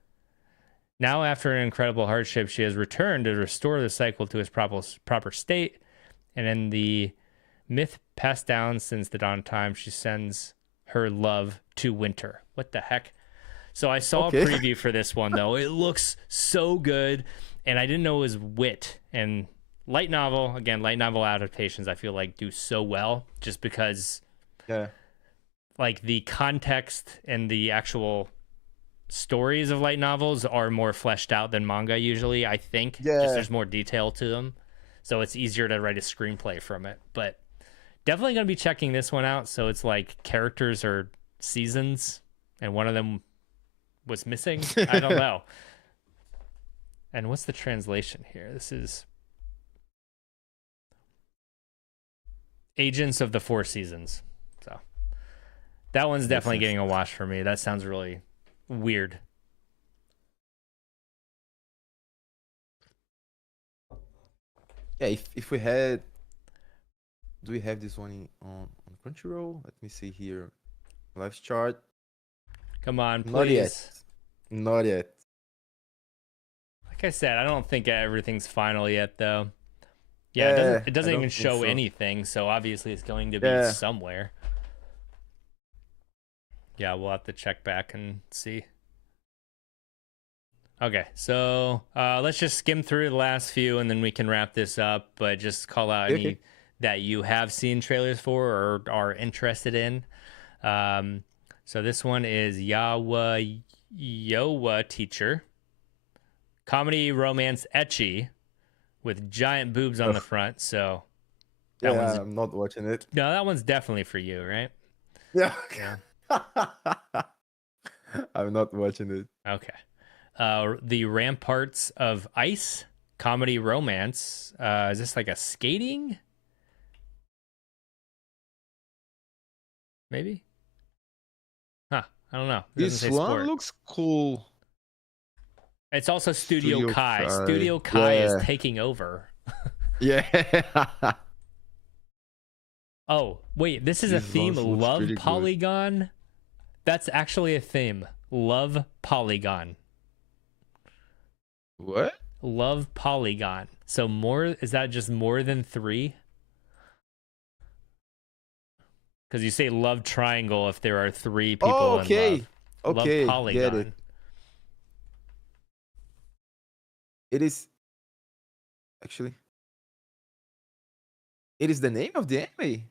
Now, after an incredible hardship, she has returned to restore the cycle to its proper state. And in the myth passed down since the dawn of time, she sends her love to winter. What the heck? So I saw Okay. a preview for this one, though. It looks so good. And I didn't know it was Wit. And light novel adaptations, I feel like do so well just because Yeah. like the context and the actual stories of light novels are more fleshed out than manga usually, I think. Just Yeah. there's more detail to them. So it's easier to write a screenplay from it. But definitely going to be checking this one out. So it's like characters are seasons and one of them was missing. I don't know. And what's the translation here? This is Agents of the Four Seasons. So that one's Makes definitely sense. getting a watch for me. That sounds really weird. Yeah, if we had, do we have this one on Crunchyroll? Let me see here. Live chart. Come on, Not yet. please. Not yet. Like I said, I don't think everything's final yet, though. Yeah, Yeah, it I doesn't don't even think show so. anything, so obviously it's going to be Yeah. somewhere. Yeah, we'll have to check back and see. Okay, so let's just skim through the last few and then we can wrap this up. But just call out Okay. any that you have seen trailers for or are interested in. So this one is Yowa Teacher. Comedy romance ecchi with giant boobs on the Ugh. front. So that Yeah, one's I'm not watching it. no, that one's definitely for you, right? Yeah. Yeah. I'm not watching it. Okay. The Ramparts of Ice comedy romance. Is this like a skating? Maybe? Huh. I don't know. It doesn't This say one sport. looks cool. It's also Studio Studio Kai. Kai. Studio Kai is Yeah. taking over. Yeah. Oh, wait. This is a This theme. one looks Love pretty good. Polygon? That's actually a theme. Love Polygon. What? Love Polygon. So more, is that just more than 3? Because you say love triangle if there are 3 people Oh, in okay. love. Okay, Love get Polygon. it. It is actually. It is the name of the anime,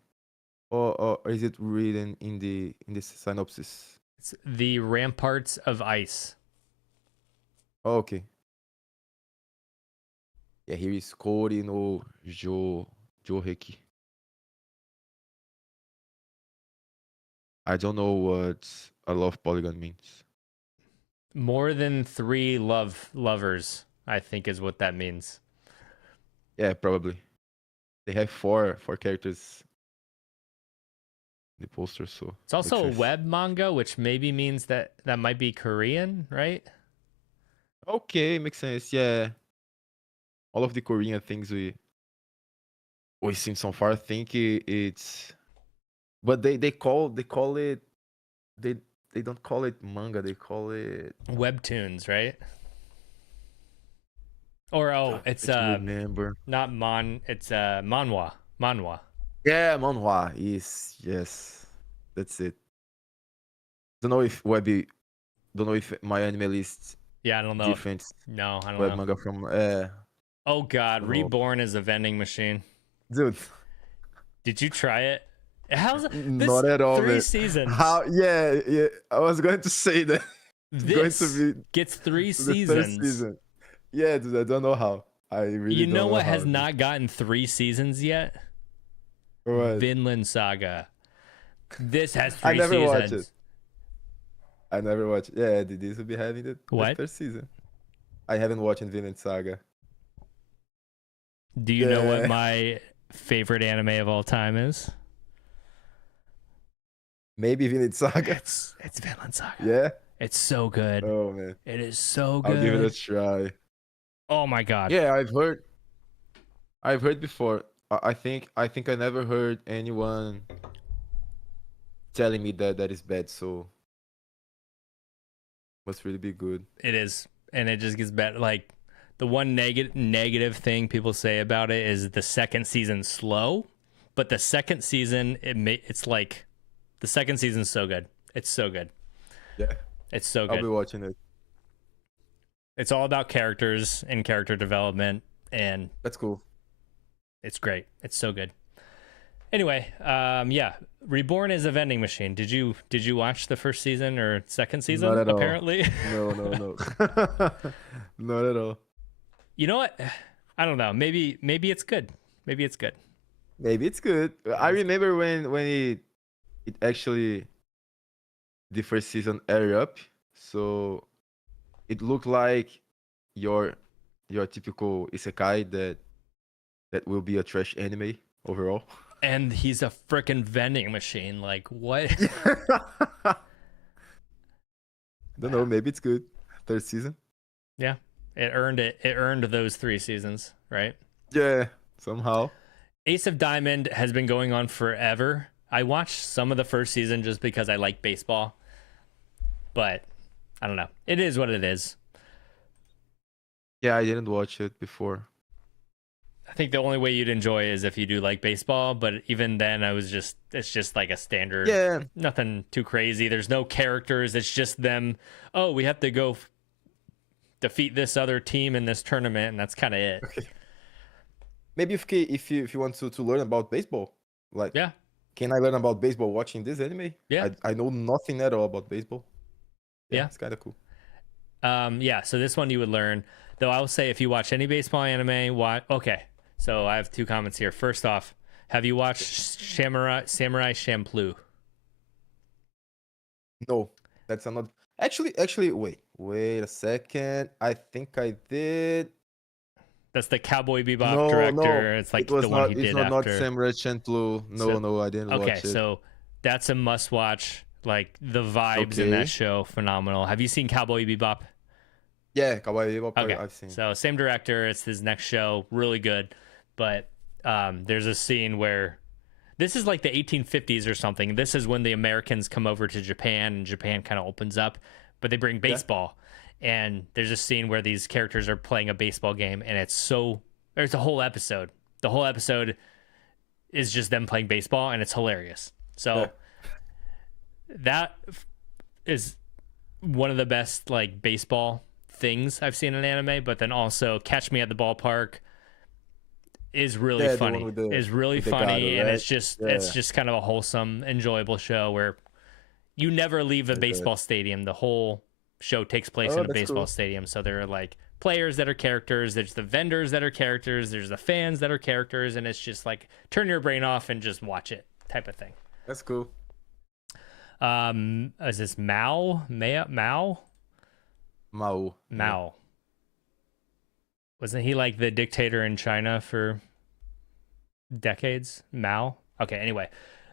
or is it written in the synopsis? It's the Ramparts of Ice. Oh, okay. Yeah, here is Kori no Joheki. I don't know what a love polygon means. More than 3 lovers, I think is what that means. Yeah, probably. They have four characters in the poster, so It's also a makes sense. web manga, which maybe means that might be Korean, right? Okay, makes sense. Yeah, all of the Korean things we seen so far, I think it's, but they call it, they they don't call it manga. They call it. Webtoons, right? Or I it's can't remember. not it's manhwa. Yeah, manhwa. Yes. That's it. Don't know if web. Don't know if my anime list Yeah, I don't know if. different No, I don't web know. manga from. Oh God, Don't know. Reborn is a vending machine. Dude, Did you try it? How's this not at all, three man. seasons? How? Yeah, yeah. I was going to say that it's going to This be gets three the third seasons. season. Yeah, dude. I don't know how. I really You know don't know what how, has dude. not gotten 3 seasons yet? What? Vinland Saga. This has I three never watch it. seasons. I never watch. Yeah, this will be having the What? third season. I haven't watched Vinland Saga. Do you know what Yeah, my favorite anime of all time is? maybe Vinland Saga. It's Vinland Saga. Yeah. It's so good. Oh man, It is so I'll give it a good. try. Oh my god. Yeah, I've heard. I've heard before. I think I never heard anyone telling me that is bad. So must really be good. It is. And it just gets better. Like the one negative thing people say about it is the second season's slow, but the second season it's like the second season's so good. It's so good. Yeah, It's so I'll be good. watching it. It's all about characters and character development, and That's cool. it's great. It's so good. Anyway, yeah, Reborn is a vending machine. Did you watch the first season or second Not season? at all. Apparently, No, no, no. Not at all. you know what? I don't know. Maybe it's good. Maybe it's good. Maybe it's good. I remember when it actually the first season aired up, so it looked like your your typical isekai that will be a trash anime overall. And he's a freaking vending machine. Like what? Don't know, maybe it's good. Third season. Yeah, it earned it. It earned those 3 seasons, right? Yeah, somehow. Ace of Diamond has been going on forever. I watched some of the first season just because I like baseball, but I don't know. It is what it is. Yeah, I didn't watch it before. I think the only way you'd enjoy is if you do like baseball, but even then it's just like a standard, Yeah. nothing too crazy. There's no characters. It's just them. Oh, we have to go defeat this other team in this tournament, and that's kind of it. Okay. Maybe if you want to learn about baseball, like Yeah. can I learn about baseball watching this anime? Yeah. I know nothing at all about baseball. Yeah. It's kind of cool. Yeah, so this one you would learn. Though I will say if you watch any baseball anime, okay. So I have 2 comments here. First off, have you watched Samurai Champloo? No, that's another. Actually, wait a second. I think I did. That's the Cowboy Bebop No, director. no, It's like it was the one not. he It's did not after. Samurai Champloo. No, So- no, I didn't Okay, watch it. so that's a must watch. Like the vibes in Okay. that show, phenomenal. Have you seen Cowboy Bebop? Yeah, Kawaii Bebop, Okay, I've seen. so same director. It's his next show, really good. But there's a scene where this is like the 1850s or something. This is when the Americans come over to Japan, and Japan kind of opens up, but they bring baseball. And there's a scene where these characters are playing a baseball game, and there's a whole episode. The whole episode is just them playing baseball, and it's hilarious. So that is one of the best like baseball things I've seen in anime. But then also Catch Me at the Ballpark is really Yeah, the funny. one with the- Is really with the funny, gato, and right? it's just kind of a wholesome, enjoyable show where you never leave a Okay. baseball stadium. The whole show takes place Oh, in a that's baseball cool. stadium. So there are like players that are characters, there's the vendors that are characters, there's the fans that are characters, and it's just like turn your brain off and just watch it type of thing. That's cool. Is this Mao? Mao. Mao. Wasn't he like the dictator in China for decades? Mao? Okay, anyway.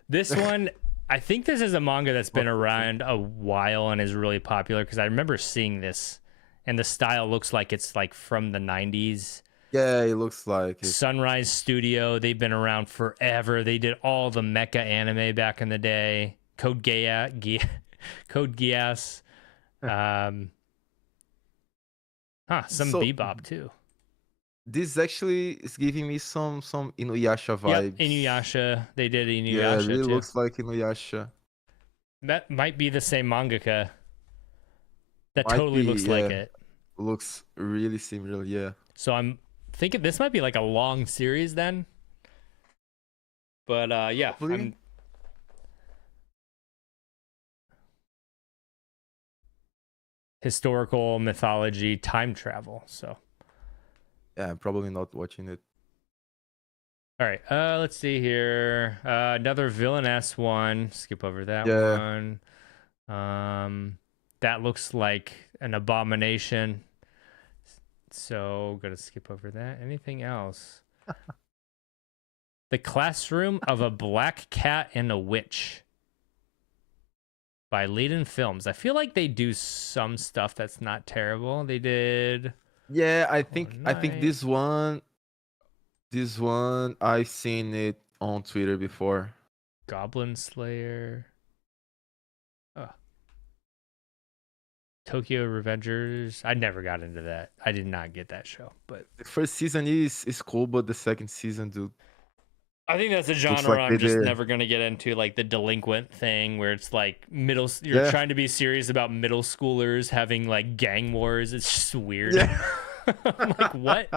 This one, I think this is a manga that's been around a while and is really popular because I remember seeing this, and the style looks like it's like from the 90s. Yeah, it looks like it. Sunrise Studio, they've been around forever. They did all the mecha anime back in the day. Code Geass. Some So- Bebop too. this actually is giving me some Inuyasha Yep, vibes. Inuyasha. They did Yeah, it Inuyasha really too. looks like Inuyasha. That might be the same mangaka. That Might totally be, looks like yeah. it. Looks really similar, yeah. So I'm thinking this might be like a long series then. But yeah, Probably. I'm historical mythology time travel. So Yeah, I'm probably not watching it. all right, let's see here. Another villainess one. Skip over that Yeah. one. That looks like an abomination. So gotta skip over that. Anything else? The Classroom of a Black Cat and a Witch by Leiden Films. I feel like they do some stuff that's not terrible. They did Yeah, One I think Night, this one I've seen it on Twitter before. Goblin Slayer, uh, Tokyo Revengers. I never got into that. I did not get that show, but The first season is cool, but the second season, dude, I think that's a looks genre like I'm they just did. never gonna get into, like the delinquent thing, where it's like middle. You're Yeah. trying to be serious about middle schoolers having like gang wars. It's just weird. Yeah. I'm like, what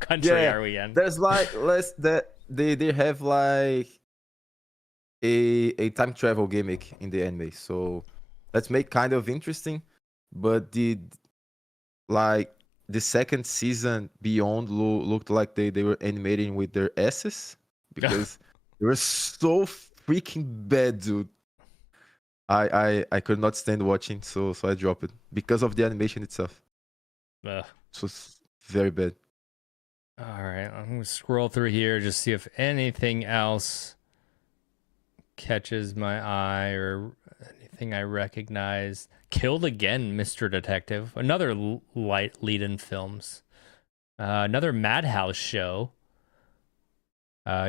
country Yeah. are we in? There's like less that they have like a time travel gimmick in the anime. So let's make kind of interesting. But like the second season beyond looked like they were animating with their asses because they were so freaking bad, dude. I could not stand watching, so I dropped it because of the animation itself. Ugh. It was very bad. All right, I'm gonna scroll through here just see if anything else catches my eye or anything I recognize. Killed Again, Mr. Detective. Another light lead-in films. Another Madhouse show.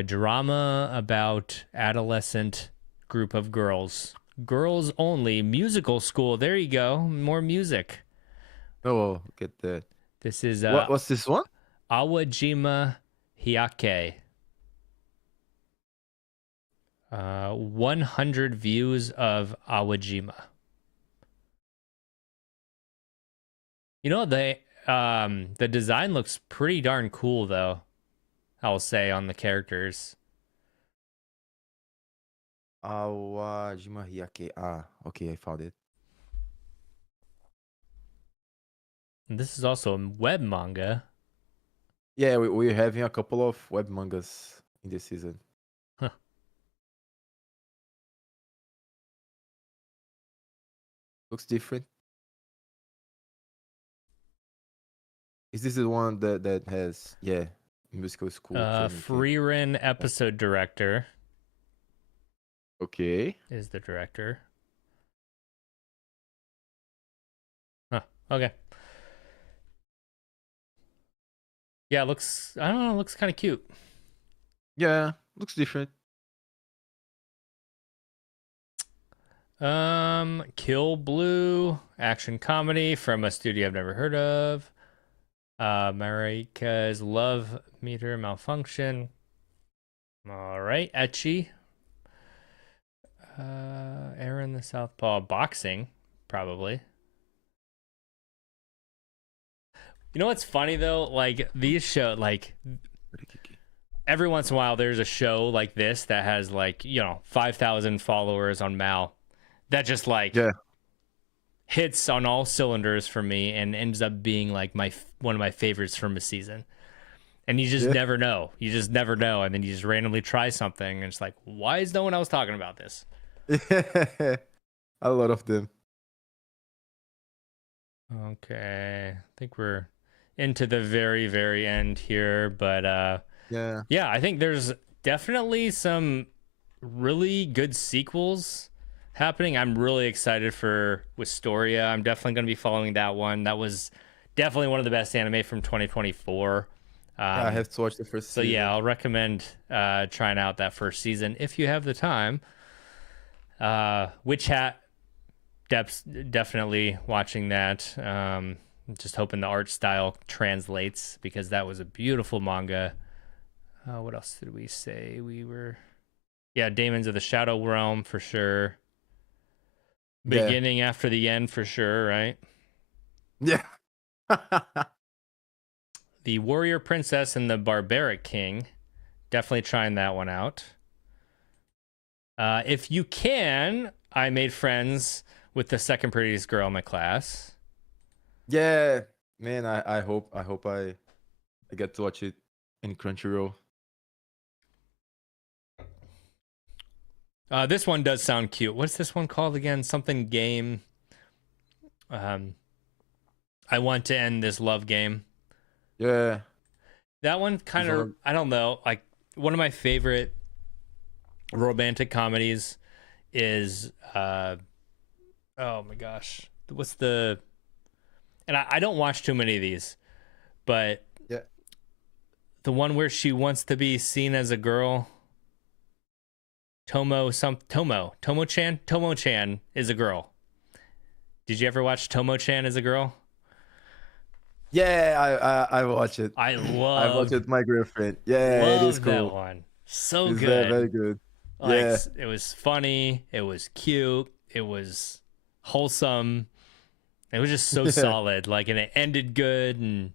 Drama about adolescent group of girls. Girls only musical school. There you go. More music. Oh, get that. This is What's this one? Awajima Hyake. 100 views of Awajima. You know, the design looks pretty darn cool though. I'll say on the characters. Awajima Hyake. Ah, okay, I found it. And this is also a web manga. Yeah, we're having a couple of web mangas in this season. Huh. Looks different. Is this the one that has musical school training camp? Freerin episode director Okay. is the director. Huh. Okay. Yeah, it looks, I don't know, it looks kind of cute. Yeah, looks different. Kill Blue action comedy from a studio I've never heard of. Marika's love meter malfunction. All right, Etchy. Aaron the Southpaw boxing, probably. You know what's funny though? Like these show, like every once in a while, there's a show like this that has like 5,000 followers on Mal that just like Yeah. hits on all cylinders for me and ends up being like one of my favorites from a season. And you just Yeah. never know. You just never know, and then you just randomly try something, and it's like, why is no one else talking about this? A lot of them. Okay, I think we're into the very, very end here, but Yeah. yeah, I think there's definitely some really good sequels happening. I'm really excited for Wistoria. I'm definitely going to be following that one. That was definitely one of the best anime from 2024. Yeah, I have to watch the first So season. yeah, I'll recommend trying out that first season if you have the time. Witch Hat, definitely watching that. Just hoping the art style translates because that was a beautiful manga. What else did we say? Yeah, Demons of the Shadow Realm for sure. Yeah. Beginning after the end for sure, right? Yeah. The Warrior Princess and the Barbaric King. Definitely trying that one out. If you can, I made friends with the second prettiest girl in my class. Yeah. Man, I hope I get to watch it in Crunchyroll. This one does sound cute. What's this one called again? Something game. Um, I want to end this love game. Yeah. That one It's kind one of, of I don't know, like one of my favorite romantic comedies is oh my gosh. What's the and I don't watch too many of these, but yeah. the one where she wants to be seen as a girl. Tomo-chan is a girl. Did you ever watch Tomo-chan as a girl? Yeah, I watch it. I I watch it love with my girlfriend. Yeah, it is love that cool. one. So It's very, very good. good. Like Yeah. it was funny, it was cute, it was wholesome. It was just so Yeah. solid. Like and it ended good and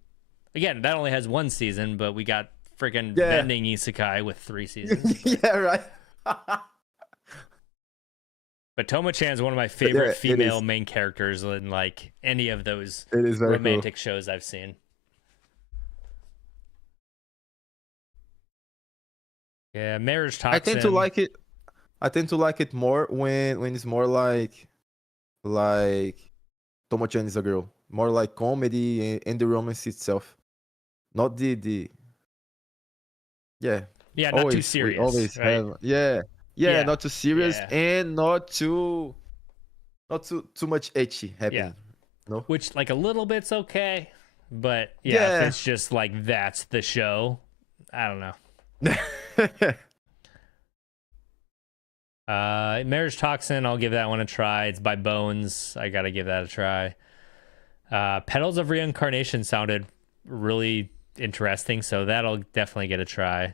again, that only has one season, but we got freaking Yeah. vending isekai with 3 seasons. Yeah, right. But Tomo-chan is one of my Yeah, favorite it female is. main characters in like any of those It is very cool. romantic shows I've seen. Yeah, Marriage I tend to Toxin. like it. I tend to like it more when it's more like Tomo-chan is a girl, more like comedy and the romance itself, not the yeah. Yeah, not too Always we serious, always right? have yeah, Yeah, not too serious yeah, and not too much etchy yeah. happening. No. Which like a little bit's okay, but yeah, if Yeah. it's just like that's the show, I don't know. Marriage Toxin, I'll give that one a try. It's by Bones. I gotta give that a try. Petals of Reincarnation sounded really interesting, so that'll definitely get a try.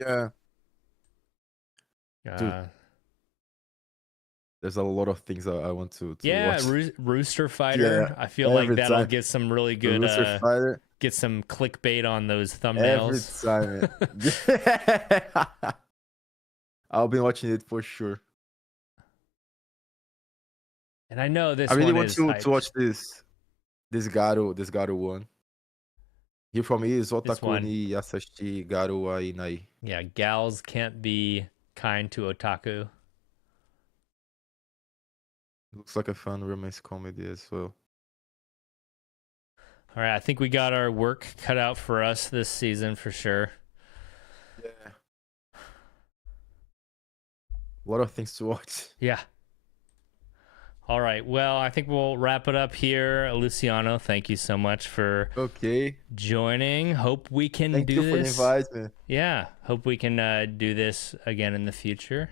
Yeah, dude. Uh, There's a lot of things I want to yeah, watch. Rooster Yeah, Fighter. I feel like every that'll time. get some really The good Rooster Fighter, get some clickbait on those every thumbnails. time, man. Yeah. I'll be watching it for sure. And I know I this really one want is to hyped. watch this Garu one. Here for me is This Otaku one, ni Yasashi Garu wa Inai. yeah, gals can't be kind to otaku. Looks like a fun romance comedy as well. All right, I think we got our work cut out for us this season for sure. Yeah. A lot of things to watch. Yeah. All right. Well, I think we'll wrap it up here. Luciano, thank you so much for Okay. joining. Hope we can Thank do you for the this. invite, man. Yeah. Hope we can do this again in the future.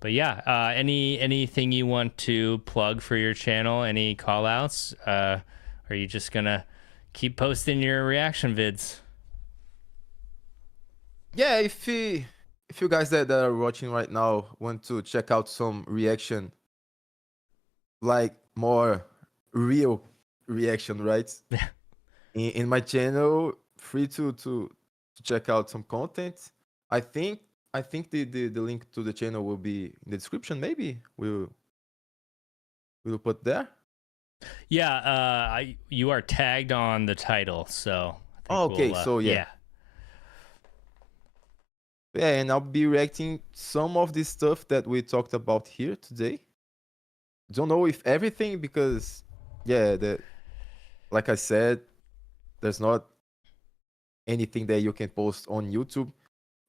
But yeah, anything you want to plug for your channel? Any call outs? Are you just going to keep posting your reaction vids? Yeah, if you guys that are watching right now want to check out some reaction, like more real reaction, right? Yeah. In my channel, free to check out some content. I think the link to the channel will be in the description. Maybe we'll put there. Yeah, you are tagged on the title, so I think Oh, we'll okay, so yeah. yeah. Yeah, and I'll be reacting some of the stuff that we talked about here today. Don't know if everything because yeah, like I said, there's not anything that you can post on YouTube,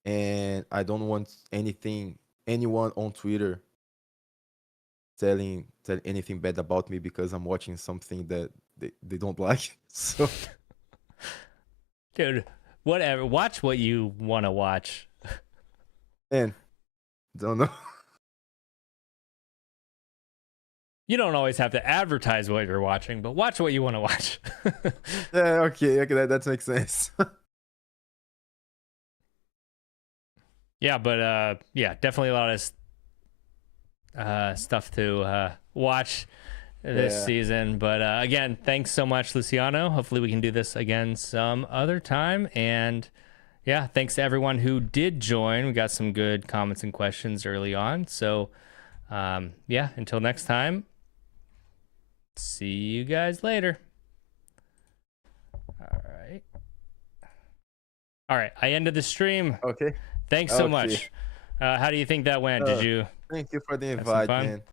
and I don't want anyone on Twitter telling anything bad about me because I'm watching something that they don't like. So Dude, whatever. Watch what you want to watch. and don't know. You don't always have to advertise what you're watching, but watch what you want to watch. Yeah, okay, that makes sense. Yeah, but yeah, definitely a lot of stuff to watch this Yeah. season. But again, thanks so much, Luciano. Hopefully we can do this again some other time. And yeah, thanks to everyone who did join. We got some good comments and questions early on. So yeah, until next time, see you guys later. All right, I ended the stream. Okay. Thanks so Okay. much. How do you think that went? Did you Thank you for the have some invite, fun? man.